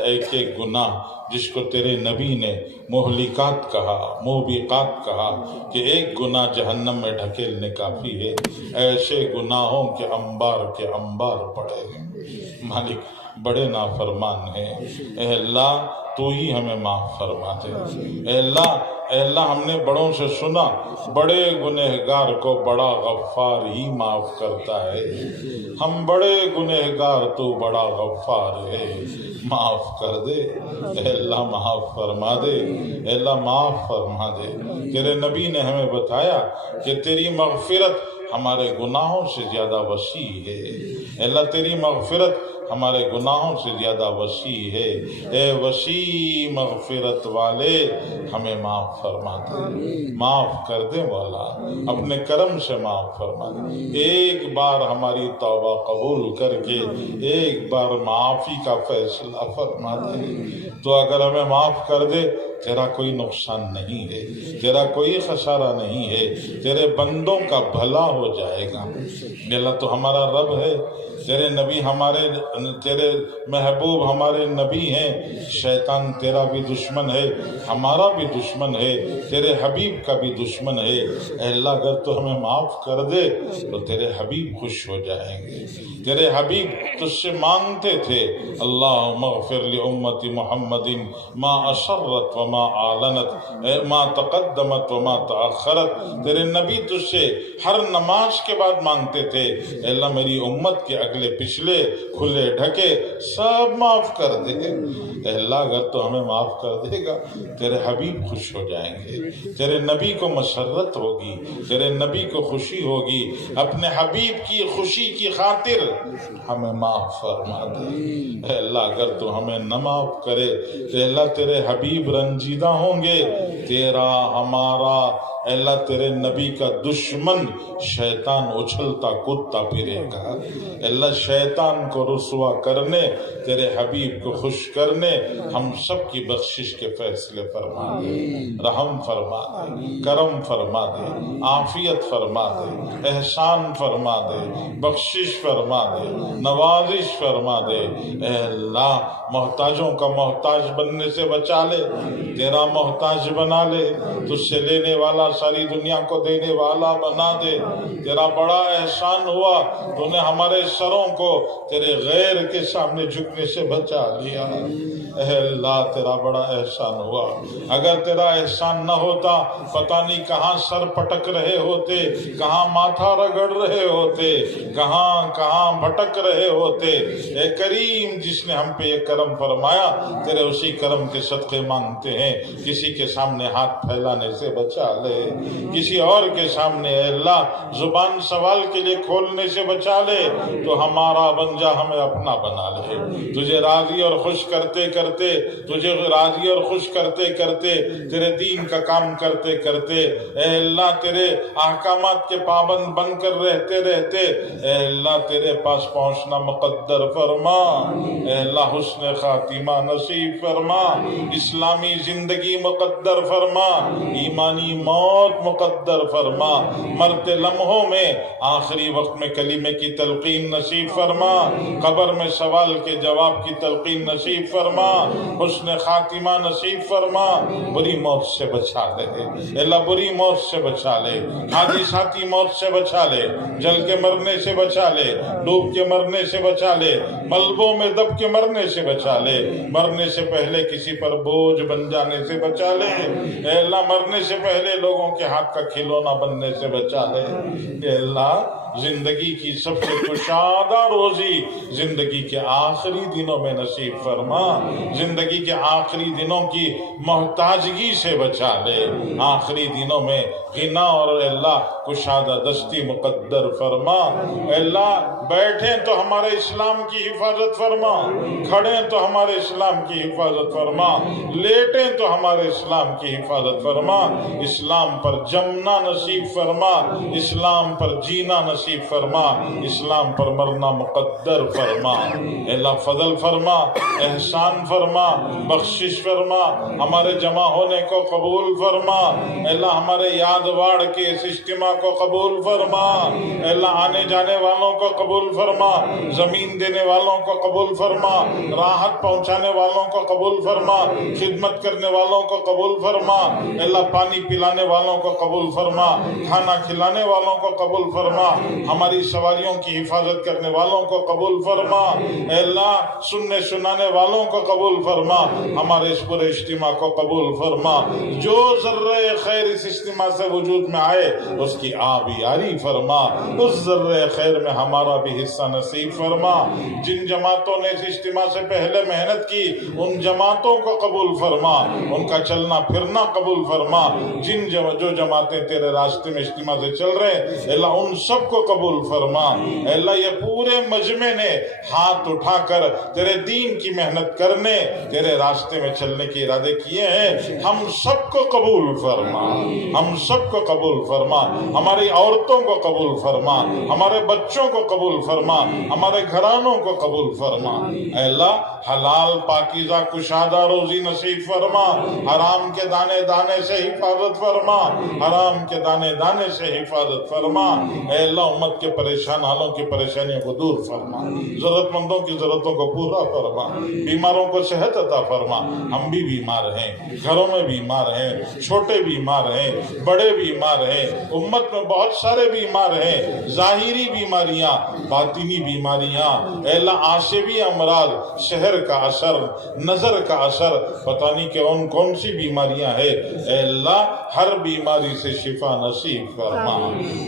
ایک ایک گناہ جس کو تیرے نبی نے مہلکات کہا موبقات کہا کہ ایک گناہ جہنم میں ڈھکیلنے کافی ہے ایسے گناہوں کے انبار پڑے ہیں مالک بڑے نافرمان ہیں اے اللہ تو ہی ہمیں معاف فرما دے اے اللہ ہم نے بڑوں سے سنا بڑے گنہگار کو بڑا غفار ہی معاف کرتا ہے ہم بڑے گنہگار تو بڑا غفار ہے معاف کر دے اے اللہ معاف فرما دے اے اللہ معاف فرما دے تیرے نبی نے ہمیں بتایا کہ تیری مغفرت ہمارے گناہوں سے زیادہ وسیع ہے اے اللہ تیری مغفرت ہمارے گناہوں سے زیادہ وسیع ہے اے وسیع مغفرت والے ہمیں معاف فرما دے معاف کر دے مولا اپنے کرم سے معاف فرما دے ایک بار ہماری توبہ قبول کر کے ایک بار معافی کا فیصلہ فرما دے تو اگر ہمیں معاف کر دے تیرا کوئی نقصان نہیں ہے تیرا کوئی خسارہ نہیں ہے تیرے بندوں کا بھلا ہو جائے گا اللہ تو ہمارا رب ہے تیرے نبی تیرے محبوب ہمارے نبی ہیں شیطان تیرا بھی دشمن ہے ہمارا بھی دشمن ہے تیرے حبیب کا بھی دشمن ہے اے اللہ اگر تو ہمیں معاف کر دے تو تیرے حبیب خوش ہو جائیں گے تیرے حبیب تجھ سے مانگتے تھے اللہم اغفر لأمت محمد ما اسرت وما اعلنت ما تقدمت وما تأخرت تیرے نبی تجھ سے ہر نماز کے بعد مانگتے تھے اے اللہ میری امت کے اگلے پچھلے کھلے ڈھکے سب معاف کر دے اے اللہ اگر تو ہمیں معاف کر دے گا تیرے حبیب خوش ہو جائیں گے تیرے نبی کو مسرت ہوگی تیرے نبی کو خوشی ہوگی اپنے حبیب کی خوشی کی خاطر ہمیں معاف فرما دے اے اللہ اگر تو ہمیں نہ معاف کرے تو اللہ تیرے حبیب رنجیدہ ہوں گے تیرا ہمارا اے اللہ تیرے نبی کا دشمن شیطان اچھلتا کودتا پھرے گا اے اللہ شیطان کو رسوا کرنے تیرے حبیب کو خوش کرنے ہم سب کی بخشش کے فیصلے فرما دے رحم فرما دے کرم فرما دے عافیت فرما دے احسان فرما دے بخشش فرما دے نوازش فرما دے اے اللہ محتاجوں کا محتاج بننے سے بچا لے تیرا محتاج بنا لے تجھ سے لینے والا ساری دنیا کو دینے والا بنا دے تیرا بڑا احسان ہوا تو نے ہمارے سروں کو تیرے غیر کے سامنے جھکنے سے بچا لیا اے اللہ تیرا بڑا احسان ہوا، اگر تیرا احسان نہ ہوتا پتہ نہیں کہاں سر پٹک رہے ہوتے، کہاں ماتھا رگڑ رہے ہوتے، کہاں کہاں بھٹک رہے ہوتے۔ اے کریم جس نے ہم پہ یہ کرم فرمایا، تیرے اسی کرم کے صدقے مانگتے ہیں، کسی کے سامنے ہاتھ پھیلانے سے بچا لے، کسی اور کے سامنے اے اللہ زبان سوال کے لیے کھولنے سے بچا لے، تو ہمارا بن جا، ہمیں اپنا بنا لے۔ تجھے راضی اور خوش کرتے کرتے، تجھے راضی اور خوش کرتے کرتے، تیرے دین کا کام کرتے کرتے، اے اللہ تیرے احکامات کے پابند بن کر رہتے رہتے، اے اللہ تیرے پاس پہنچنا مقدر فرما، اے اللہ حسن خاتمہ نصیب فرما، اسلامی زندگی مقدر فرما، ایمانی موت مقدر فرما، مرتے لمحوں میں آخری وقت میں کلمے کی تلقین نصیب فرما، قبر میں سوال کے جواب کی تلقین نصیب فرما، حسن خاتمہ نصیب فرما، بری موت سے بچا لے اللہ، بری موت سے بچا لے، حادثاتی موت سے بچا لے، جل کے مرنے سے بچا لے، ڈوب کے مرنے سے بچا لے، ملبوں میں دب کے مرنے سے بچا لے، مرنے سے پہلے کسی پر بوجھ بن جانے سے بچا لے، اے اللہ مرنے سے پہلے لوگوں کے ہاتھ کا کھلونا بننے سے بچا لے، اے اللہ زندگی کی سب سے کشادہ روزی زندگی کے آخری دنوں میں نصیب فرما، زندگی کے آخری دنوں کی محتاجگی سے بچا لے، آخری دنوں میں غنا اور اللہ کشادہ دستی مقدر فرما، اللہ بیٹھیں تو ہمارے اسلام کی حفاظت فرما، کھڑیں تو ہمارے اسلام کی حفاظت فرما، لیٹیں تو ہمارے اسلام کی حفاظت فرما، اسلام پر جمنا نصیب فرما، اسلام پر جینا نصیب فرما، اسلام پر مرنا مقدر فرما، اللہ فضل فرما، احسان فرما، بخشش فرما، ہمارے جمع ہونے کو قبول فرما، اللہ ہمارے یاد واڑ کے اس اجتماع کو قبول فرما، اللہ آنے جانے والوں کو قبول فرما، زمین دینے والوں کو قبول فرما، راحت پہنچانے والوں کو قبول فرما، خدمت کرنے والوں کو قبول فرما، اللہ پانی پلانے والوں کو قبول فرما، کھانا کھلانے والوں کو قبول فرما، ہماری سواریوں کی حفاظت کرنے والوں کو قبول فرما، اے اللہ سننے سنانے والوں کو قبول فرما، ہمارے اس پورے اجتماع کو قبول فرما، جو ذرہ خیر اس اجتماع سے وجود میں آئے اس کی آبیاری فرما، اس ذرہ خیر میں ہمارا بھی حصہ نصیب فرما، جن جماعتوں نے اس اجتماع سے پہلے محنت کی ان جماعتوں کو قبول فرما، ان کا چلنا پھرنا قبول فرما، جو جماعتیں تیرے راستے میں اجتماع سے چل رہے ہیں اللہ ان سب کو قبول فرما، اللہ یہ پورے مجمع نے ہاتھ اٹھا کر تیرے دین کی محنت کرنے، تیرے راستے میں چلنے کے ارادے کیے ہیں، ہم سب کو قبول فرما، ہم سب کو قبول فرما، ہماری عورتوں کو قبول فرما، ہمارے بچوں کو قبول فرما، ہمارے گھرانوں کو قبول فرما، اے اللہ حلال پاکیزہ کشادہ روزی نصیب فرما، حرام کے دانے دانے سے حفاظت فرما، حرام کے دانے دانے سے حفاظت فرما، اے اللہ امت کے پریشان حالوں کی پریشانیوں کو دور فرما، ضرورت مندوں کی ضرورتوں کو پورا فرما، بیماروں کو صحت عطا فرما، ہم بھی بیمار ہیں، گھروں میں بیمار ہیں، چھوٹے بیمار ہیں، بڑے بیمار ہیں، امت میں بہت سارے بیمار ہیں، ظاہری بیماریاں، باطنی بیماریاں، اے اللہ عاصبی امراض، شہر کا اثر، نظر کا اثر، پتہ نہیں کہ کون سی بیماریاں ہیں، اے اللہ ہر بیماری سے شفا نصیب فرما،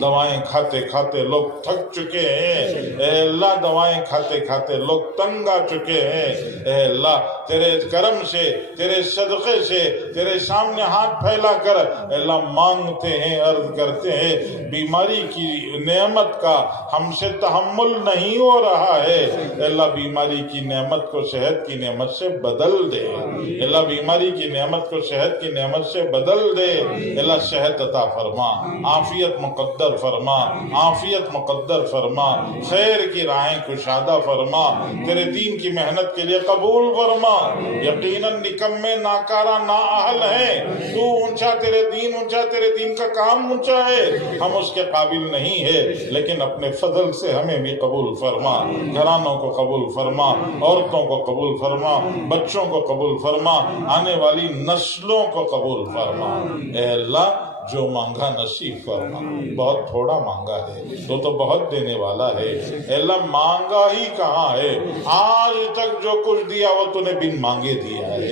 دوائیں کھاتے کھاتے لوگ تھک چکے ہیں، اے اللہ دوائیں کھاتے کھاتے لوگ تنگ آ چکے ہیں، اے اللہ تیرے کرم سے، تیرے صدقے سے، تیرے سامنے ہاتھ پھیلا کر اے اللہ مانگتے ہیں، عرض کرتے ہیں، بیماری کی نعمت کا ہم سے تحمل نہیں ہو رہا ہے، اے اللہ بیماری کی نعمت کو صحت کی نعمت سے بدل دے، اے اللہ بیماری کی نعمت کو صحت کی نعمت سے بدل دے، اے اللہ صحت عطا فرما، عافیت مقدر فرما، عافیت مقدر فرما، خیر کی راہیں کشادہ فرما، تیرے دین کی محنت کے لیے قبول فرما، یقیناً نکمے ناکارہ نااہل ہیں، تو اونچا تیرے دین کا کام اونچا ہے، ہم اس کے قابل نہیں ہے، لیکن اپنے فضل سے ہمیں بھی قبول فرما، گھرانوں کو قبول فرما، عورتوں کو قبول فرما، بچوں کو قبول فرما، آنے والی نسلوں کو قبول فرما، اے اللہ جو مانگا نصیب فرما، بہت تھوڑا مانگا ہے تو بہت دینے والا ہے، اے اللہ مانگا ہی کہاں ہے، آج تک جو کچھ دیا وہ تو نے بن مانگے دیا ہے،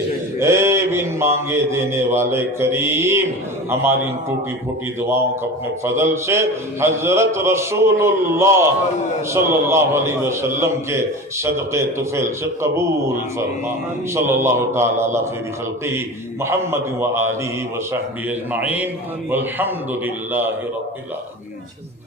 اے بن مانگے دینے والے کریم، ہماری ان ٹوٹی پھوٹی دعاؤں کو اپنے فضل سے حضرت رسول اللہ صلی اللہ علیہ وسلم کے صدقے طفیل سے قبول فرما، صلی اللہ تعالی علی خیر خلقہ محمد و آلہ و صحبہ اجمعین والحمد للہ رب العالمین۔